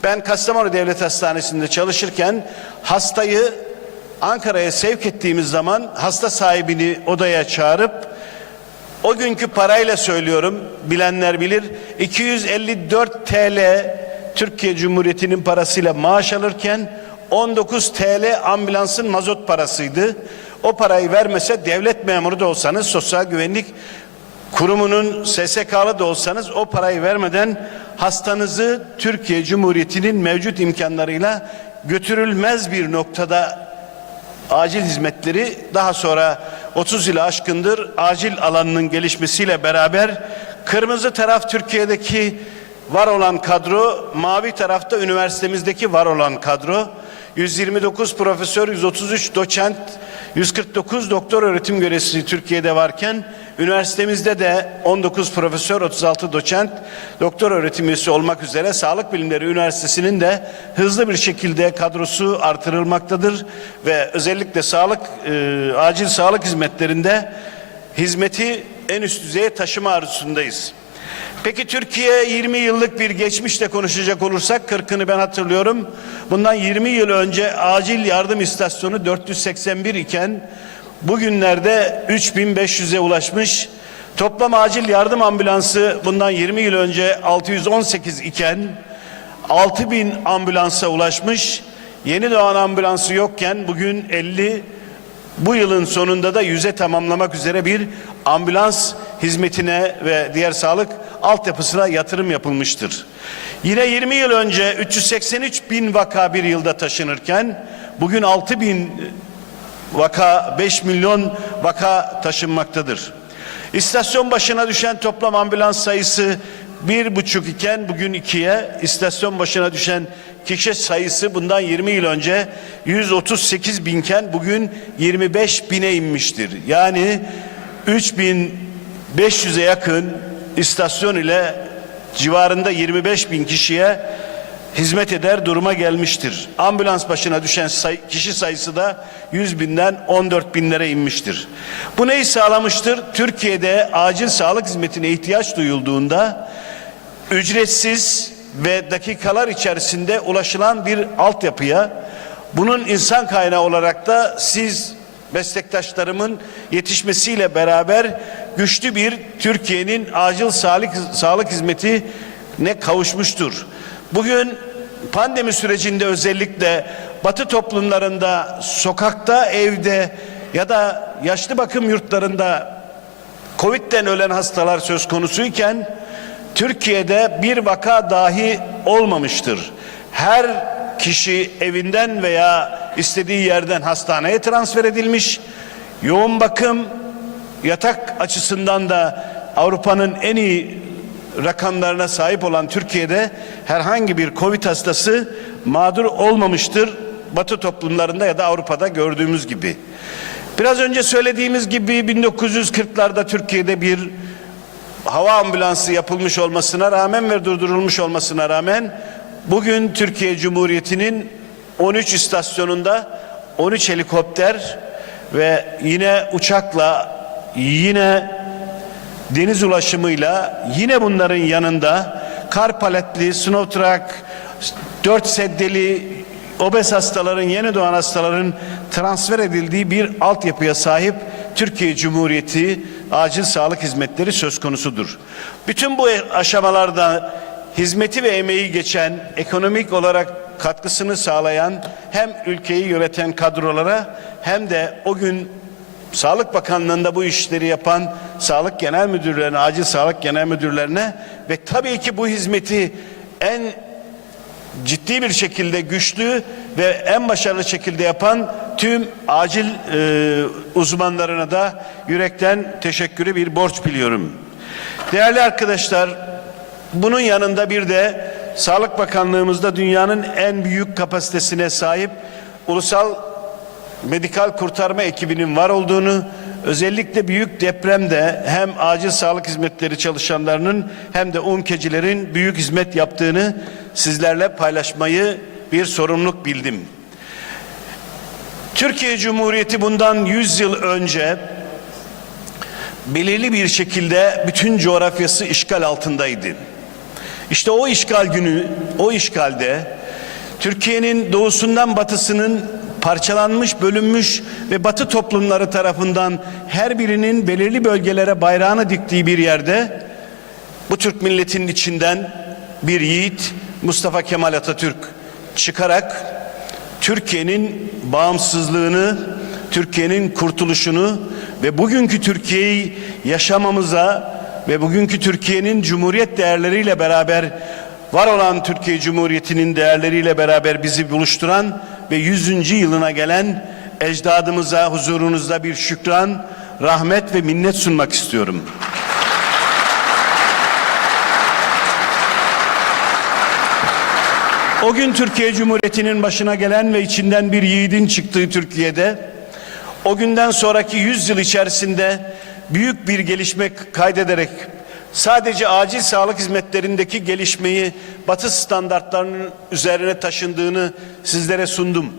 Ben Kastamonu Devlet Hastanesi'nde çalışırken hastayı Ankara'ya sevk ettiğimiz zaman hasta sahibini odaya çağırıp, o günkü parayla söylüyorum, bilenler bilir, 254 TL Türkiye Cumhuriyeti'nin parasıyla maaş alırken 19 TL ambulansın mazot parasıydı. O parayı vermese devlet memuru da olsanız, Sosyal Güvenlik Kurumu'nun SSK'lı da olsanız o parayı vermeden hastanızı Türkiye Cumhuriyeti'nin mevcut imkanlarıyla götürülmez bir noktada acil hizmetleri, daha sonra 30 yılı aşkındır acil alanının gelişmesiyle beraber kırmızı taraf Türkiye'deki var olan kadro, mavi tarafta üniversitemizdeki var olan kadro, 129 profesör, 133 doçent, 149 doktor öğretim görevlisi Türkiye'de varken, üniversitemizde de 19 profesör, 36 doçent, doktor öğretim üyesi olmak üzere Sağlık Bilimleri Üniversitesi'nin de hızlı bir şekilde kadrosu artırılmaktadır ve özellikle acil sağlık hizmetlerinde hizmeti en üst düzeye taşıma arzusundayız. Peki Türkiye 20 yıllık bir geçmişle konuşacak olursak, 40'ını ben hatırlıyorum. Bundan 20 yıl önce acil yardım istasyonu 481 iken bugünlerde 3500'e ulaşmış. Toplam acil yardım ambulansı bundan 20 yıl önce 618 iken 6000 ambulansa ulaşmış. Yeni doğan ambulansı yokken bugün 50, bu yılın sonunda da 100'e tamamlamak üzere bir ambulans hizmetine ve diğer sağlık altyapısına yatırım yapılmıştır. Yine 20 yıl önce 383 bin vaka bir yılda taşınırken bugün 6 bin vaka, 5 milyon vaka taşınmaktadır. İstasyon başına düşen toplam ambulans sayısı 1,5 iken bugün 2'ye, istasyon başına düşen kişi sayısı bundan 20 yıl önce 138 binken bugün 25 bine inmiştir. Yani 3500'e yakın istasyon ile civarında 25 bin kişiye hizmet eder duruma gelmiştir. Ambulans başına düşen kişi sayısı da 100 binden 14 binlere inmiştir. Bu neyi sağlamıştır? Türkiye'de acil sağlık hizmetine ihtiyaç duyulduğunda ücretsiz ve dakikalar içerisinde ulaşılan bir altyapıya, bunun insan kaynağı olarak da siz meslektaşlarımın yetişmesiyle beraber güçlü bir Türkiye'nin acil sağlık hizmetine kavuşmuştur. Bugün pandemi sürecinde özellikle Batı toplumlarında, sokakta, evde ya da yaşlı bakım yurtlarında Covid'den ölen hastalar söz konusuyken Türkiye'de bir vaka dahi olmamıştır. Her kişi evinden veya istediği yerden hastaneye transfer edilmiş. Yoğun bakım, yatak açısından da Avrupa'nın en iyi rakamlarına sahip olan Türkiye'de herhangi bir Covid hastası mağdur olmamıştır. Batı toplumlarında ya da Avrupa'da gördüğümüz gibi. Biraz önce söylediğimiz gibi 1940'larda Türkiye'de bir hava ambulansı yapılmış olmasına rağmen ve durdurulmuş olmasına rağmen bugün Türkiye Cumhuriyeti'nin 13 istasyonunda 13 helikopter ve yine uçakla, yine deniz ulaşımıyla, yine bunların yanında kar paletli, snow truck, 4 seddeli, obez hastaların, yeni doğan hastaların transfer edildiği bir altyapıya sahip Türkiye Cumhuriyeti acil sağlık hizmetleri söz konusudur. Bütün bu aşamalarda hizmeti ve emeği geçen, ekonomik olarak katkısını sağlayan hem ülkeyi yöneten kadrolara hem de o gün Sağlık Bakanlığı'nda bu işleri yapan sağlık genel müdürlerine, acil sağlık genel müdürlerine ve tabii ki bu hizmeti en ciddi bir şekilde güçlü ve en başarılı şekilde yapan tüm acil uzmanlarına da yürekten teşekkürü bir borç biliyorum. Değerli arkadaşlar, bunun yanında bir de Sağlık Bakanlığımızda dünyanın en büyük kapasitesine sahip ulusal medikal kurtarma ekibinin var olduğunu, özellikle büyük depremde hem acil sağlık hizmetleri çalışanlarının hem de UNKE'cilerin büyük hizmet yaptığını sizlerle paylaşmayı bir sorumluluk bildim. Türkiye Cumhuriyeti bundan 100 yıl önce belirli bir şekilde bütün coğrafyası işgal altındaydı. İşte o işgal günü, o işgalde Türkiye'nin doğusundan batısının parçalanmış, bölünmüş ve Batı toplumları tarafından her birinin belirli bölgelere bayrağını diktiği bir yerde bu Türk milletinin içinden bir yiğit Mustafa Kemal Atatürk çıkarak Türkiye'nin bağımsızlığını, Türkiye'nin kurtuluşunu ve bugünkü Türkiye'yi yaşamamıza ve bugünkü Türkiye'nin Cumhuriyet değerleriyle beraber var olan Türkiye Cumhuriyeti'nin değerleriyle beraber bizi buluşturan ve 100. yılına gelen ecdadımıza huzurunuzda bir şükran, rahmet ve minnet sunmak istiyorum. O gün Türkiye Cumhuriyeti'nin başına gelen ve içinden bir yiğidin çıktığı Türkiye'de, o günden sonraki 100 yıl içerisinde büyük bir gelişme kaydederek sadece acil sağlık hizmetlerindeki gelişmeyi Batı standartlarının üzerine taşındığını sizlere sundum.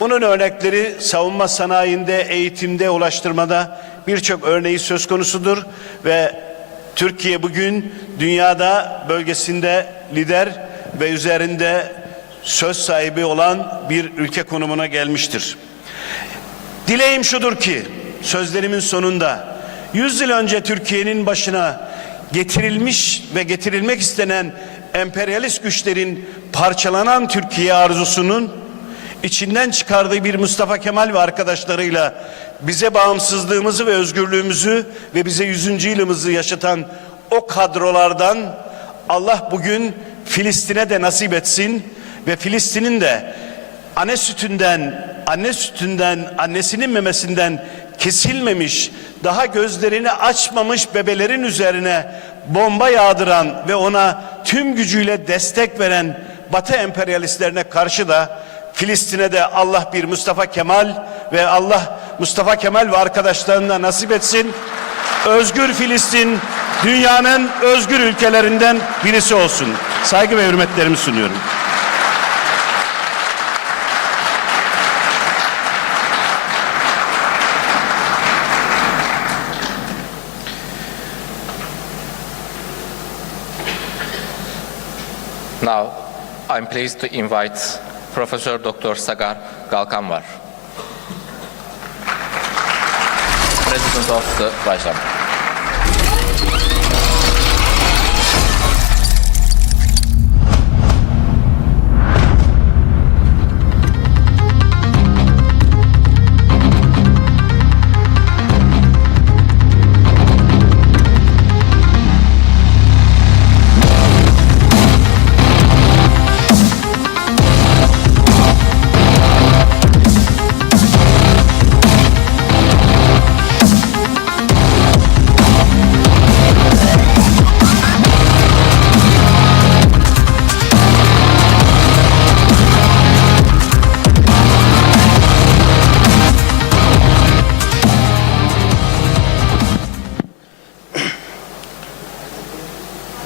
Bunun örnekleri savunma sanayinde, eğitimde, ulaştırmada birçok örneği söz konusudur ve Türkiye bugün dünyada bölgesinde lider ve üzerinde söz sahibi olan bir ülke konumuna gelmiştir. Dileğim şudur ki sözlerimin sonunda 100 yıl önce Türkiye'nin başına getirilmiş ve getirilmek istenen emperyalist güçlerin parçalanan Türkiye arzusunun içinden çıkardığı bir Mustafa Kemal ve arkadaşlarıyla bize bağımsızlığımızı ve özgürlüğümüzü ve bize 100. yılımızı yaşatan o kadrolardan Allah bugün Filistin'e de nasip etsin ve Filistin'in de annesinin memesinden kesilmemiş, daha gözlerini açmamış bebelerin üzerine bomba yağdıran ve ona tüm gücüyle destek veren Batı emperyalistlerine karşı da Filistin'e de Allah bir Mustafa Kemal ve Allah Mustafa Kemal ve arkadaşlarına nasip etsin. Özgür Filistin, dünyanın özgür ülkelerinden birisi olsun. Saygı ve hürmetlerimi sunuyorum. Now, I'm pleased to invite Professor Dr. Sagar Galkanvar, President of the Vajam.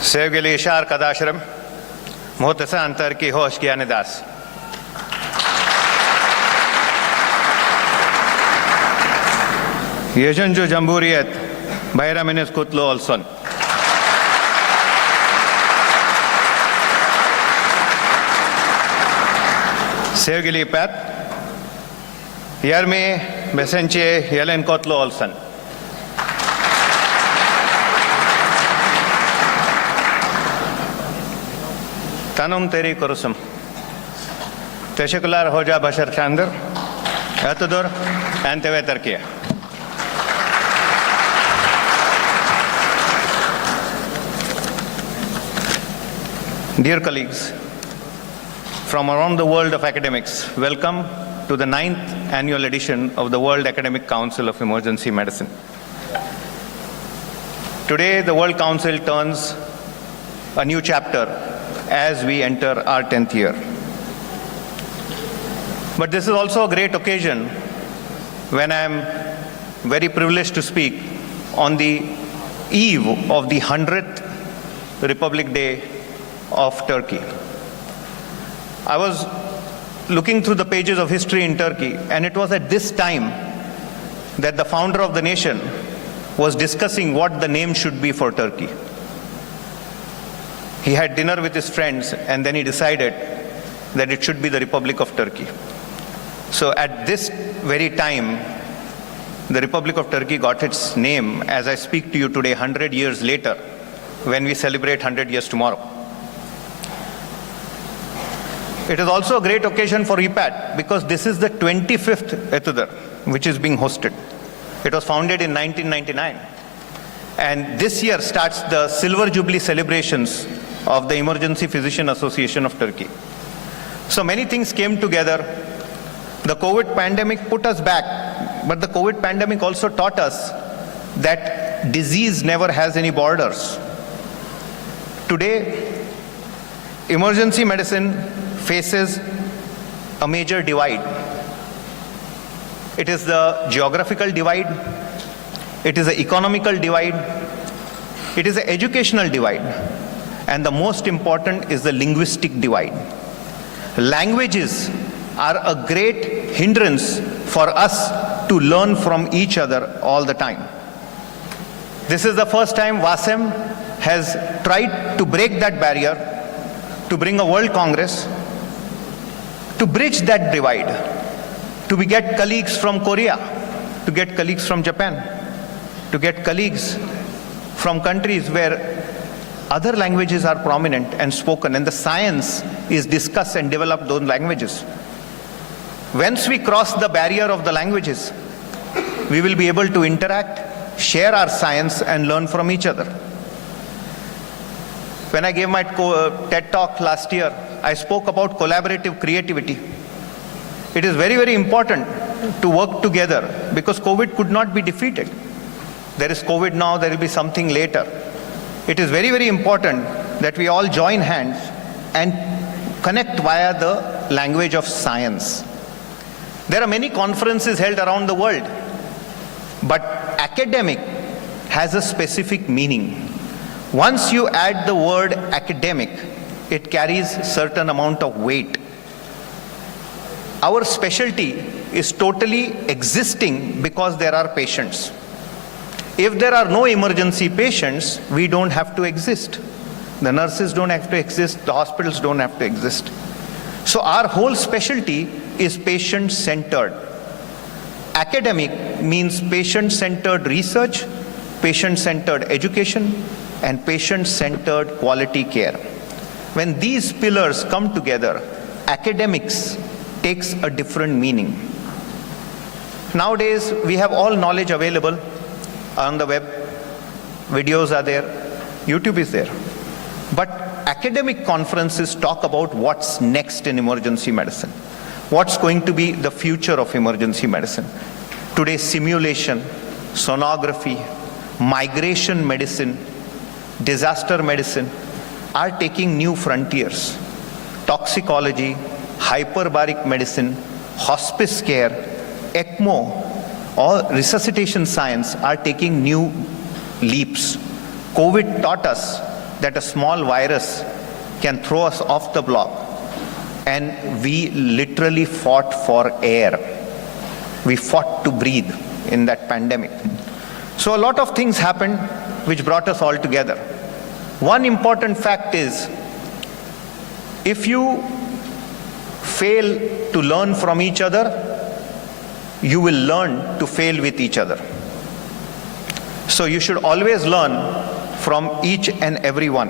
Sevgili iş arkadaşlarım, muhteşem Türkiye hoş geldiniz. Yedinci Cumhuriyet bayramınız kutlu olsun. Sevgili İpek, 25. yılın kutlu olsun. Tanım teri kurusum. Teşekkürler Hoca Başar Çandır. Atıdır, ente ve Türkiye. Dear colleagues, from around the world of academics, welcome to the 9th annual edition of the World Academic Council of Emergency Medicine. Today, the World Council turns a new chapter as we enter our 10th year. But this is also a great occasion when I am very privileged to speak on the eve of the 100th Republic Day of Turkey. I was looking through the pages of history in Turkey, and it was at this time that the founder of the nation was discussing what the name should be for Turkey. He had dinner with his friends, and then he decided that it should be the Republic of Turkey. So at this very time, the Republic of Turkey got its name as I speak to you today, 100 years later, when we celebrate 100 years tomorrow. It is also a great occasion for EPAT because this is the 25th Etudar which is being hosted. It was founded in 1999. And this year starts the Silver Jubilee celebrations of the Emergency Physician Association of Turkey. So many things came together. The COVID pandemic put us back, but the COVID pandemic also taught us that disease never has any borders. Today, emergency medicine faces a major divide. It is the geographical divide, it is the economical divide, it is the educational divide, and the most important is the linguistic divide. Languages are a great hindrance for us to learn from each other all the time. This is the first time WASEM has tried to break that barrier, to bring a World Congress, to bridge that divide, to get colleagues from Korea, to get colleagues from Japan, to get colleagues from countries where other languages are prominent and spoken, and the science is discussed and developed those languages. Once we cross the barrier of the languages, we will be able to interact, share our science, and learn from each other. When I gave my TED talk last year, I spoke about collaborative creativity. It is very, very important to work together because COVID could not be defeated. There is COVID now, there will be something later. It is very, very important that we all join hands and connect via the language of science. There are many conferences held around the world, but academic has a specific meaning. Once you add the word academic, it carries certain amount of weight. Our specialty is totally existing because there are patients. If there are no emergency patients, we don't have to exist. The nurses don't have to exist, the hospitals don't have to exist. So our whole specialty is patient-centered. Academic means patient-centered research, patient-centered education, and patient-centered quality care. When these pillars come together, academics takes a different meaning. Nowadays, we have all knowledge available on the web. Videos are there, YouTube is there. But academic conferences talk about what's next in emergency medicine. What's going to be the future of emergency medicine? Today, simulation, sonography, migration medicine, disaster medicine are taking new frontiers. Toxicology, hyperbaric medicine, hospice care, ECMO, all resuscitation science are taking new leaps. COVID taught us that a small virus can throw us off the block, and we literally fought for air. We fought to breathe in that pandemic. So a lot of things happened which brought us all together. One important fact is, if you fail to learn from each other, you will learn to fail with each other. So you should always learn from each and every one.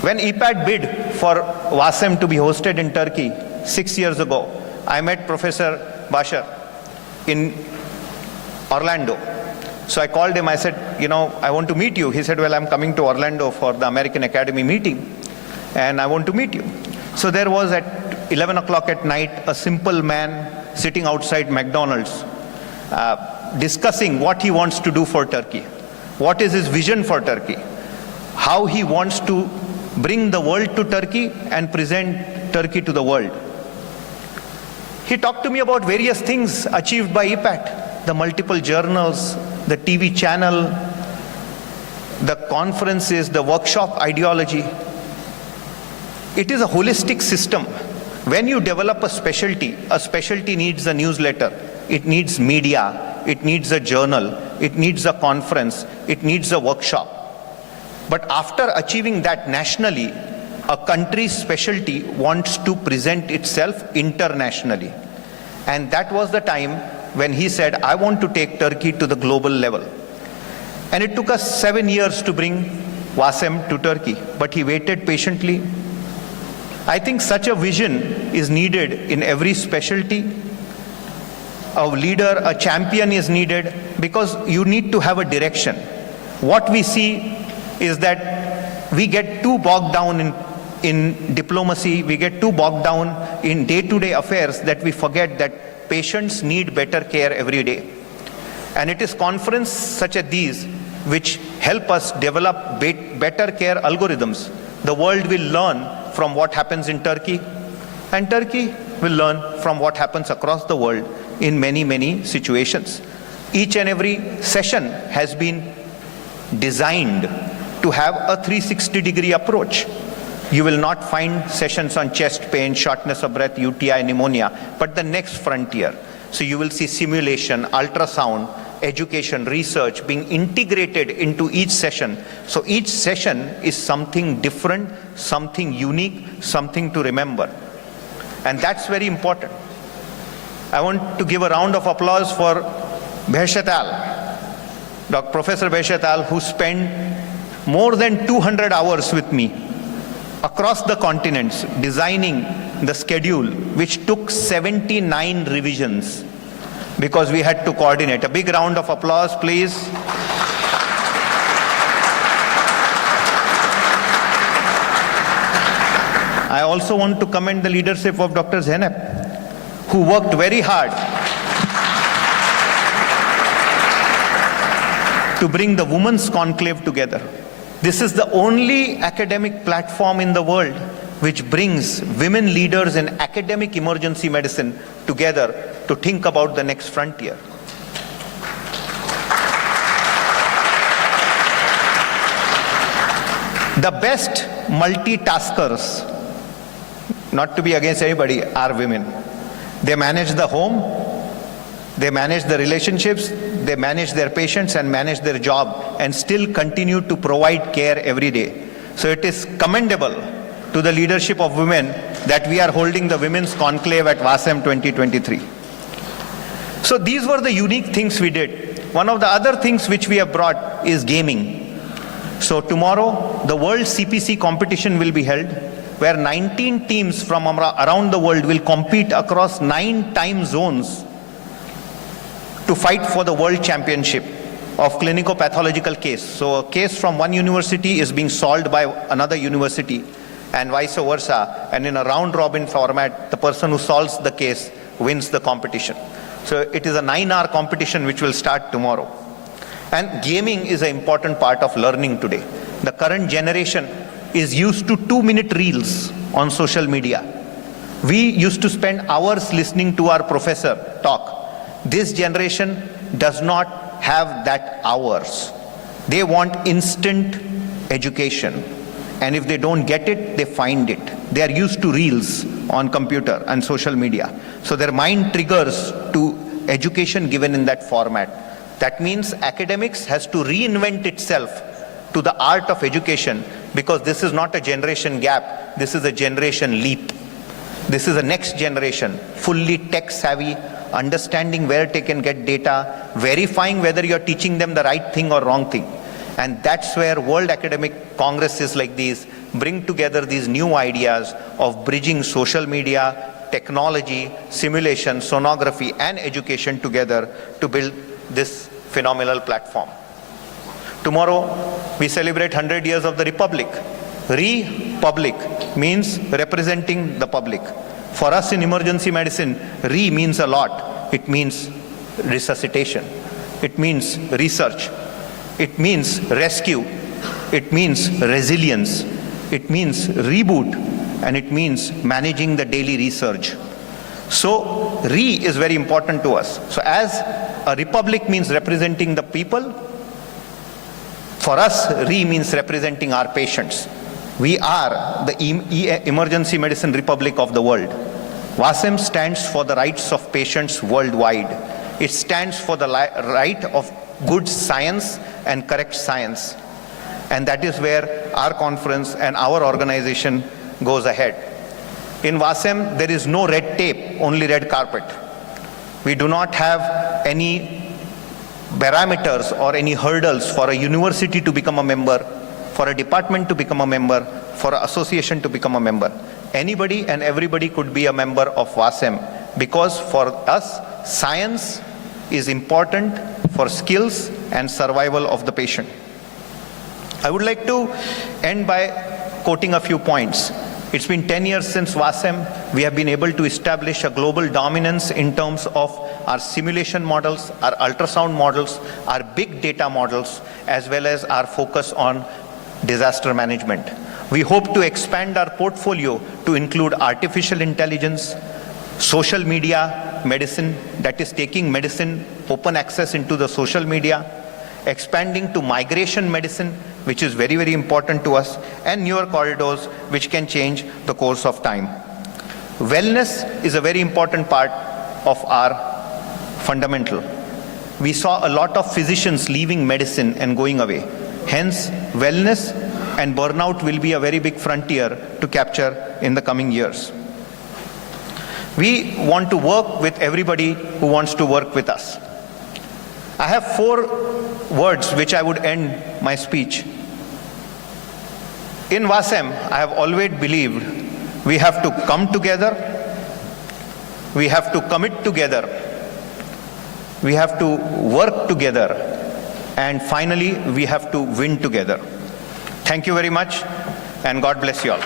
When EPAD bid for WASEM to be hosted in Turkey 6 years ago, I met Professor Bashar in Orlando. So I called him, I said, I want to meet you. He said, well, I'm coming to Orlando for the American Academy meeting, and I want to meet you. So there was at 11 o'clock at night, a simple man sitting outside McDonald's, discussing what he wants to do for Turkey. What is his vision for Turkey? How he wants to bring the world to Turkey and present Turkey to the world. He talked to me about various things achieved by EPAT, the multiple journals, the TV channel, the conferences, the workshop ideology. It is a holistic system. When you develop a specialty needs a newsletter, it needs media, it needs a journal, it needs a conference, it needs a workshop. But after achieving that nationally, a country's specialty wants to present itself internationally. And that was the time when he said, I want to take Turkey to the global level. And it took us 7 years to bring WASEM to Turkey, but he waited patiently. I think such a vision is needed in every specialty. A leader, a champion is needed, because you need to have a direction. What we see is that we get too bogged down in diplomacy, we get too bogged down in day-to-day affairs that we forget that patients need better care every day. And it is conferences such as these which help us develop better care algorithms. The world will learn from what happens in Turkey, and Turkey will learn from what happens across the world in many, many situations. Each and every session has been designed to have a 360-degree approach. You will not find sessions on chest pain, shortness of breath, UTI, pneumonia, but the next frontier. So you will see simulation, ultrasound, education, research being integrated into each session. So each session is something different, something unique, something to remember. And that's very important. I want to give a round of applause for Behshat Al, Professor Behshat Al, who spent more than 200 hours with me across the continents designing the schedule, which took 79 revisions because we had to coordinate. A big round of applause, please. I also want to commend the leadership of Dr. Zainab, who worked very hard to bring the Women's Conclave together. This is the only academic platform in the world which brings women leaders in academic emergency medicine together to think about the next frontier. The best multitaskers, not to be against anybody, are women. They manage the home, they manage the relationships, they manage their patients and manage their job and still continue to provide care every day. So it is commendable to the leadership of women that we are holding the Women's Conclave at WASEM 2023. So these were the unique things we did. One of the other things which we have brought is gaming. So tomorrow, the World CPC competition will be held, where 19 teams from around the world will compete across 9 time zones to fight for the world championship of clinico-pathological case. So a case from one university is being solved by another university and vice versa. And in a round-robin format, the person who solves the case wins the competition. So it is a 9-hour competition which will start tomorrow. And gaming is an important part of learning today. The current generation is used to 2-minute reels on social media. We used to spend hours listening to our professor talk. This generation does not have that hours. They want instant education. And if they don't get it, they find it. They are used to reels on computer and social media. So their mind triggers to education given in that format. That means academics has to reinvent itself to the art of education, because this is not a generation gap, this is a generation leap. This is a next generation, fully tech savvy, understanding where they can get data, verifying whether you're teaching them the right thing or wrong thing. And that's where World Academic Congresses like these bring together these new ideas of bridging social media, technology, simulation, sonography, and education together to build this phenomenal platform. Tomorrow, we celebrate 100 years of the Republic. Republic means representing the public. For us in emergency medicine, re means a lot. It means resuscitation. It means research. It means rescue. It means resilience. It means reboot. And it means managing the daily research. So, re is very important to us. So as a republic means representing the people, for us, re means representing our patients. We are the emergency medicine republic of the world. WASEM stands for the rights of patients worldwide. It stands for the right of good science and correct science. And that is where our conference and our organization goes ahead. In WASEM, there is no red tape, only red carpet. We do not have any parameters or any hurdles for a university to become a member, for a department to become a member, for an association to become a member. Anybody and everybody could be a member of WASEM, because for us, science is important for skills and survival of the patient. I would like to end by quoting a few points. It's been 10 years since WASEM. We have been able to establish a global dominance in terms of our simulation models, our ultrasound models, our big data models, as well as our focus on disaster management. We hope to expand our portfolio to include artificial intelligence, social media medicine, that is taking medicine open access into the social media, expanding to migration medicine, which is very, very important to us, and newer corridors which can change the course of time. Wellness is a very important part of our fundamental. We saw a lot of physicians leaving medicine and going away. Hence, wellness and burnout will be a very big frontier to capture in the coming years. We want to work with everybody who wants to work with us. I have 4 words which I would end my speech. In WASEM, I have always believed we have to come together, we have to commit together, we have to work together, and finally, we have to win together. Thank you very much, and God bless you all.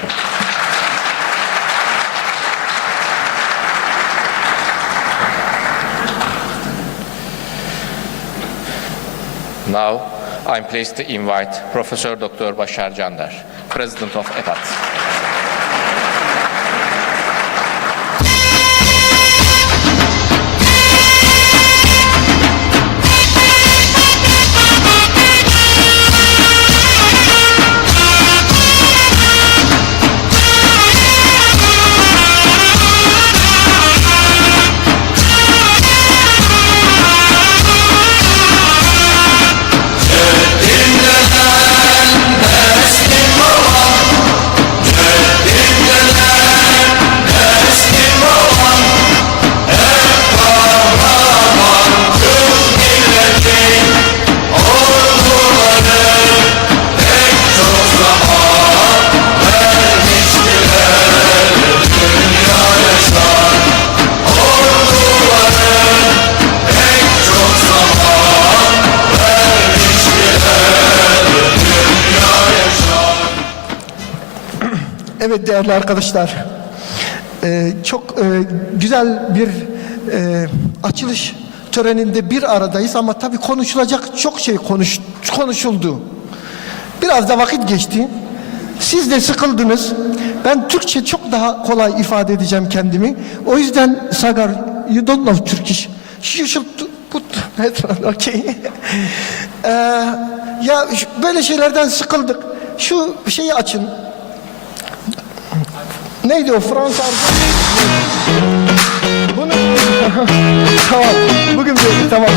Now, I'm pleased to invite Professor Dr. Bashar Jandar, President of EPAT. Evet değerli arkadaşlar, çok güzel bir açılış töreninde bir aradayız ama tabii konuşulacak çok şey konuşuldu. Biraz da vakit geçti. Siz de sıkıldınız. Ben Türkçe çok daha kolay ifade edeceğim kendimi. O yüzden Sagar, you don't know Turkish. You should put okay. Ya böyle şeylerden sıkıldık. Şu şeyi açın. Neydi o Fransa? Bunu tamam. Bugün böyle tamam.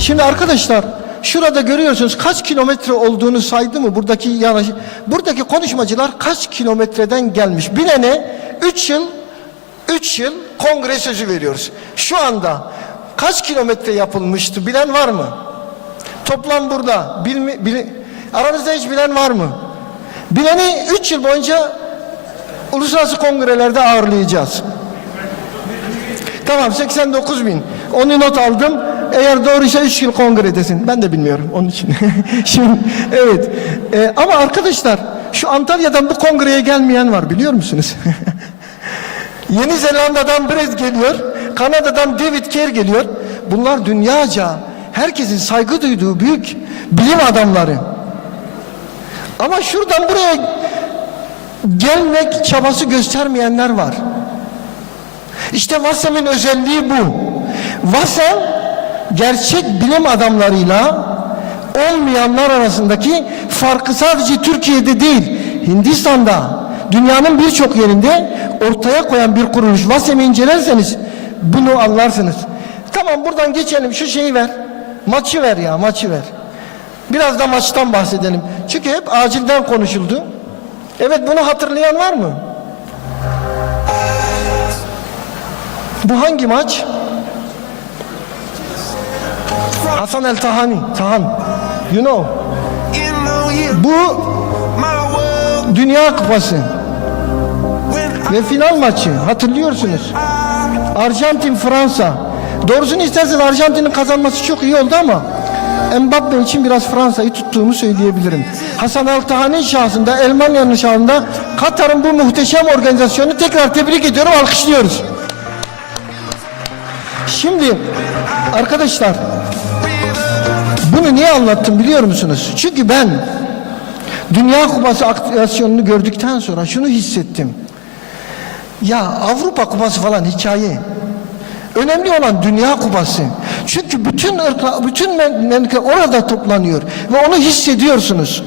Şimdi arkadaşlar şurada görüyorsunuz kaç kilometre olduğunu saydı mı buradaki konuşmacılar kaç kilometreden gelmiş. Bilene 3 yıl kongre sözü veriyoruz. Şu anda kaç kilometre yapılmıştı bilen var mı? Toplam burada aranızda hiç bilen var mı? Bileni 3 yıl boyunca uluslararası kongrelerde ağırlayacağız. Tamam 89.000. Onu not aldım. Eğer doğruysa 3 yıl kongredesin. Ben de bilmiyorum onun için. Şimdi evet. Ama arkadaşlar şu Antalya'dan bu kongreye gelmeyen var biliyor musunuz? Yeni Zelanda'dan Brez geliyor. Kanada'dan David Kerr geliyor. Bunlar dünyaca herkesin saygı duyduğu büyük bilim adamları. Ama şuradan buraya gelmek çabası göstermeyenler var. İşte VASEM'in özelliği bu. VASEM gerçek bilim adamlarıyla olmayanlar arasındaki farkı sadece Türkiye'de değil, Hindistan'da, dünyanın birçok yerinde ortaya koyan bir kuruluş. VASEM'i incelerseniz bunu anlarsınız. Tamam buradan geçelim, şu şeyi ver. Maçı ver ya, maçı ver. Biraz da maçtan bahsedelim. Çünkü hep acilden konuşuldu. Evet, bunu hatırlayan var mı? Bu hangi maç? Hasan El Tahani, you know. Bu Dünya Kupası ve final maçı, hatırlıyorsunuz. Arjantin Fransa. Doğrusunu isterseniz Arjantin'in kazanması çok iyi oldu ama Mbappe için biraz Fransa'yı tuttuğumu söyleyebilirim. Hasan El Tahani şahsında, Almanya'nın şahsında Katar'ın bu muhteşem organizasyonu tekrar tebrik ediyorum, alkışlıyoruz. Şimdi arkadaşlar bunu niye anlattım biliyor musunuz? Çünkü ben Dünya Kupası aktivasyonunu gördükten sonra şunu hissettim. Ya Avrupa Kupası falan hikaye. Önemli olan Dünya Kupası. Çünkü bütün memleketler orada toplanıyor ve onu hissediyorsunuz.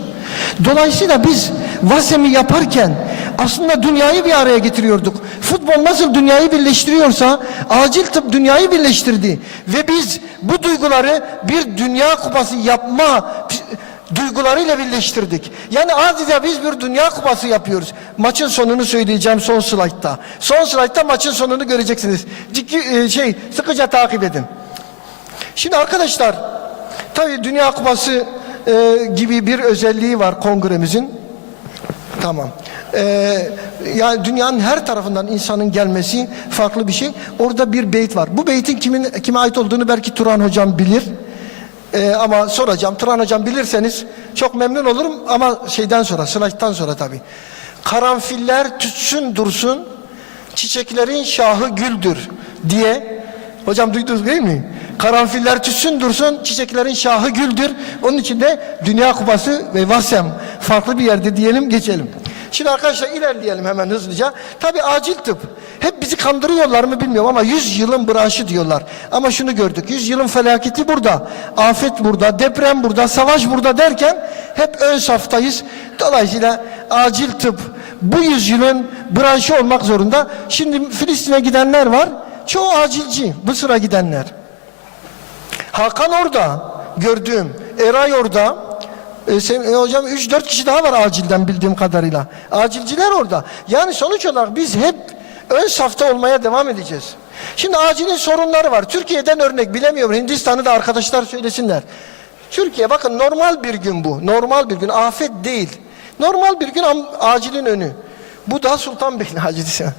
Dolayısıyla biz VASEM'i yaparken aslında dünyayı bir araya getiriyorduk. Futbol nasıl dünyayı birleştiriyorsa acil tıp dünyayı birleştirdi. Ve biz bu duyguları bir Dünya Kupası yapma duygularıyla birleştirdik. Yani adeta biz bir Dünya Kupası yapıyoruz. Maçın sonunu söyleyeceğim son slaytta. Son slaytta maçın sonunu göreceksiniz. Sıkıca takip edin. Şimdi arkadaşlar, tabii Dünya Kupası gibi bir özelliği var kongremizin. Tamam. Yani dünyanın her tarafından insanın gelmesi farklı bir şey. Orada bir beyt var. Bu beytin kime ait olduğunu belki Turan Hocam bilir. Ama soracağım. Turan Hocam bilirseniz çok memnun olurum ama slayttan sonra tabii. Karanfiller tütsün dursun, çiçeklerin şahı güldür diye. Hocam duydunuz değil mi? Karanfiller tütsün dursun, çiçeklerin şahı güldür. Onun için de Dünya Kupası ve Vasem farklı bir yerde diyelim, geçelim. Şimdi arkadaşlar ilerleyelim hemen hızlıca. Tabii acil tıp. Hep bizi kandırıyorlar mı bilmiyorum ama 100 yılın branşı diyorlar. Ama şunu gördük. 100 yılın felaketi burada. Afet burada, deprem burada, savaş burada derken hep ön saftayız. Dolayısıyla acil tıp bu yüzyılın branşı olmak zorunda. Şimdi Filistin'e gidenler var. Çoğu acilci. Mısır'a gidenler. Hakan orada gördüğüm. Eray orada. Hocam 3-4 kişi daha var acilden bildiğim kadarıyla. Acilciler orada. Yani sonuç olarak biz hep ön safta olmaya devam edeceğiz. Şimdi acilin sorunları var. Türkiye'den örnek bilemiyorum. Hindistan'ı da arkadaşlar söylesinler. Türkiye bakın normal bir gün bu. Normal bir gün. Afet değil. Normal bir gün acilin önü. Bu da Sultanbeyli acili.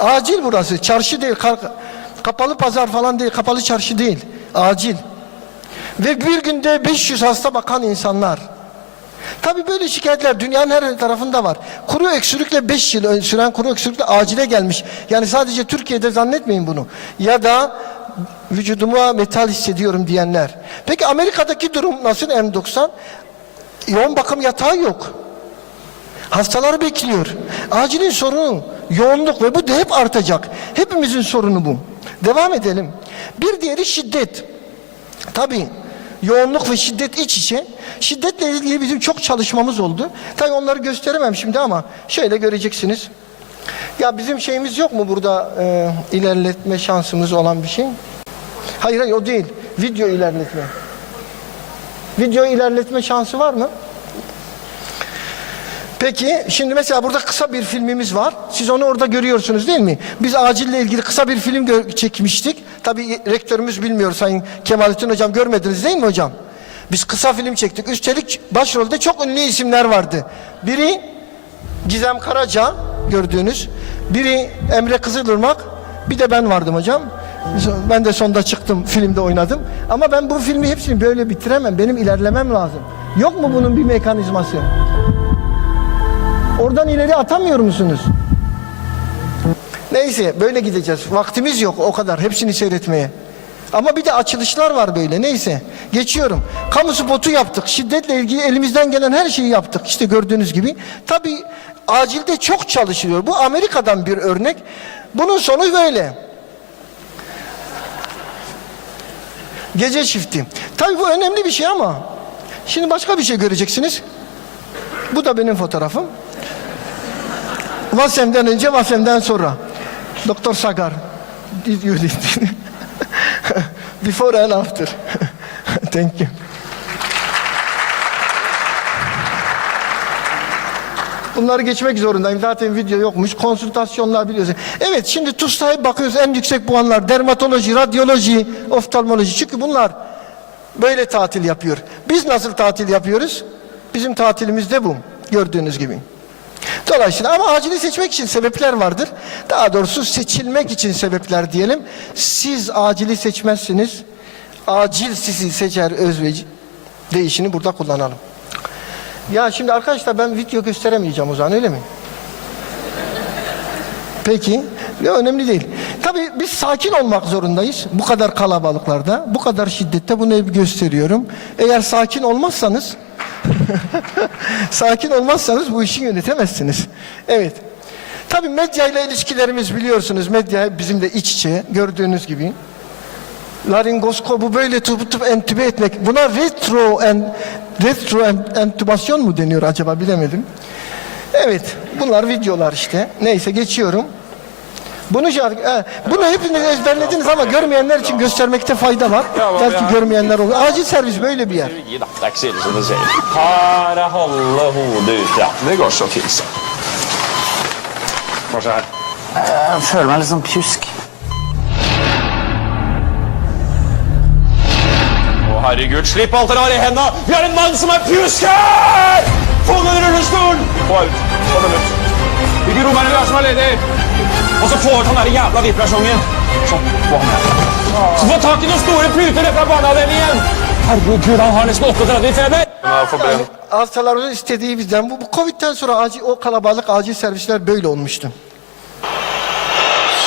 Acil burası. Çarşı değil. Kapalı pazar falan değil. Kapalı çarşı değil. Acil. Ve bir günde 500 hasta bakan insanlar. Tabii böyle şikayetler dünyanın her tarafında var. Kuru öksürükle 5 yıl süren kuru öksürükle acile gelmiş. Yani sadece Türkiye'de zannetmeyin bunu. Ya da vücuduma metal hissediyorum diyenler. Peki Amerika'daki durum nasıl M90? Yoğun bakım yatağı yok. Hastalar bekliyor. Acilin sorunu yoğunluk ve bu da hep artacak. Hepimizin sorunu bu. Devam edelim. Bir diğeri şiddet. Tabii yoğunluk ve şiddet iç içe. Şiddetle ilgili bizim çok çalışmamız oldu. Tabii onları gösteremem şimdi ama şöyle göreceksiniz. Ya bizim şeyimiz yok mu burada ilerletme şansımız olan bir şey? Hayır o değil. Video ilerletme. Video ilerletme şansı var mı? Peki şimdi mesela burada kısa bir filmimiz var. Siz onu orada görüyorsunuz değil mi? Biz acille ilgili kısa bir film çekmiştik. Tabii rektörümüz bilmiyor Sayın Kemalettin Hocam, görmediniz değil mi hocam? Biz kısa film çektik. Üstelik başrolde çok ünlü isimler vardı. Biri Gizem Karaca gördüğünüz. Biri Emre Kızılırmak. Bir de ben vardım hocam. Ben de sonda çıktım, filmde oynadım. Ama ben bu filmi hepsini böyle bitiremem. Benim ilerlemem lazım. Yok mu bunun bir mekanizması? Oradan ileri atamıyor musunuz? Neyse böyle gideceğiz. Vaktimiz yok o kadar hepsini seyretmeye. Ama bir de açılışlar var böyle. Neyse geçiyorum. Kamu spotu yaptık. Şiddetle ilgili elimizden gelen her şeyi yaptık. İşte gördüğünüz gibi. Tabii acilde çok çalışılıyor. Bu Amerika'dan bir örnek. Bunun sonu böyle. Gece şifti. Tabii bu önemli bir şey ama şimdi başka bir şey göreceksiniz. Bu da benim fotoğrafım. Vasem'den önce, Vasem'den sonra. Doktor Sagar. Before and after. Thank you. Bunları geçmek zorundayım. Zaten video yokmuş. Konsültasyonlar biliyorsunuz. Evet şimdi TUS'ta bakıyoruz en yüksek puanlar. Dermatoloji, radyoloji, oftalmoloji. Çünkü bunlar böyle tatil yapıyor. Biz nasıl tatil yapıyoruz? Bizim tatilimiz de bu. Gördüğünüz gibi. Dolayısıyla ama acili seçmek için sebepler vardır. Daha doğrusu seçilmek için sebepler diyelim. Siz acili seçmezsiniz. Acil sizi seçer özveci. Değişini burada kullanalım. Ya şimdi arkadaşlar ben video gösteremeyeceğim o zaman öyle mi? Peki. Ya önemli değil. Tabii biz sakin olmak zorundayız. Bu kadar kalabalıklarda, bu kadar şiddette bunu hep gösteriyorum. Eğer sakin olmazsanız sakin olmazsanız bu işi yönetemezsiniz. Evet. Tabii medya ile ilişkilerimiz biliyorsunuz. Medya bizimle iç içe gördüğünüz gibi. Laringoskopu böyle tutup entübe etmek. Buna retro entübasyon mu deniyor acaba bilemedim. Evet. Bunlar videolar işte. Neyse geçiyorum. Bunu hepiniz ezberlediniz ama görmeyenler için göstermekte fayda var. Belki görmeyenler olur. Acil servis böyle bir yer. Acil, som du säger. Para hålla hodet ut. Ja, det går så till så. Var så här. Jag føler meg litt som pjusk. Å herregud, slipp alt dere har i hendene! Vi har en mann som er pjusk her! Få den rullestolen! Få ut. Få den ut. Hvilke rom er det vi har som er ledig? Og så får han den jævla vipplasjongen. Sånn, få han her. Så få tak i noen store puter fra barneavdelingen! Herregud, han har nesten 38 i feber! Hastalarımızın istediği bizden bu Covid'den sonra o kalabalık acil servisler böyle olmuştu.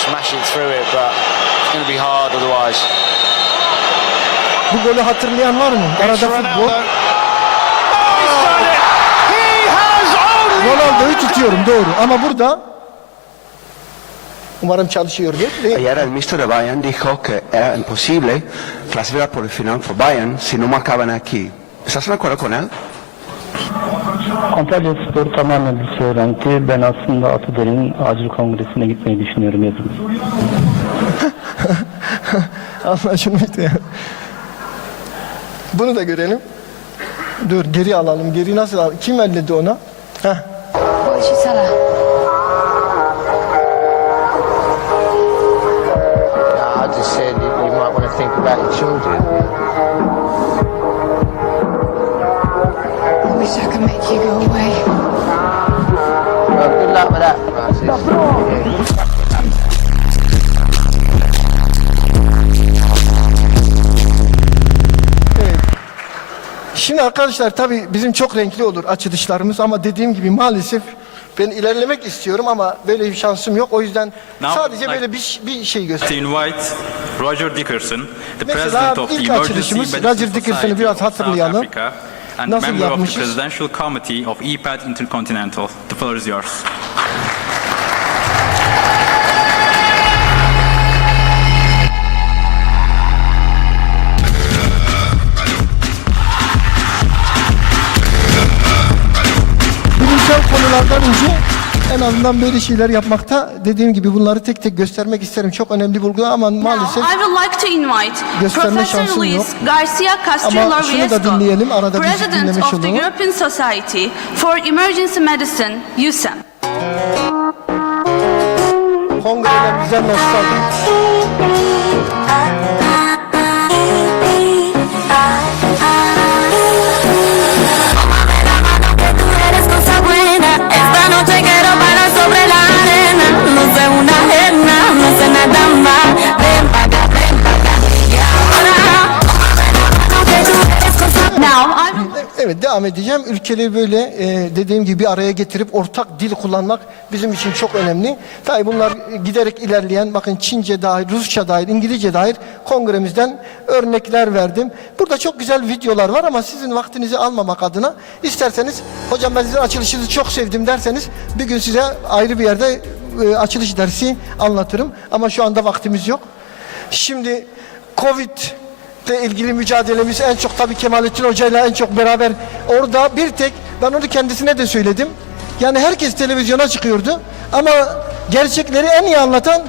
Smashing through it, but it's going to be hard otherwise. Bu golü hatırlayan var mı? Arada futbol. Ronaldo'yu tutuyorum doğru ama burada umarım çalışıyordur. Ayer el mister de Bayern dijo que era imposible clasificar por el final for Bayern si no marcaban aquí. ¿Estás de acuerdo con él? Antalya Spor tamamen bir söylenti. Ben aslında Atider'in acil kongresine gitmeyi düşünüyorum yazın. Anlaşılmıştı ya. Bunu da görelim. Dur geri alalım. Geri nasıl alalım? Kim elledi ona? Heh. I just said you might want to think about your children. I wish I could make you go away. Well, good luck with that, Francis. Şimdi arkadaşlar tabii bizim çok renkli olur açılışlarımız ama dediğim gibi maalesef ben ilerlemek istiyorum ama böyle bir şansım yok. O yüzden sadece böyle bir şey göstereyim. Roger Dickerson, the Mesela president of the ilk Emergency açılışımız Medicine Roger Dickerson'ı Society biraz of hatırlayalım. South Africa and Nasıl member of the yapmışız? Presidential Committee of EPAD Intercontinental. The floor is yours. Bilimsel konulardan önce en azından böyle şeyler yapmakta dediğim gibi bunları tek tek göstermek isterim. Çok önemli bulgular ama maalesef I would like to invite gösterme Professor şansım yok. Luis Garcia Castro Ama şunu da Laviesco, dinleyelim. Arada bir President dinlemiş of the olalım. European Society for Emergency Medicine, USEM. Kongreler bize nostalji. Evet devam edeceğim. Ülkeleri böyle dediğim gibi bir araya getirip ortak dil kullanmak bizim için çok önemli. Tabii bunlar giderek ilerleyen bakın Çince dahil, Rusça dahil, İngilizce dahil kongremizden örnekler verdim. Burada çok güzel videolar var ama sizin vaktinizi almamak adına isterseniz hocam ben sizin açılışınızı çok sevdim derseniz bir gün size ayrı bir yerde açılış dersi anlatırım. Ama şu anda vaktimiz yok. Şimdi Covid ile ilgili mücadelemiz en çok tabii Kemalettin Hoca ile en çok beraber orada bir tek ben onu kendisine de söyledim. Yani herkes televizyona çıkıyordu ama gerçekleri en iyi anlatan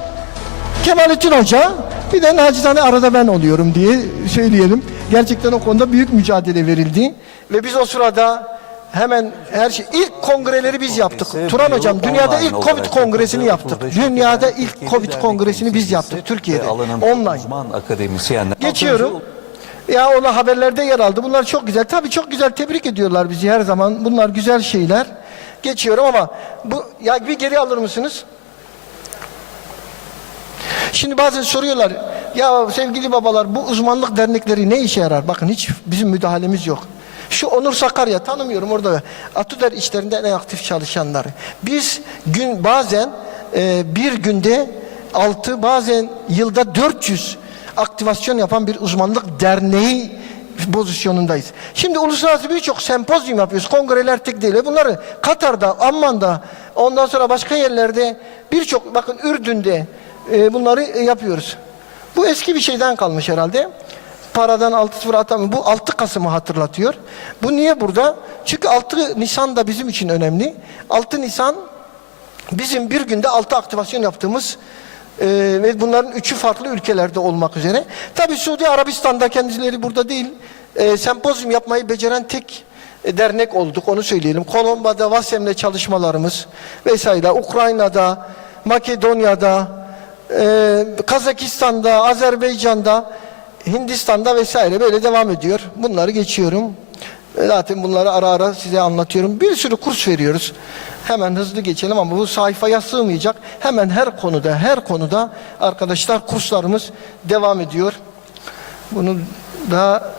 Kemalettin Hoca, bir de nacizane arada ben oluyorum diye söyleyelim. Gerçekten o konuda büyük mücadele verildi ve biz o sırada hemen her şey ilk kongreleri biz yaptık. Turan hocam dünyada ilk Covid kongresini yaptık. Dünyada ilk Covid kongresini biz yaptık Türkiye'de online. Geçiyorum. Ya ona haberlerde yer aldı. Bunlar çok güzel. Tabii çok güzel tebrik ediyorlar bizi her zaman. Bunlar güzel şeyler. Geçiyorum ama bu ya bir geri alır mısınız? Şimdi bazen soruyorlar. Ya sevgili babalar bu uzmanlık dernekleri ne işe yarar? Bakın hiç bizim müdahalemiz yok. Şu Onur Sakarya tanımıyorum orada. Atuder işlerinde en aktif çalışanlar. Biz bazen bir günde 6 bazen yılda 400 aktivasyon yapan bir uzmanlık derneği pozisyonundayız. Şimdi uluslararası birçok sempozyum yapıyoruz. Kongreler tek değil. Bunları Katar'da, Amman'da, ondan sonra başka yerlerde birçok bakın Ürdün'de bunları yapıyoruz. Bu eski bir şeyden kalmış herhalde. Paradan 6-0 atamıyor. Bu 6 Kasım'ı hatırlatıyor. Bu niye burada? Çünkü 6 Nisan da bizim için önemli. 6 Nisan bizim bir günde 6 aktivasyon yaptığımız ve bunların 3'ü farklı ülkelerde olmak üzere. Tabii Suudi Arabistan'da kendileri burada değil. Sempozyum yapmayı beceren tek dernek olduk onu söyleyelim. Kolomba'da Vasem'le çalışmalarımız vesaire. Ukrayna'da, Makedonya'da, Kazakistan'da, Azerbaycan'da, Hindistan'da vesaire böyle devam ediyor. Bunları geçiyorum. Zaten bunları ara ara size anlatıyorum. Bir sürü kurs veriyoruz. Hemen hızlı geçelim ama bu sayfaya sığmayacak. Hemen her konuda arkadaşlar kurslarımız devam ediyor. Bunu da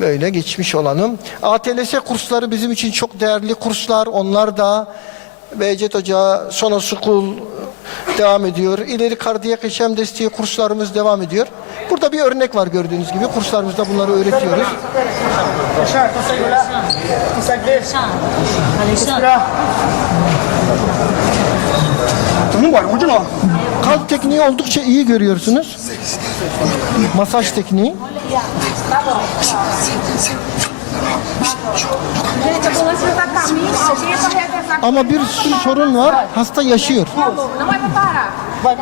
böyle geçmiş olalım. ATLS kursları bizim için çok değerli kurslar. Onlar da Behçet Hoca, Sono School, devam ediyor. İleri kardiyak yaşam desteği kurslarımız devam ediyor. Burada bir örnek var gördüğünüz gibi. Kurslarımızda bunları öğretiyoruz. Kalp tekniği oldukça iyi görüyorsunuz. Masaj tekniği. Ama bir sürü sorun var. Hasta yaşıyor.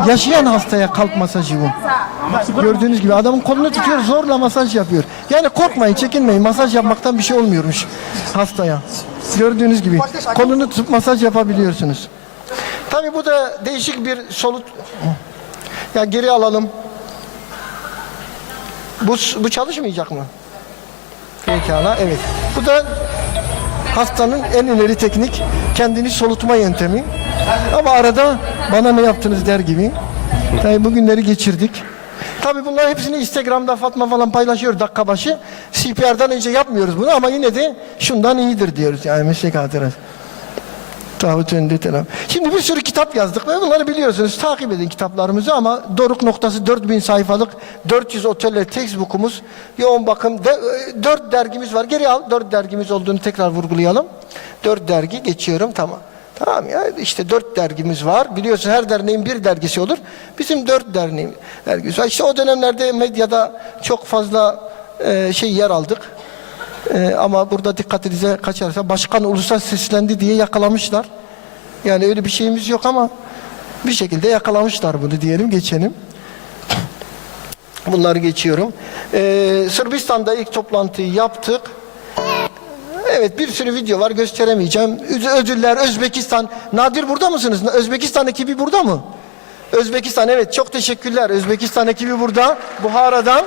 Yaşayan hastaya kalp masajı bu. Gördüğünüz gibi adamın kolunu tutuyor, zorla masaj yapıyor. Yani korkmayın, çekinmeyin. Masaj yapmaktan bir şey olmuyormuş hastaya. Gördüğünüz gibi kolunu tutup masaj yapabiliyorsunuz. Tabii bu da değişik bir solut. Ya geri alalım. Bu çalışmayacak mı? Pekala, evet. Bu da hastanın en ileri teknik kendini solutma yöntemi. Ama arada bana ne yaptınız der gibi. Tabii bugünleri geçirdik. Tabii bunların hepsini Instagram'da Fatma falan paylaşıyor dakika başı. CPR'dan önce yapmıyoruz bunu ama yine de şundan iyidir diyoruz. Yani meslek hatırası. Şimdi bir sürü kitap yazdık ve bunları biliyorsunuz. Takip edin kitaplarımızı ama doruk noktası 4000 sayfalık 400 otelle textbook'umuz, yoğun bakım 4 dergimiz var. Geri al, 4 dergimiz olduğunu tekrar vurgulayalım. 4 dergi geçiyorum, tamam. Tamam ya, işte 4 dergimiz var. Biliyorsun her derneğin bir dergisi olur. Bizim 4 dergimiz var. İşte o dönemlerde medyada çok fazla yer aldık. Ama burada dikkatinize kaçarsa başkan ulusa seslendi diye yakalamışlar. Yani öyle bir şeyimiz yok ama bir şekilde yakalamışlar bunu diyelim, geçelim. Bunları geçiyorum. Sırbistan'da ilk toplantıyı yaptık. Evet, bir sürü video var, gösteremeyeceğim. Ödüller, Özbekistan. Nadir burada mısınız? Özbekistan ekibi burada mı? Özbekistan, evet, çok teşekkürler. Özbekistan ekibi burada. Buhara'dan.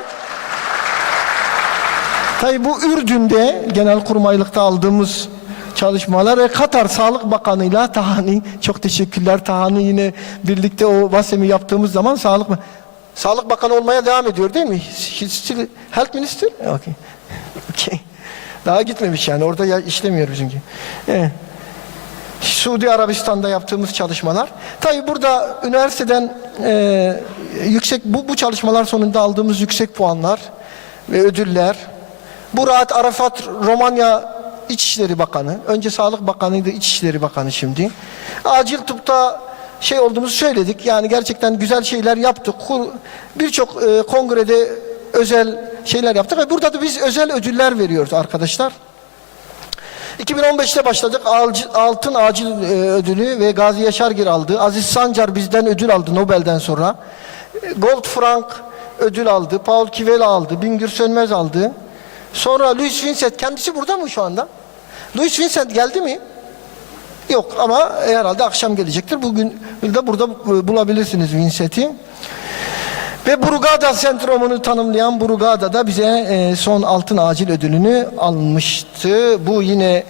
Tabii bu Ürdün'de genelkurmaylıkta aldığımız çalışmalar ve Katar Sağlık Bakanı'yla Tahani, çok teşekkürler Tahani, yine birlikte o Vasem'i yaptığımız zaman Sağlık Bakanı olmaya devam ediyor değil mi? Still Health Minister? Okay. Okay. Daha gitmemiş yani, orada işlemiyor bizimki. Evet. Suudi Arabistan'da yaptığımız çalışmalar. Tabii burada üniversiteden yüksek bu çalışmalar sonunda aldığımız yüksek puanlar ve ödüller. Murat Arafat Romanya İçişleri Bakanı. Önce Sağlık Bakanı'ydı, İçişleri Bakanı şimdi. Acil tıpta olduğumuzu söyledik. Yani gerçekten güzel şeyler yaptık. Birçok kongrede özel şeyler yaptık ve burada da biz özel ödüller veriyoruz arkadaşlar. 2015'te başladık. Altın Acil ödülü ve Gazi Yaşargil aldı. Aziz Sancar bizden ödül aldı Nobel'den sonra. Gold Frank ödül aldı. Paul Kivela aldı. Bingür Sönmez aldı. Sonra Louis Vincent, kendisi burada mı şu anda? Louis Vincent geldi mi? Yok ama herhalde akşam gelecektir. Bugün de burada bulabilirsiniz Vincent'i. Ve Brugada sendromunu tanımlayan Brugada da bize son altın acil ödülünü almıştı. Bu yine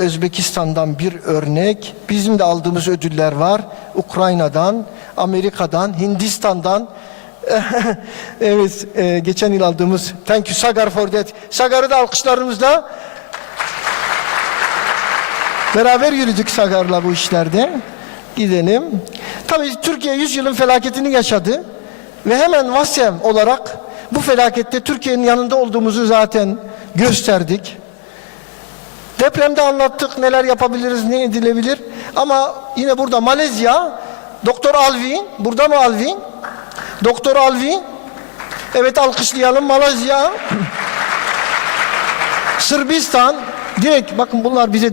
Özbekistan'dan bir örnek. Bizim de aldığımız ödüller var. Ukrayna'dan, Amerika'dan, Hindistan'dan. Evet, geçen yıl aldığımız thank you Sagar for that. Sagar'ı da alkışlarımızla beraber yürüdük Sagar'la bu işlerde. Gidelim. Tabii Türkiye 100 yılın felaketini yaşadı ve hemen Vasem olarak bu felakette Türkiye'nin yanında olduğumuzu zaten gösterdik. Depremde anlattık neler yapabiliriz, ne edilebilir. Ama yine burada Malezya, Doktor Alvi, burada mı Alvi? Doktor Alvi, evet, alkışlayalım. Malezya, Sırbistan, direkt bakın bunlar bize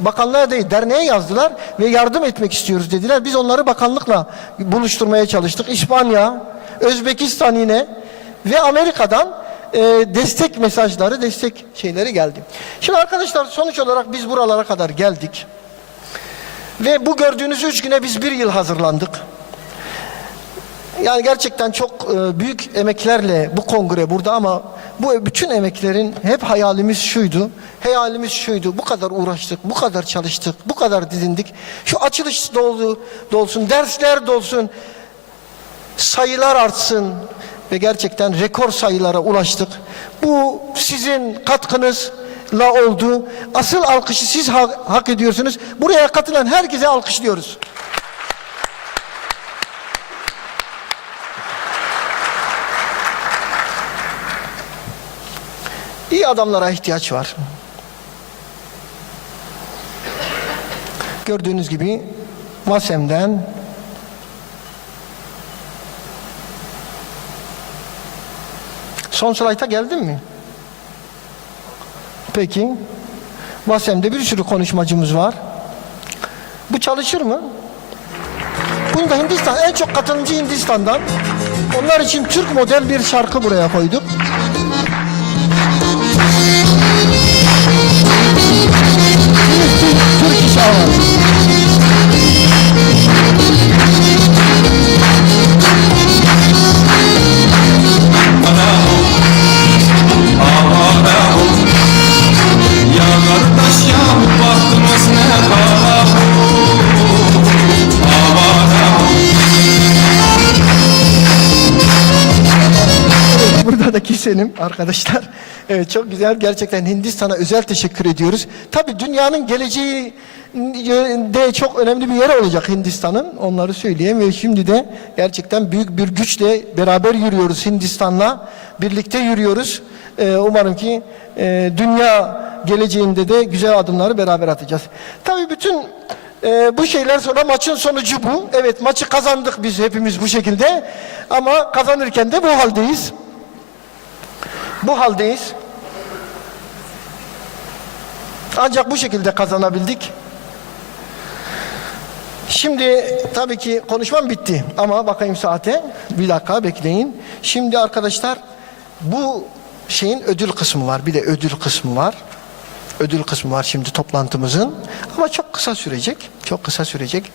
bakanlığa değil derneğe yazdılar ve yardım etmek istiyoruz dediler. Biz onları bakanlıkla buluşturmaya çalıştık. İspanya, Özbekistan yine ve Amerika'dan destek mesajları, destek şeyleri geldi. Şimdi arkadaşlar, sonuç olarak biz buralara kadar geldik. Ve bu gördüğünüz 3 güne biz 1 yıl hazırlandık. Yani gerçekten çok büyük emeklerle bu kongre burada ama bu bütün emeklerin hep hayalimiz şuydu. Hayalimiz şuydu. Bu kadar uğraştık, bu kadar çalıştık, bu kadar didindik. Şu açılış dolsun, dersler dolsun, sayılar artsın ve gerçekten rekor sayılara ulaştık. Bu sizin katkınız, oldu. Asıl alkışı siz hak ediyorsunuz. Buraya katılan herkese alkışlıyoruz. İyi adamlara ihtiyaç var. Gördüğünüz gibi Vasem'den son slayta geldin mi? Peki. Vasem'de bir sürü konuşmacımız var. Bu çalışır mı? Bunu da Hindistan, en çok katılımcı Hindistan'dan. Onlar için Türk model bir şarkı buraya koyduk. Türk iş ağabey. Buradaki senim arkadaşlar. Evet, çok güzel. Gerçekten Hindistan'a özel teşekkür ediyoruz. Tabii dünyanın geleceği de çok önemli bir yer olacak Hindistan'ın. Onları söyleyeyim ve şimdi de gerçekten büyük bir güçle beraber yürüyoruz Hindistan'la. Birlikte yürüyoruz. Umarım ki dünya geleceğinde de güzel adımları beraber atacağız. Tabii bütün bu şeyler sonra maçın sonucu bu. Evet, maçı kazandık biz hepimiz bu şekilde. Ama kazanırken de bu haldeyiz. Bu haldeyiz. Ancak bu şekilde kazanabildik. Şimdi tabii ki konuşmam bitti ama bakayım saate. Bir dakika bekleyin. Şimdi arkadaşlar bu şeyin ödül kısmı var. Bir de ödül kısmı var. Ödül kısmı var şimdi toplantımızın. Ama çok kısa sürecek. Çok kısa sürecek.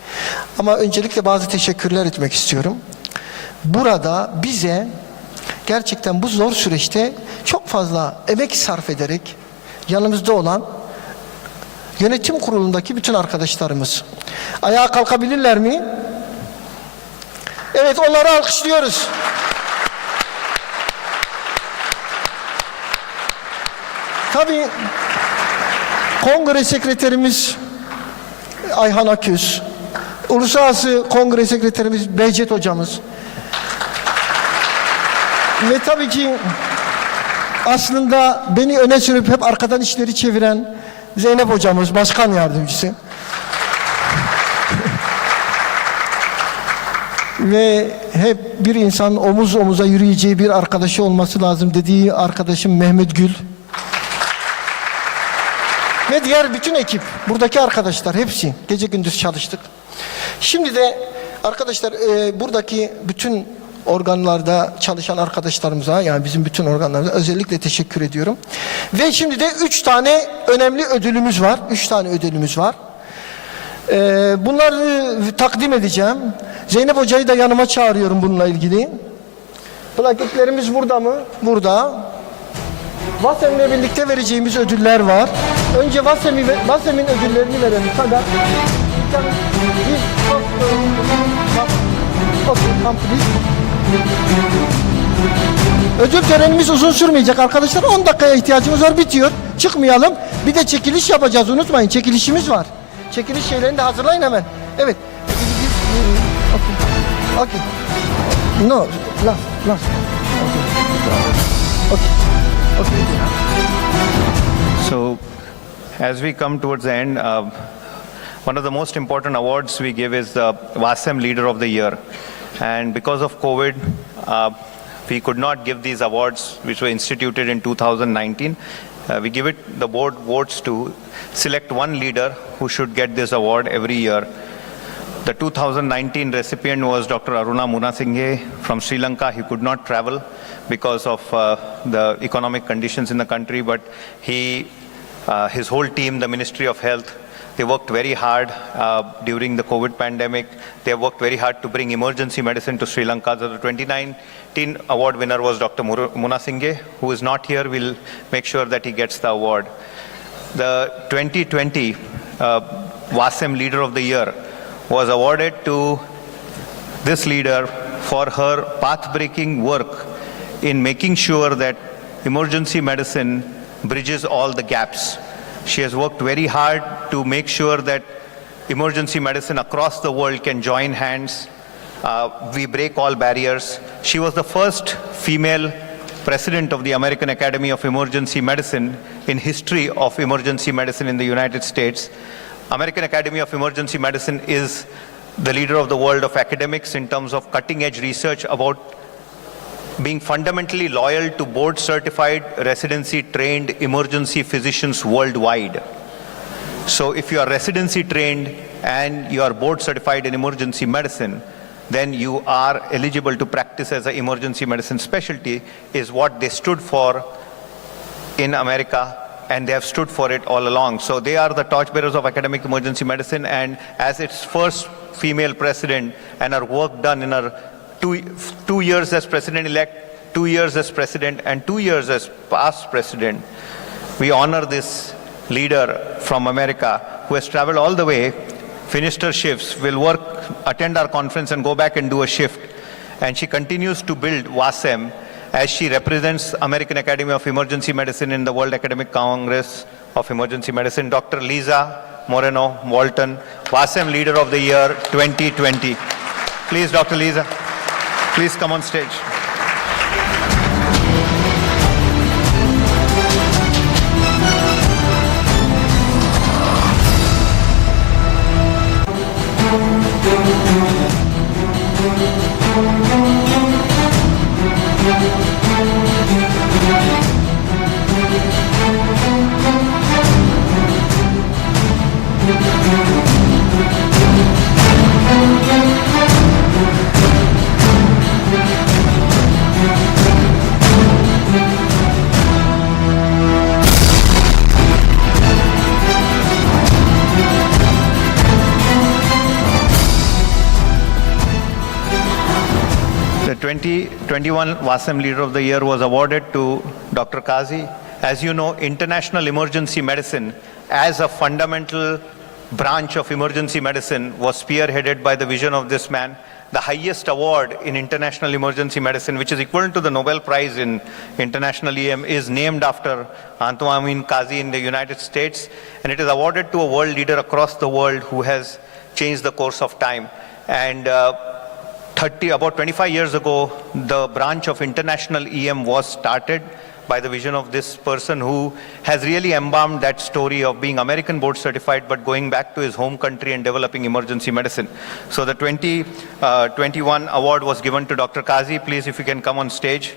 Ama öncelikle bazı teşekkürler etmek istiyorum. Burada bize gerçekten bu zor süreçte çok fazla emek sarf ederek yanımızda olan yönetim kurulundaki bütün arkadaşlarımız. Ayağa kalkabilirler mi? Evet, onları alkışlıyoruz. Tabii Kongre Sekreterimiz Ayhan Aküz, Uluslararası Kongre Sekreterimiz Behçet Hocamız ve tabii ki aslında beni öne sürüp hep arkadan işleri çeviren Zeynep Hocamız, Başkan Yardımcısı. Ve hep bir insan omuz omuza yürüyeceği bir arkadaşı olması lazım dediği arkadaşım Mehmet Gül. Ve diğer bütün ekip, buradaki arkadaşlar hepsi gece gündüz çalıştık. Şimdi de arkadaşlar buradaki bütün organlarda çalışan arkadaşlarımıza, yani bizim bütün organlarımıza özellikle teşekkür ediyorum. Ve şimdi de 3 tane önemli ödülümüz var. 3 tane ödülümüz var. Bunları takdim edeceğim. Zeynep Hoca'yı da yanıma çağırıyorum bununla ilgili. Plaketlerimiz burada mı? Burada. Vasem'le birlikte vereceğimiz ödüller var. Önce Vasem'in ödüllerini verelim. Kadar. Ödül törenimiz uzun sürmeyecek arkadaşlar. 10 dakikaya ihtiyacımız var, bitiyor. Çıkmayalım. Bir de çekiliş yapacağız, unutmayın. Çekilişimiz var. Çekiliş şeylerini de hazırlayın hemen. Evet. Okay. No, last. Okay. So, as we come towards the end, one of the most important awards we give is the Vasem Leader of the Year. And because of COVID, we could not give these awards, which were instituted in 2019. We give it, the board votes to select one leader who should get this award every year. The 2019 recipient was Dr. Aruna Munasinghe from Sri Lanka. He could not travel because of the economic conditions in the country, but his whole team, the Ministry of Health, they worked very hard during the COVID pandemic. They worked very hard to bring emergency medicine to Sri Lanka. So the 2019 award winner was Dr. Munasinghe, who is not here. We'll make sure that he gets the award. The 2020 Vasem Leader of the Year was awarded to this leader for her path-breaking work in making sure that emergency medicine bridges all the gaps. She has worked very hard to make sure that emergency medicine across the world can join hands. We break all barriers. She was the first female president of the American Academy of Emergency Medicine in history of emergency medicine in the United States. American Academy of Emergency Medicine is the leader of the world of academics in terms of cutting-edge research about being fundamentally loyal to board-certified, residency-trained emergency physicians worldwide. So if you are residency-trained and you are board-certified in emergency medicine, then you are eligible to practice as an emergency medicine specialty, is what they stood for in America, and they have stood for it all along. So they are the torchbearers of academic emergency medicine, and as its first female president, and her work done in her two years as president-elect, 2 years as president, and 2 years as past president, we honor this leader from America who has traveled all the way, finished her shifts, will work, attend our conference and go back and do a shift. And she continues to build WASEM as she represents American Academy of Emergency Medicine in the World Academic Congress of Emergency Medicine. Dr. Lisa Moreno Walton, WASEM Leader of the Year 2020. Please, Dr. Lisa, please come on stage. The 2021 WASEM Leader of the Year was awarded to Dr. Kazi. As you know, international emergency medicine as a fundamental branch of emergency medicine was spearheaded by the vision of this man. The highest award in international emergency medicine, which is equivalent to the Nobel Prize in international EM, is named after Antoine Kazi in the United States, and it is awarded to a world leader across the world who has changed the course of time. And about 25 years ago, the branch of international EM was started by the vision of this person who has really embalmed that story of being American board certified but going back to his home country and developing emergency medicine. So the 2021 award was given to Dr. Kazi. Please, if you can come on stage.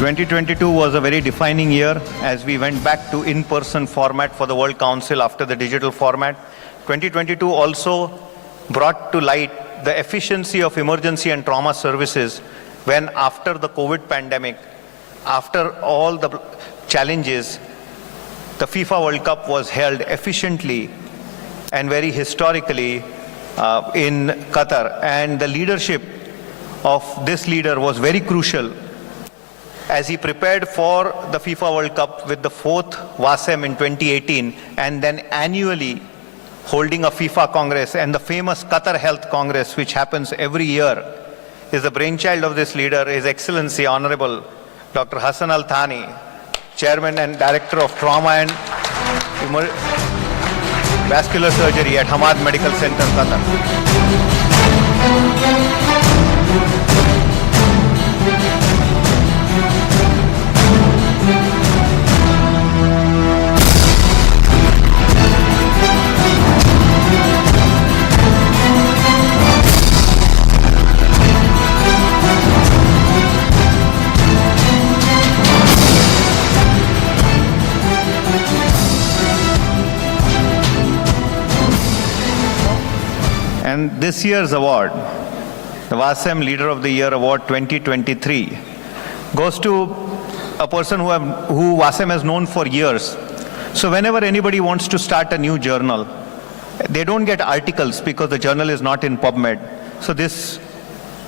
...2022 was a very defining year as we went back to in-person format for the World Council after the digital format. 2022 also brought to light the efficiency of emergency and trauma services when after the COVID pandemic, after all the challenges, the FIFA World Cup was held efficiently and very historically in Qatar. And the leadership of this leader was very crucial as he prepared for the FIFA World Cup with the 4th WASEM in 2018 and then annually holding a FIFA Congress, and the famous Qatar Health Congress, which happens every year, is the brainchild of this leader, His Excellency Honorable Dr. Hassan Al Thani, Chairman and Director of Trauma and Vascular Surgery at Hamad Medical Center, Qatar. And this year's award, the WASEM Leader of the Year Award 2023, goes to a person who Wasem has known for years. So whenever anybody wants to start a new journal, they don't get articles because the journal is not in PubMed. So this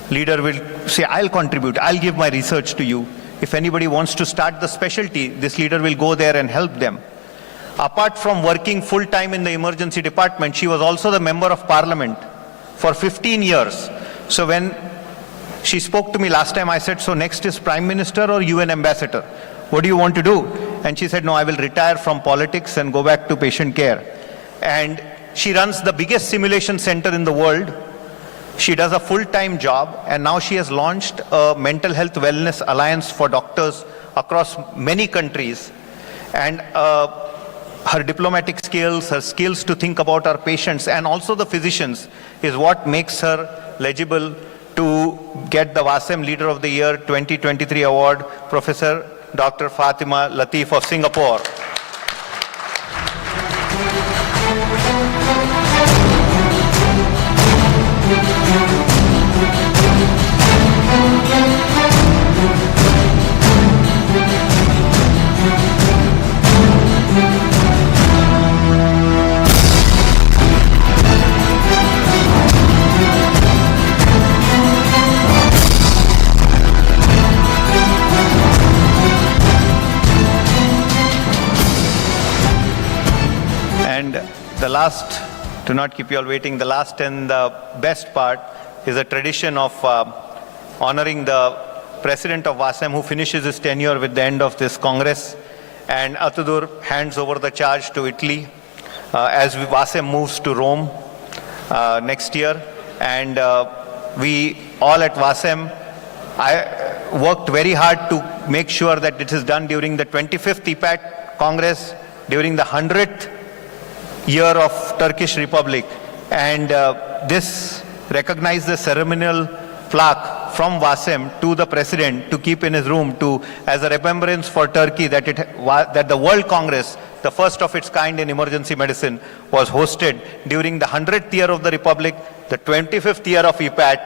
leader will say, I'll contribute, I'll give my research to you. If anybody wants to start the specialty, this leader will go there and help them. Apart from working full-time in the emergency department, she was also the member of parliament for 15 years. So when she spoke to me last time, I said, so next is Prime Minister or UN Ambassador? What do you want to do? And she said, no, I will retire from politics and go back to patient care. And she runs the biggest simulation center in the world. She does a full-time job, and now she has launched a mental health wellness alliance for doctors across many countries. And her diplomatic skills, her skills to think about our patients and also the physicians is what makes her legible to get the Wasem Leader of the Year 2023 award, Professor Dr. Fatima Latif of Singapore. The last, to not keep you all waiting, the last and the best part is a tradition of honoring the president of Wasem who finishes his tenure with the end of this Congress. And Atadur hands over the charge to Italy as Wasem moves to Rome next year. And we all at Wasem, I worked very hard to make sure that it is done during the 25th EPAT Congress, during the 100th year of Turkish Republic, and this recognized the ceremonial plaque from Wasem to the president to keep in his room as a remembrance for Turkey that the World Congress, the first of its kind in emergency medicine, was hosted during the 100th year of the Republic, the 25th year of EPAT,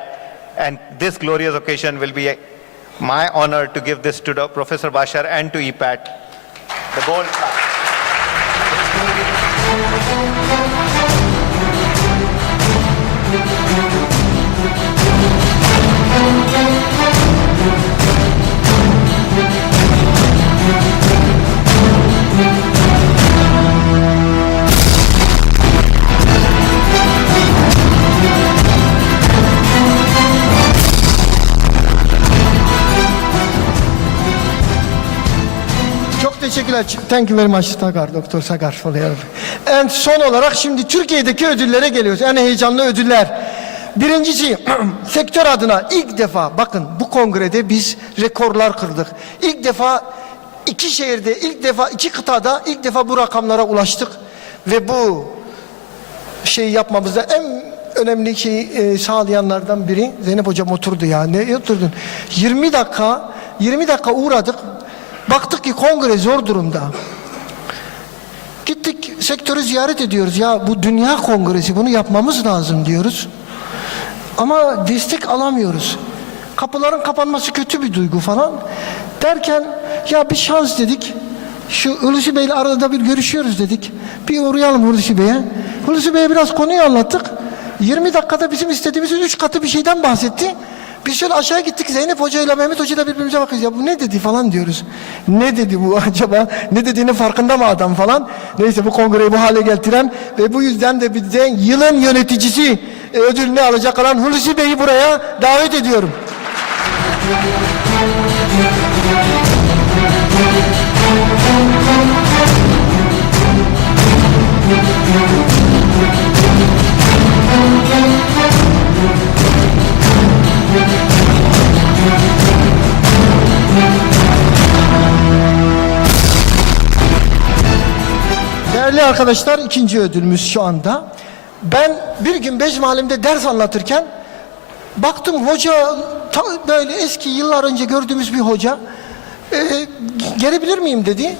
and this glorious occasion will be my honor to give this to Professor Bashar and to EPAT, the gold plaque. Teşekkürler. Thank you very much Sagar, Doktor Sagar. And son olarak şimdi Türkiye'deki ödüllere geliyoruz. En heyecanlı ödüller. Birincisi sektör adına ilk defa bakın bu kongrede biz rekorlar kırdık. İlk defa iki şehirde, ilk defa iki kıtada ilk defa bu rakamlara ulaştık. Ve bu şeyi yapmamızda en önemli şeyi sağlayanlardan biri Zeynep Hocam oturdu ya. Ne oturdun? 20 dakika uğradık. Baktık ki kongre zor durumda. Gittik sektörü ziyaret ediyoruz. Ya bu dünya kongresi, bunu yapmamız lazım diyoruz. Ama destek alamıyoruz. Kapıların kapanması kötü bir duygu falan. Derken ya bir şans dedik. Şu Hulusi Bey'le arada bir görüşüyoruz dedik. Bir uğrayalım Hulusi Bey'e. Hulusi Bey'e biraz konuyu anlattık. 20 dakikada bizim istediğimizin 3 katı bir şeyden bahsetti. Biz şöyle aşağı gittik, Zeynep Hoca ile Mehmet Hoca ile birbirimize bakıyoruz. Ya bu ne dedi falan diyoruz. Ne dedi bu acaba? Ne dediğinin farkında mı adam falan? Neyse bu kongreyi bu hale getiren ve bu yüzden de bize yılın yöneticisi ödülünü alacak olan Hulusi Bey'i buraya davet ediyorum. Değerli arkadaşlar, ikinci ödülümüz şu anda. Ben bir gün Becm Alem'de ders anlatırken baktım hoca böyle eski yıllar önce gördüğümüz bir hoca gelebilir miyim dedi.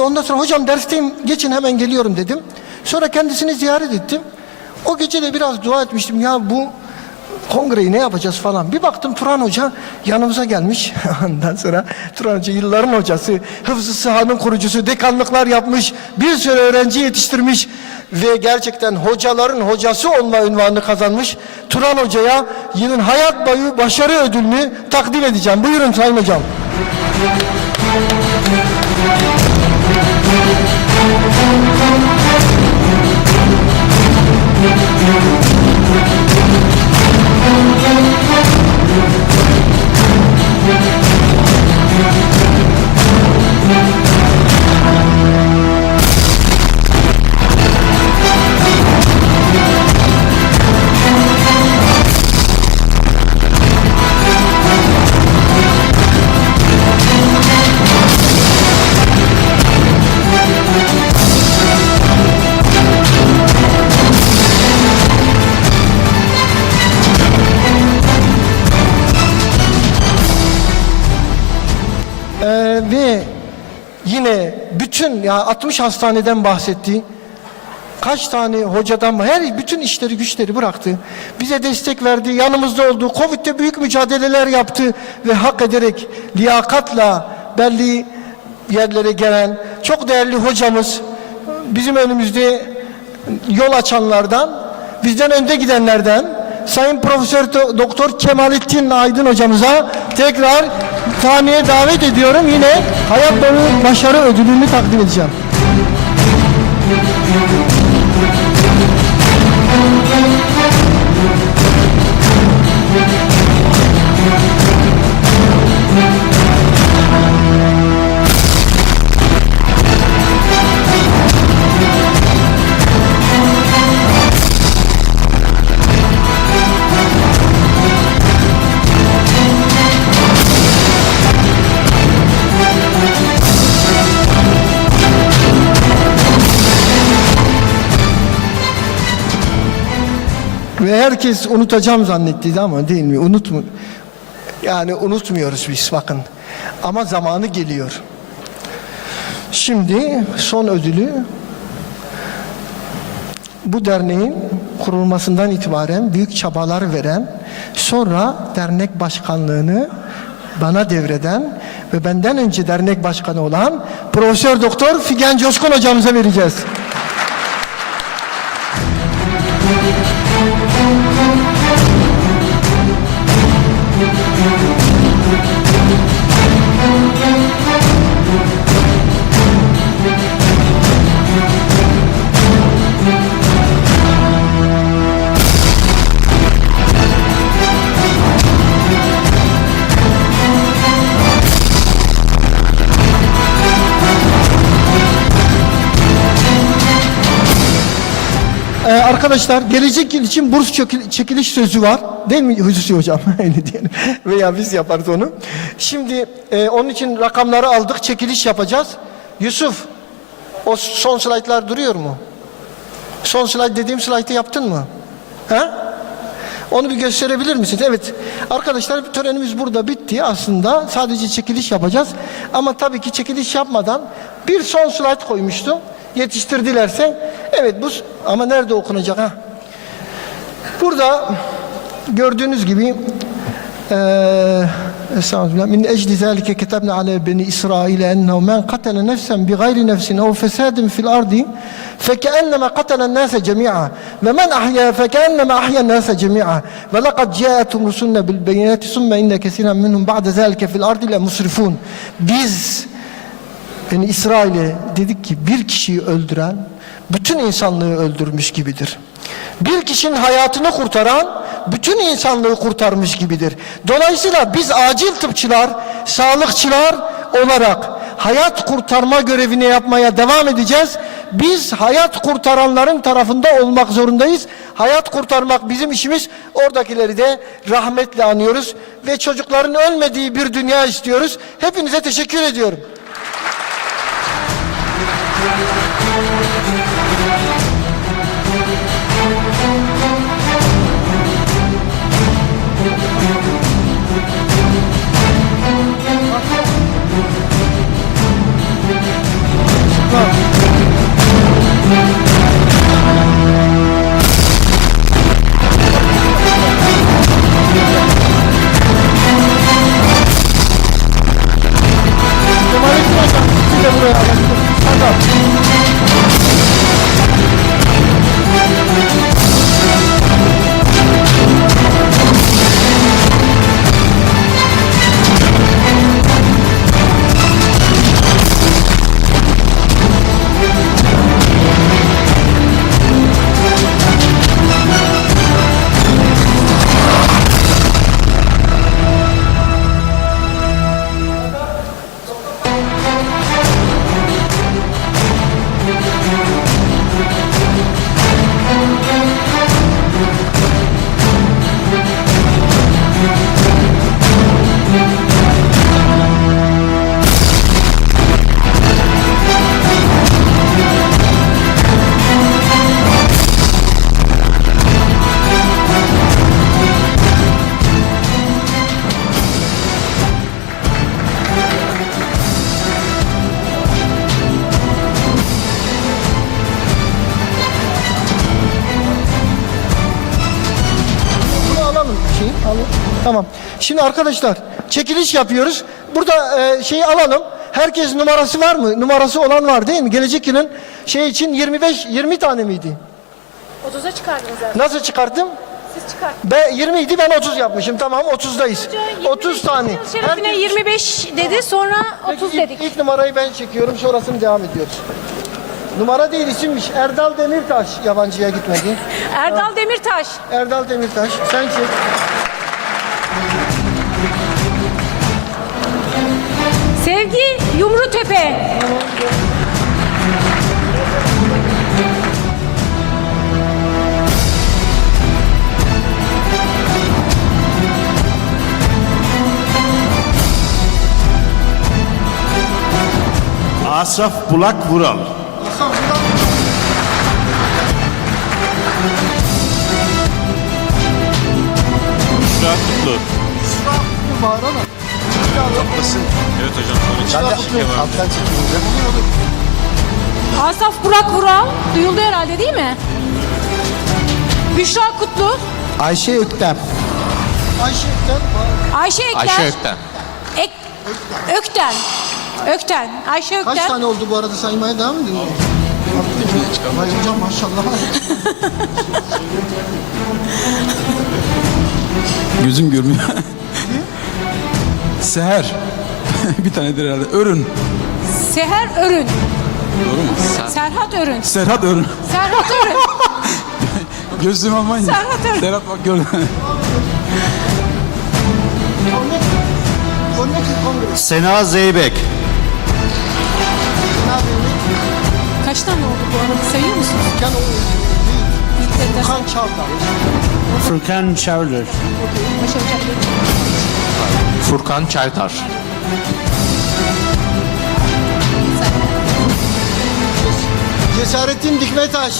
Ondan sonra hocam dersteyim geçin hemen geliyorum dedim. Sonra kendisini ziyaret ettim. O gece de biraz dua etmiştim ya bu kongreyi ne yapacağız falan. Bir baktım Turan Hoca yanımıza gelmiş. Ondan sonra Turan Hoca yılların hocası, Hıfzı Sıha'nın kurucusu, dekanlıklar yapmış, bir sürü öğrenci yetiştirmiş ve gerçekten hocaların hocası olma unvanını kazanmış. Turan Hoca'ya yılın hayat boyu başarı ödülünü takdim edeceğim. Buyurun Sayın Hocam. Ve yine bütün ya 60 hastaneden bahsetti. Kaç tane hocadan bütün işleri güçleri bıraktı. Bize destek verdi, yanımızda oldu. Covid'de büyük mücadeleler yaptı ve hak ederek liyakatla belli yerlere gelen çok değerli hocamız, bizim önümüzde yol açanlardan, bizden önde gidenlerden Sayın Profesör Doktor Kemalettin Aydın hocamıza tekrar sahneye davet ediyorum. Yine hayat boyu başarı ödülünü takdim edeceğim. Ve herkes unutacağım zannettiydi ama değil mi? Yani unutmuyoruz biz bakın. Ama zamanı geliyor. Şimdi son ödülü bu derneğin kurulmasından itibaren büyük çabalar veren, sonra dernek başkanlığını bana devreden ve benden önce dernek başkanı olan Profesör Doktor Figen Coşkun hocamıza vereceğiz. Arkadaşlar gelecek yıl için burs çekiliş sözü var. Değil mi Hüsnü Hocam? Öyle diyelim. Veya biz yaparız onu. Şimdi onun için rakamları aldık. Çekiliş yapacağız. Yusuf, o son slaytlar duruyor mu? Son slayt dediğim slaytı yaptın mı? Ha? Onu bir gösterebilir misiniz? Evet. Arkadaşlar törenimiz burada bitti aslında. Sadece çekiliş yapacağız. Ama tabii ki çekiliş yapmadan bir son slayt koymuştum. Yetiştirdilerse evet bu ama nerede okunacak ha? Burada gördüğünüz gibi Estağfirullah. Min ecli zâlike ketebne alâ beni İsrail ennehu men katele nefsen bi gayri nefsin ev fesadin fil ardi fekeenneme katelen nâse cemî'a ve men ahya fekeenneme ahyen nâse cemî'a ve lekad câetum rusulna bil beyinâti summe inne kesiren minhum ba'de zâlike fil ardi le musrifûn. Biz yani İsrail'e dedik ki bir kişiyi öldüren bütün insanlığı öldürmüş gibidir. Bir kişinin hayatını kurtaran bütün insanlığı kurtarmış gibidir. Dolayısıyla biz acil tıpçılar, sağlıkçılar olarak hayat kurtarma görevini yapmaya devam edeceğiz. Biz hayat kurtaranların tarafında olmak zorundayız. Hayat kurtarmak bizim işimiz. Oradakileri de rahmetle anıyoruz ve çocukların ölmediği bir dünya istiyoruz. Hepinize teşekkür ediyorum. Tamam. Şimdi arkadaşlar çekiliş yapıyoruz. Burada şeyi alalım. Herkes numarası var mı? Numarası olan var değil mi? Gelecek yılın şey için 20 tane miydi? 30'a çıkardınız zaten. Nasıl çıkarttım? Siz çıkarttınız. Ben 20 idi, ben 30 yapmışım. Tamam, 30'dayız. 30 tane. Şerefine 25 dedi, sonra 30 dedik. İlk numarayı ben çekiyorum, sonrasını devam ediyoruz. Numara değil, isimmiş. Erdal Demirtaş, yabancıya gitmedi. Erdal Demirtaş. Erdal Demirtaş, sen çek. Sevgi Yumrutepe. Asaf Bulak Vural. Büşra Kutlu. Bağırana. Evet hocam. Alttan çekeyim. Asaf Burak Vural. Duyuldu herhalde değil mi? Büşra Kutlu. Ayşe Öktem. Ayşe Öktem. Ayşe Ekler. Ayşe Ökten. Ökten. Ökten. Ayşe Ökten. Kaç tane oldu bu arada, saymaya devam edin. Vay hocam maşallah. Gözüm görmüyor. Seher. Bir tanedir herhalde. Örün. Seher Örün. Doğru mu? Serhat Örün. Serhat Örün. Serhat Örün. Gözüm aman. Serhat Örün. Serhat bak gördüm. Sena Zeybek. Kaç tane oldu bu arada, sayıyor musunuz? Furkan Çavdar. Furkan Çavdar. Furkan Çaytar. Cesarettin Dikmetaş.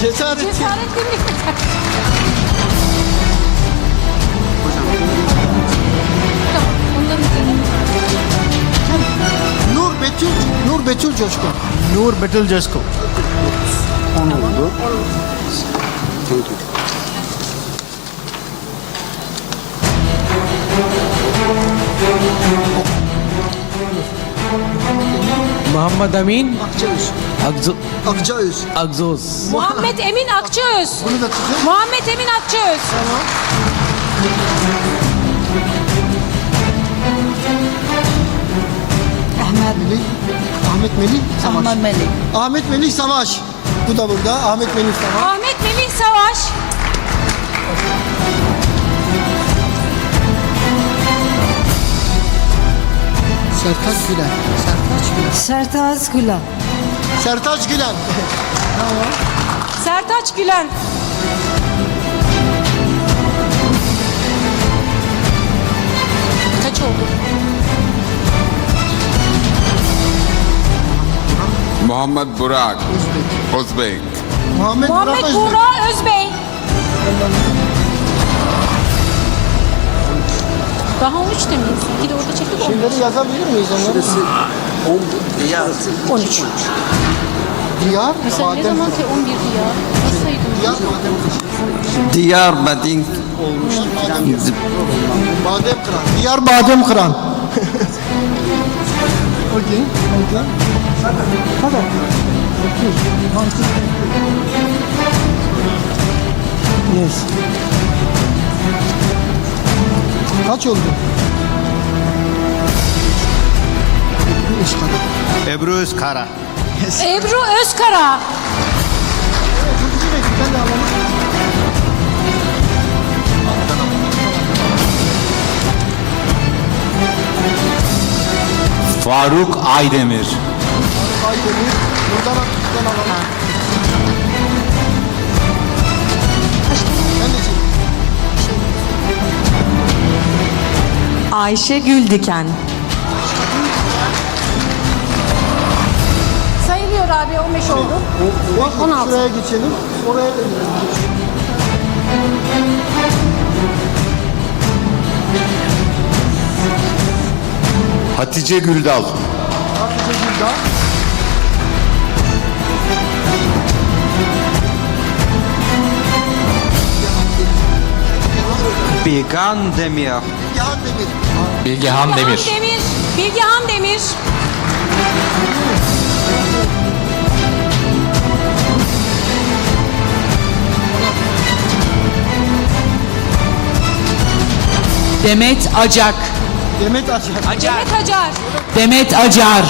Cesarettin. Cesarettin Dikmetaş. Tamam, onların üzerine. Nur Betül Coşkun. Nur Betül Coşkun. 10 oldu. Thank you. Muhammed Emin Akçaöz. Akzoz. Muhammed Emin Akçaöz. Bunu da tutun. Muhammed Emin Akçaöz. Tamam. Ahmet Melih Savaş. Ahmet Melih Savaş. Bu da burada. Ahmet Melih Savaş. Ahmet Melih Savaş. Sertaç Gülen. Sertaç Gülen. Sertaç Gülen. Sertaç Gülen. Tamam. Sertaç Gülen. Kaç oldu? Muhammed Burak Özbek. Muhammed Burak Özbey. Daha 13'te miyiz? Bir de orada çektik 13. Şeyleri yazabilir miyiz onları? 13. Diyar. Mesela ne zaman ki 11 diyar? Nasıl saydım? Diyar Badin Badem Kıran. Diyar Badem Kıran. Okey. Tamam. Yes. Kaç oldu? Ebru Özkara. Ebru Özkara. Faruk Aydemir. Buradan alalım. Ayşe Güldiken. Sayılıyor abi, 15 oldu. 16. Şuraya geçelim. Oraya da Hatice Güldal. Hatice Güldal. Bilgan Demir. Bilgehan Demir. Bilgehan Demir. Demet Acak. Demet Acar. Demet Acar. Demet Acar.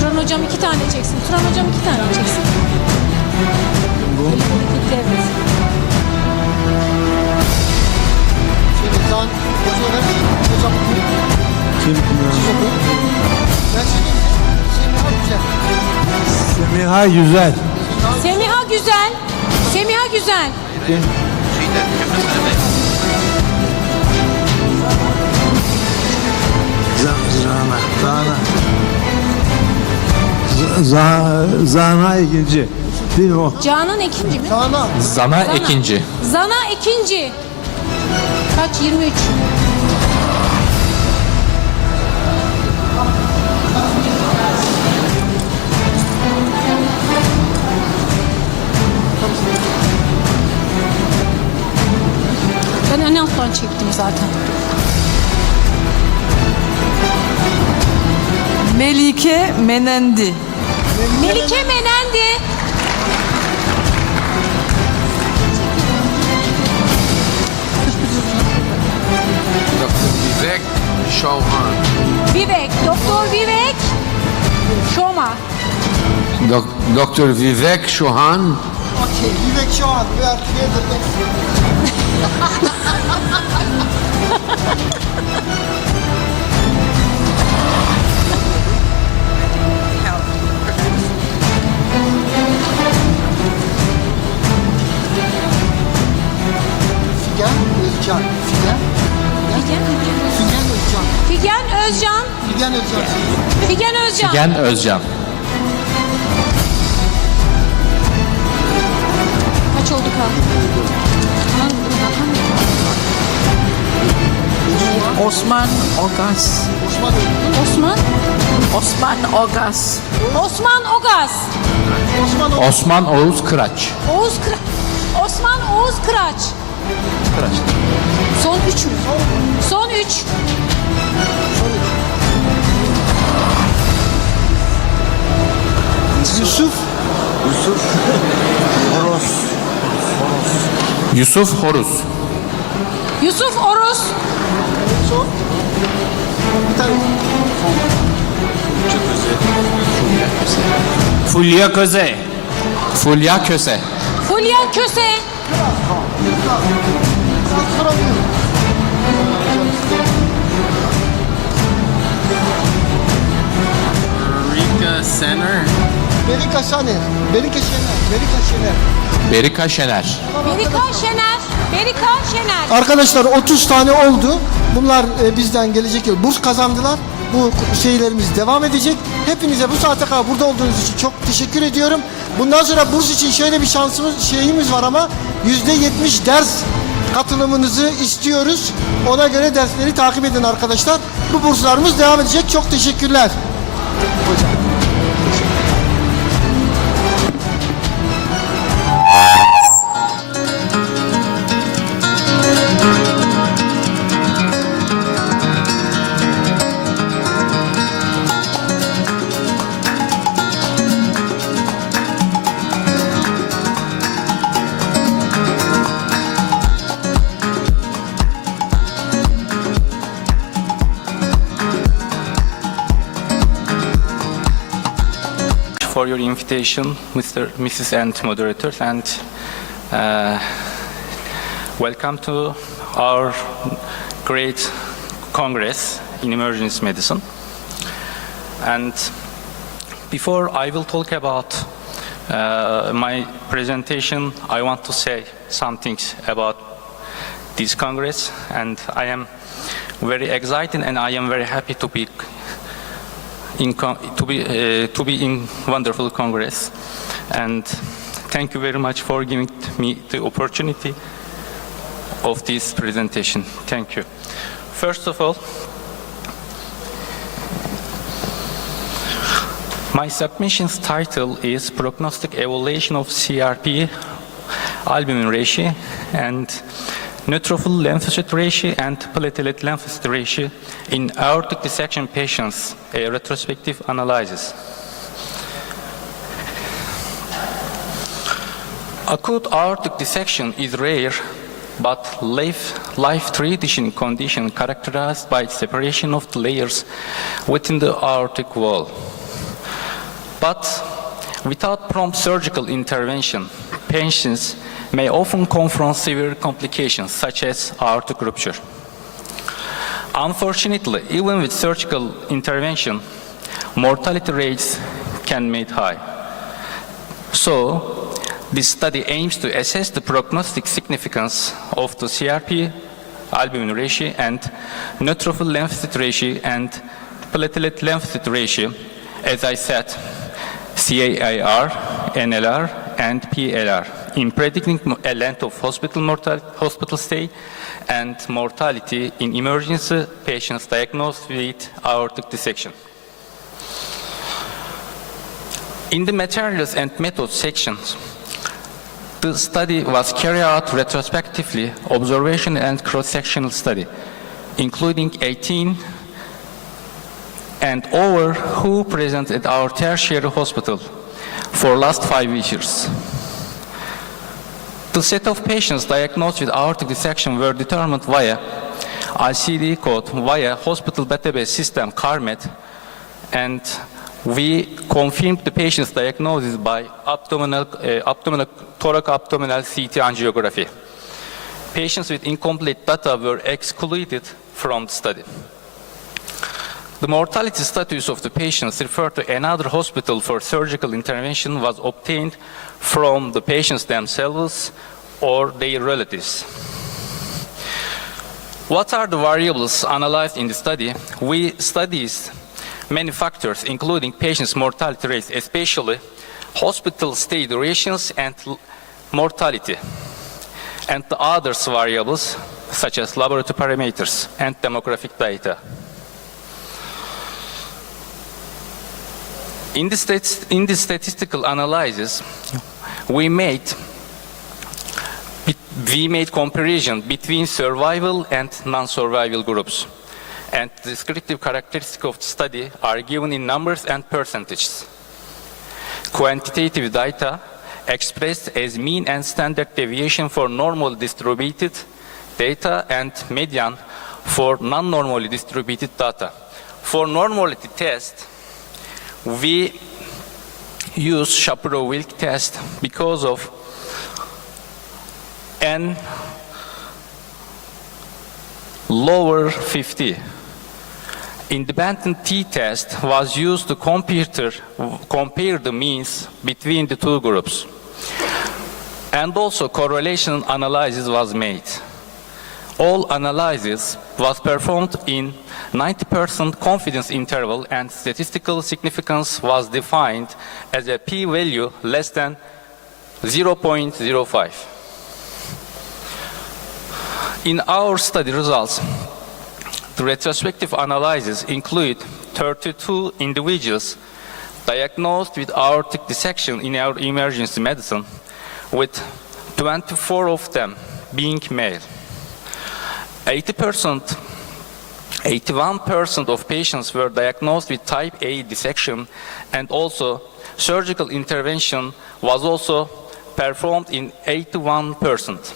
Turan hocam 2 tane çeksin. Turan hocam 2 tane çeksin. Bu. Evet. Hocam. Kim? Ben Semiha Güzel. Semiha Güzel. Semiha Güzel. Zana ikinci. Değil mi o? Canan ikinci mi? Zana ikinci. Zana ikinci. Kaç? 23. Ben en alttan çektim zaten. Melike Menendi. Melike Menendi. Vivek Chauhan. Vivek. Doktor Vivek. Şoma. Dr. Vivek Chauhan. Okay, Vivek Chauhan. We are together. Figen Özcan. Figen Özcan. Figen Özcan. Figen Özcan. Figen Özcan. Kaç oldu Osman Ogas. Osman. Osman Ogas. Osman Ogas. Osman Oğuz Kıraç. Osman Oğuz Kıraç. Son 3 mü? Son 3. Yusuf. Yusuf Horus. Yusuf Oruz. Fulya Köse. Fulya Köse. Fulya Köse. Rika Sener. Berika Şener. Berika Şener. Berika Şener. Berika Şener. Berika Şener. Berika Şener. Arkadaşlar 30 tane oldu. Bunlar bizden gelecek yıl burs kazandılar. Bu şeylerimiz devam edecek. Hepinize bu saate kadar burada olduğunuz için çok teşekkür ediyorum. Bundan sonra burs için şöyle bir şeyimiz var ama %70 ders katılımınızı istiyoruz. Ona göre dersleri takip edin arkadaşlar. Bu burslarımız devam edecek. Çok teşekkürler. Hocam. For your invitation, Mrs. and moderators, and welcome to our great Congress in Emergency Medicine. And before I will talk about my presentation, I want to say some things about this Congress, and I am very excited and I am very happy to be in wonderful Congress, and thank you very much for giving me the opportunity of this presentation. Thank you. First of all, My submission's title is Prognostic Evaluation of CRP, Albumin Ratio, and Neutrophil Lymphocyte Ratio and Platelet Lymphocyte Ratio in aortic dissection patients, a retrospective analysis. Acute aortic dissection is rare, but life-threatening condition characterized by separation of the layers within the aortic wall. But without prompt surgical intervention, patients may often confront severe complications such as aortic rupture. Unfortunately, even with surgical intervention, mortality rates can be made high. So, this study aims to assess the prognostic significance of the CRP, albumin ratio, and neutrophil lymphocyte ratio and platelet lymphocyte ratio, as I said, CAIR, NLR, and PLR, in predicting a length of hospital stay and mortality in emergency patients diagnosed with aortic dissection. In the materials and methods sections, the study was carried out retrospectively, observation and cross-sectional study, including 18 and over who present at our tertiary hospital for last 5 years. The set of patients diagnosed with aortic dissection were determined via ICD code, via hospital database system CARMET, and we confirmed the patient's diagnosis by thorac-abdominal CT angiography. Patients with incomplete data were excluded from the study. The mortality status of the patients referred to another hospital for surgical intervention was obtained from the patients themselves or their relatives. What are the variables analyzed in the study? We studied many factors, including patients' mortality rates, especially hospital stay durations and mortality, and the other variables such as laboratory parameters and demographic data. In the statistical analysis, we made comparison between survival and non-survival groups, and the descriptive characteristics of the study are given in numbers and percentages. Quantitative data expressed as mean and standard deviation for normal distributed data and median for non-normally distributed data. For normality test, we use Shapiro-Wilk test because of n lower 50. Independent t-test was used to compare the means between the two groups. And also correlation analysis was made. All analysis was performed in 90% confidence interval, and statistical significance was defined as a p-value less than 0.05. In our study results, the retrospective analysis include 32 individuals diagnosed with aortic dissection in our emergency medicine, with 24 of them being male. 81% of patients were diagnosed with type A dissection, and also surgical intervention was also performed in 81%.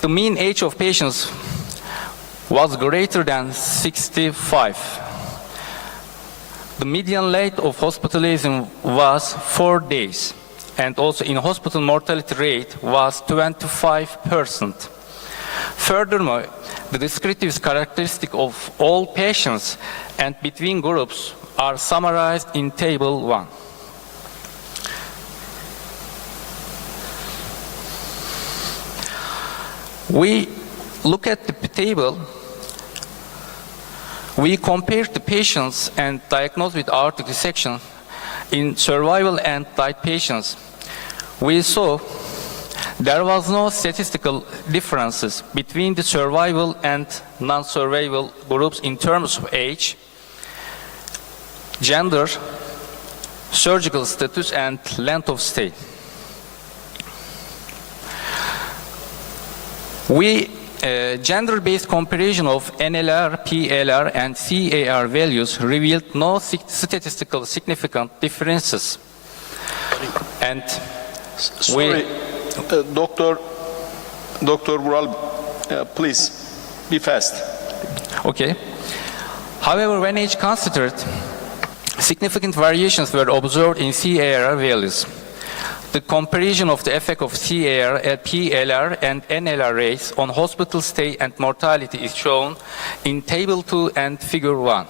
The mean age of patients was greater than 65. The median length of hospitalization was 4 days, and also in hospital mortality rate was 25%. Furthermore, the descriptive characteristics of all patients and between groups are summarized in Table 1. We look at the table. We compared the patients and diagnosed with aortic dissection in survival and died patients. We saw there was no statistical differences between the survival and non-survival groups in terms of age, gender, surgical status, and length of stay. Gender-based comparison of NLR, PLR, and CAR values revealed no statistical significant differences. And Sorry, Dr. Vural, please be fast. Okay. However, when age considered, significant variations were observed in CAR values. The comparison of the effect of CAR, PLR, and NLR rates on hospital stay and mortality is shown in Table 2 and Figure 1.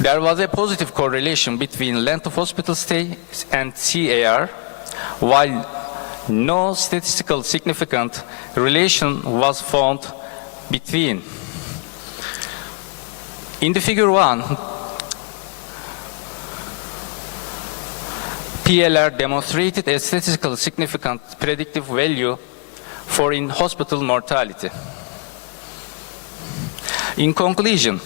There was a positive correlation between length of hospital stay and CAR, while no statistical significant relation was found between. In the Figure 1, PLR demonstrated a statistically significant predictive value for in-hospital mortality. In conclusion,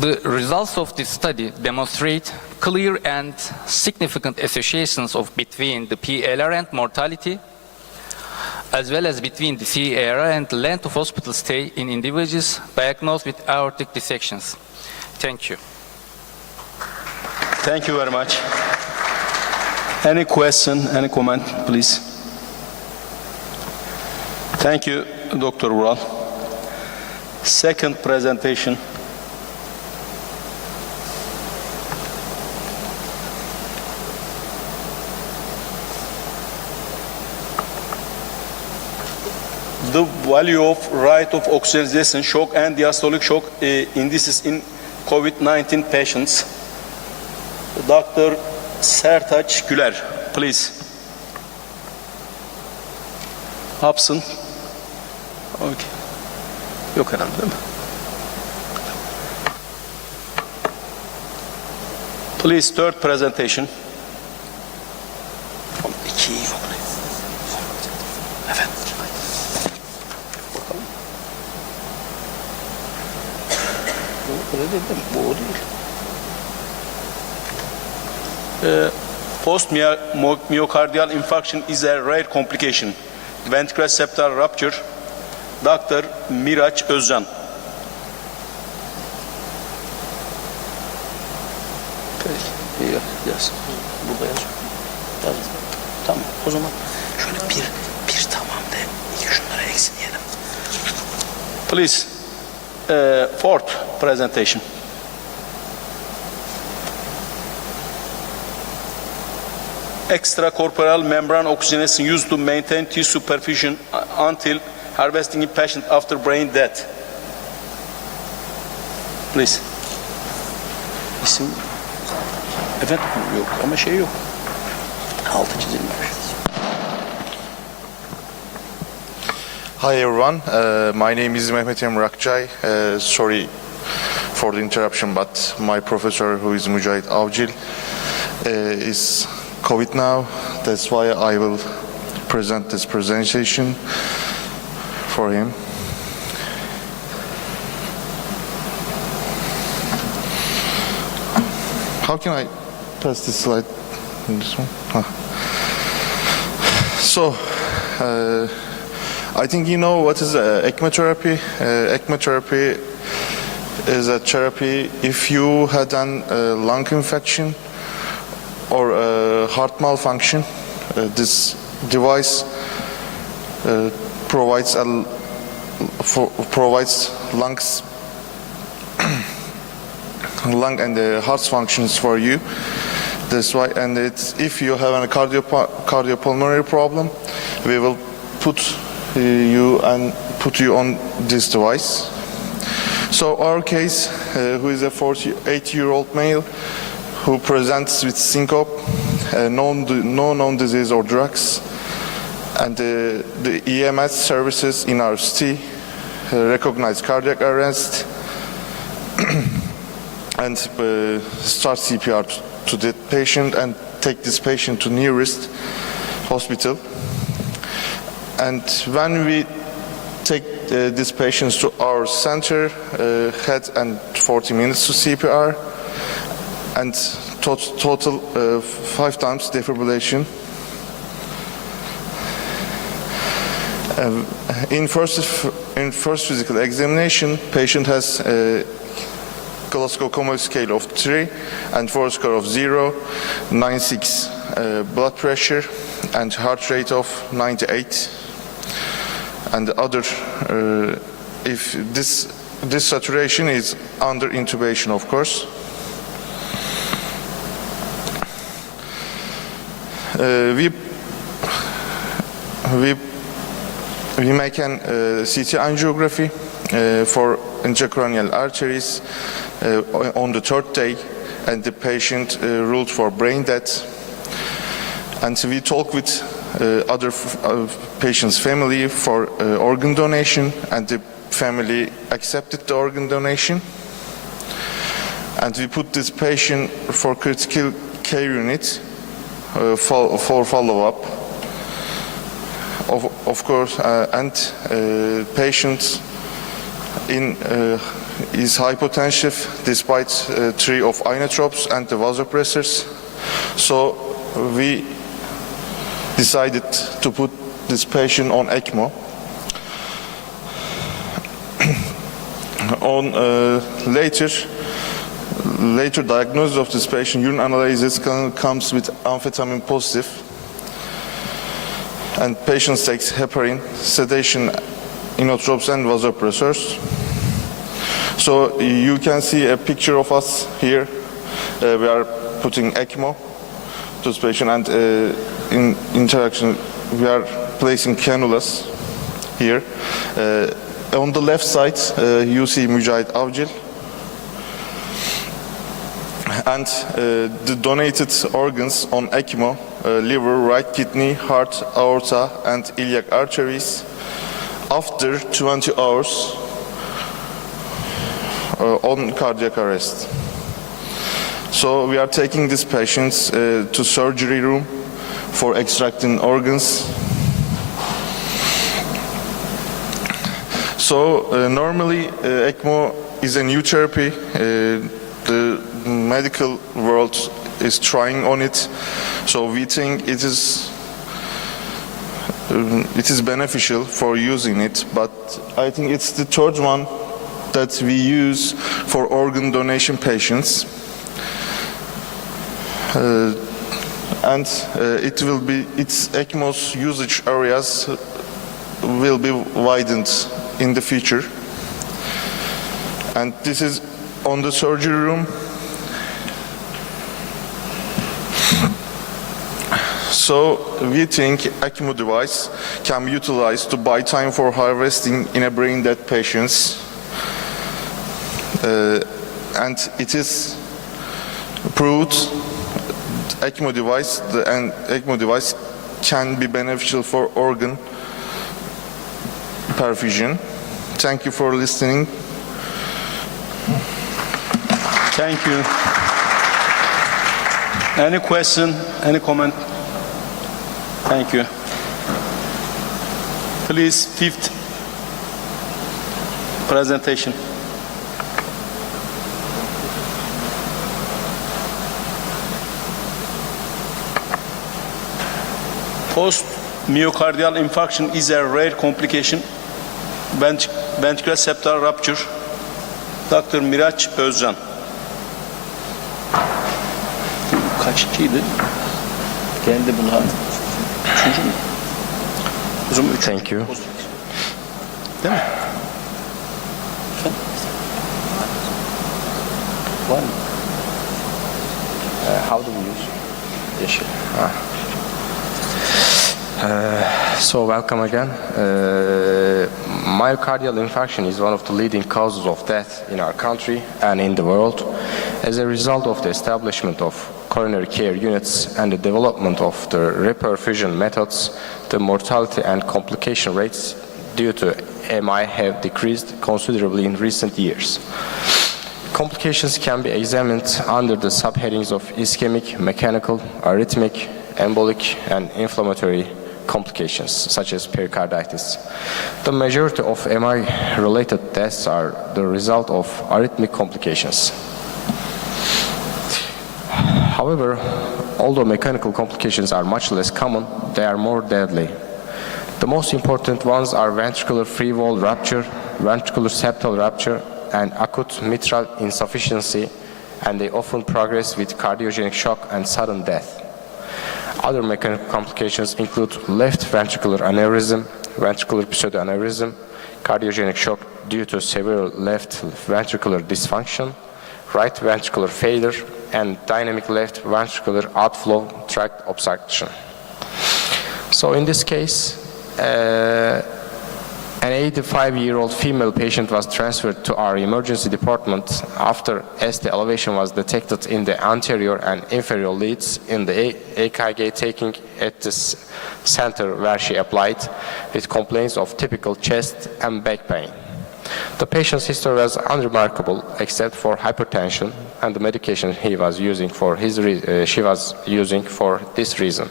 the results of this study demonstrate clear and significant associations between the PLR and mortality, as well as between the CAR and the length of hospital stay in individuals diagnosed with aortic dissections. Thank you. Thank you very much. Any question, any comment, please? Thank you, Dr. Vural. Second presentation. The value of rate of oxygenation shock and diastolic shock indices in COVID-19 patients. Dr. Sertaç Güler, please. Absent. Okay. Yok herhalde değil mi? Please, third presentation. Efendim. Bu o değil. Post-myocardial infarction is a rare complication. Ventricular septal rupture. Dr. Miraç Özcan. Peki, yaz. Burada yazıyor. Yazın. Tamam, o zaman şöyle bir tamam de, şunlara eksilmeyelim. Please, fourth presentation. Extracorporeal membrane oxygenation used to maintain tissue perfusion until harvesting in patient after brain death. Please. İsim evet yok ama şey yok. Altı çizilmiş. Hi everyone, my name is Mehmet Emre Akçay. Sorry for the interruption, but my professor, who is Mücahit Avcil, is COVID now. That's why I will present this presentation for him. How can I pass this slide? This one? So, I think you know what is ECMO therapy. ECMO therapy is a therapy if you had a lung infection or a heart malfunction. This device provides lungs, lung and the heart functions for you. That's why, and it's if you have a cardiopulmonary problem, we will put you on this device. So our case, who is a 48-year-old male who presents with syncope, no known disease or drugs, and the EMS services in our city recognize cardiac arrest and start CPR to the patient and take this patient to nearest hospital. And when we take these patients to our center, had and 40 minutes to CPR, and total 5 times defibrillation. In first physical examination, patient has a Glasgow Coma scale of 3 and force score of 0, 96 blood pressure and heart rate of 98. And the other, if this saturation is under intubation, of course. We make an CT angiography for intracranial arteries on the 3rd day, and the patient ruled for brain death. And we talk with other patient's family for organ donation, and the family accepted the organ donation. And we put this patient for critical care unit for follow-up. Of course, and patient is hypotensive despite 3 of inotropes and the vasopressors. So we decided to put this patient on ECMO. On later diagnosis of this patient, urine analysis comes with amphetamine positive, and patient takes heparin, sedation, inotropes and vasopressors. So you can see a picture of us here. We are putting ECMO to this patient, and in interaction we are placing cannulas here. On the left side you see Mücahit Avcil, and the donated organs on ECMO: liver, right kidney, heart, aorta and iliac arteries after 20 hours on cardiac arrest. So we are taking these patients to surgery room for extracting organs. So normally ECMO is a new therapy. The medical world is trying on it, so we think it is beneficial for using it. But I think it's the 3rd one that we use for organ donation patients, and its ECMO's usage areas will be widened in the future. And this is on the surgery room. So we think ECMO device can be utilized to buy time for harvesting in a brain dead patients, and it is proved ECMO device can be beneficial for organ perfusion. Thank you for listening. Thank you. Any question, any comment? Thank you. Please, 5th presentation. Post-myocardial infarction is a rare complication. Ventricular septal rupture. Dr. Miraç Özcan. Kaçıncıydı? Geldi bunlar. 3. mü? O zaman 3. Thank you. Değil mi? Var mı? How do we use? Yes. So welcome again. Myocardial infarction is one of the leading causes of death in our country and in the world. As a result of the establishment of coronary care units and the development of the reperfusion methods, the mortality and complication rates due to MI have decreased considerably in recent years. Complications can be examined under the subheadings of ischemic, mechanical, arrhythmic, embolic, and inflammatory complications, such as pericarditis. The majority of MI-related deaths are the result of arrhythmic complications. However, although mechanical complications are much less common, they are more deadly. The most important ones are ventricular free wall rupture, ventricular septal rupture, and acute mitral insufficiency, and they often progress with cardiogenic shock and sudden death. Other mechanical complications include left ventricular aneurysm, ventricular pseudoaneurysm, cardiogenic shock due to severe left ventricular dysfunction, right ventricular failure, and dynamic left ventricular outflow tract obstruction. So in this case, an 85-year-old female patient was transferred to our emergency department after ST elevation was detected in the anterior and inferior leads in the EKG taking at the center where she applied, with complaints of typical chest and back pain. The patient's history was unremarkable except for hypertension and the medication she was using for this reason.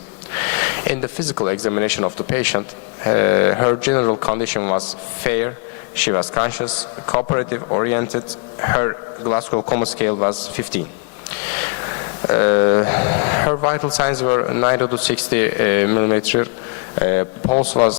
In the physical examination of the patient, her general condition was fair, she was conscious, cooperative oriented, her Glasgow Coma Scale was 15. Her vital signs were 90 to 60 millimeter, pulse was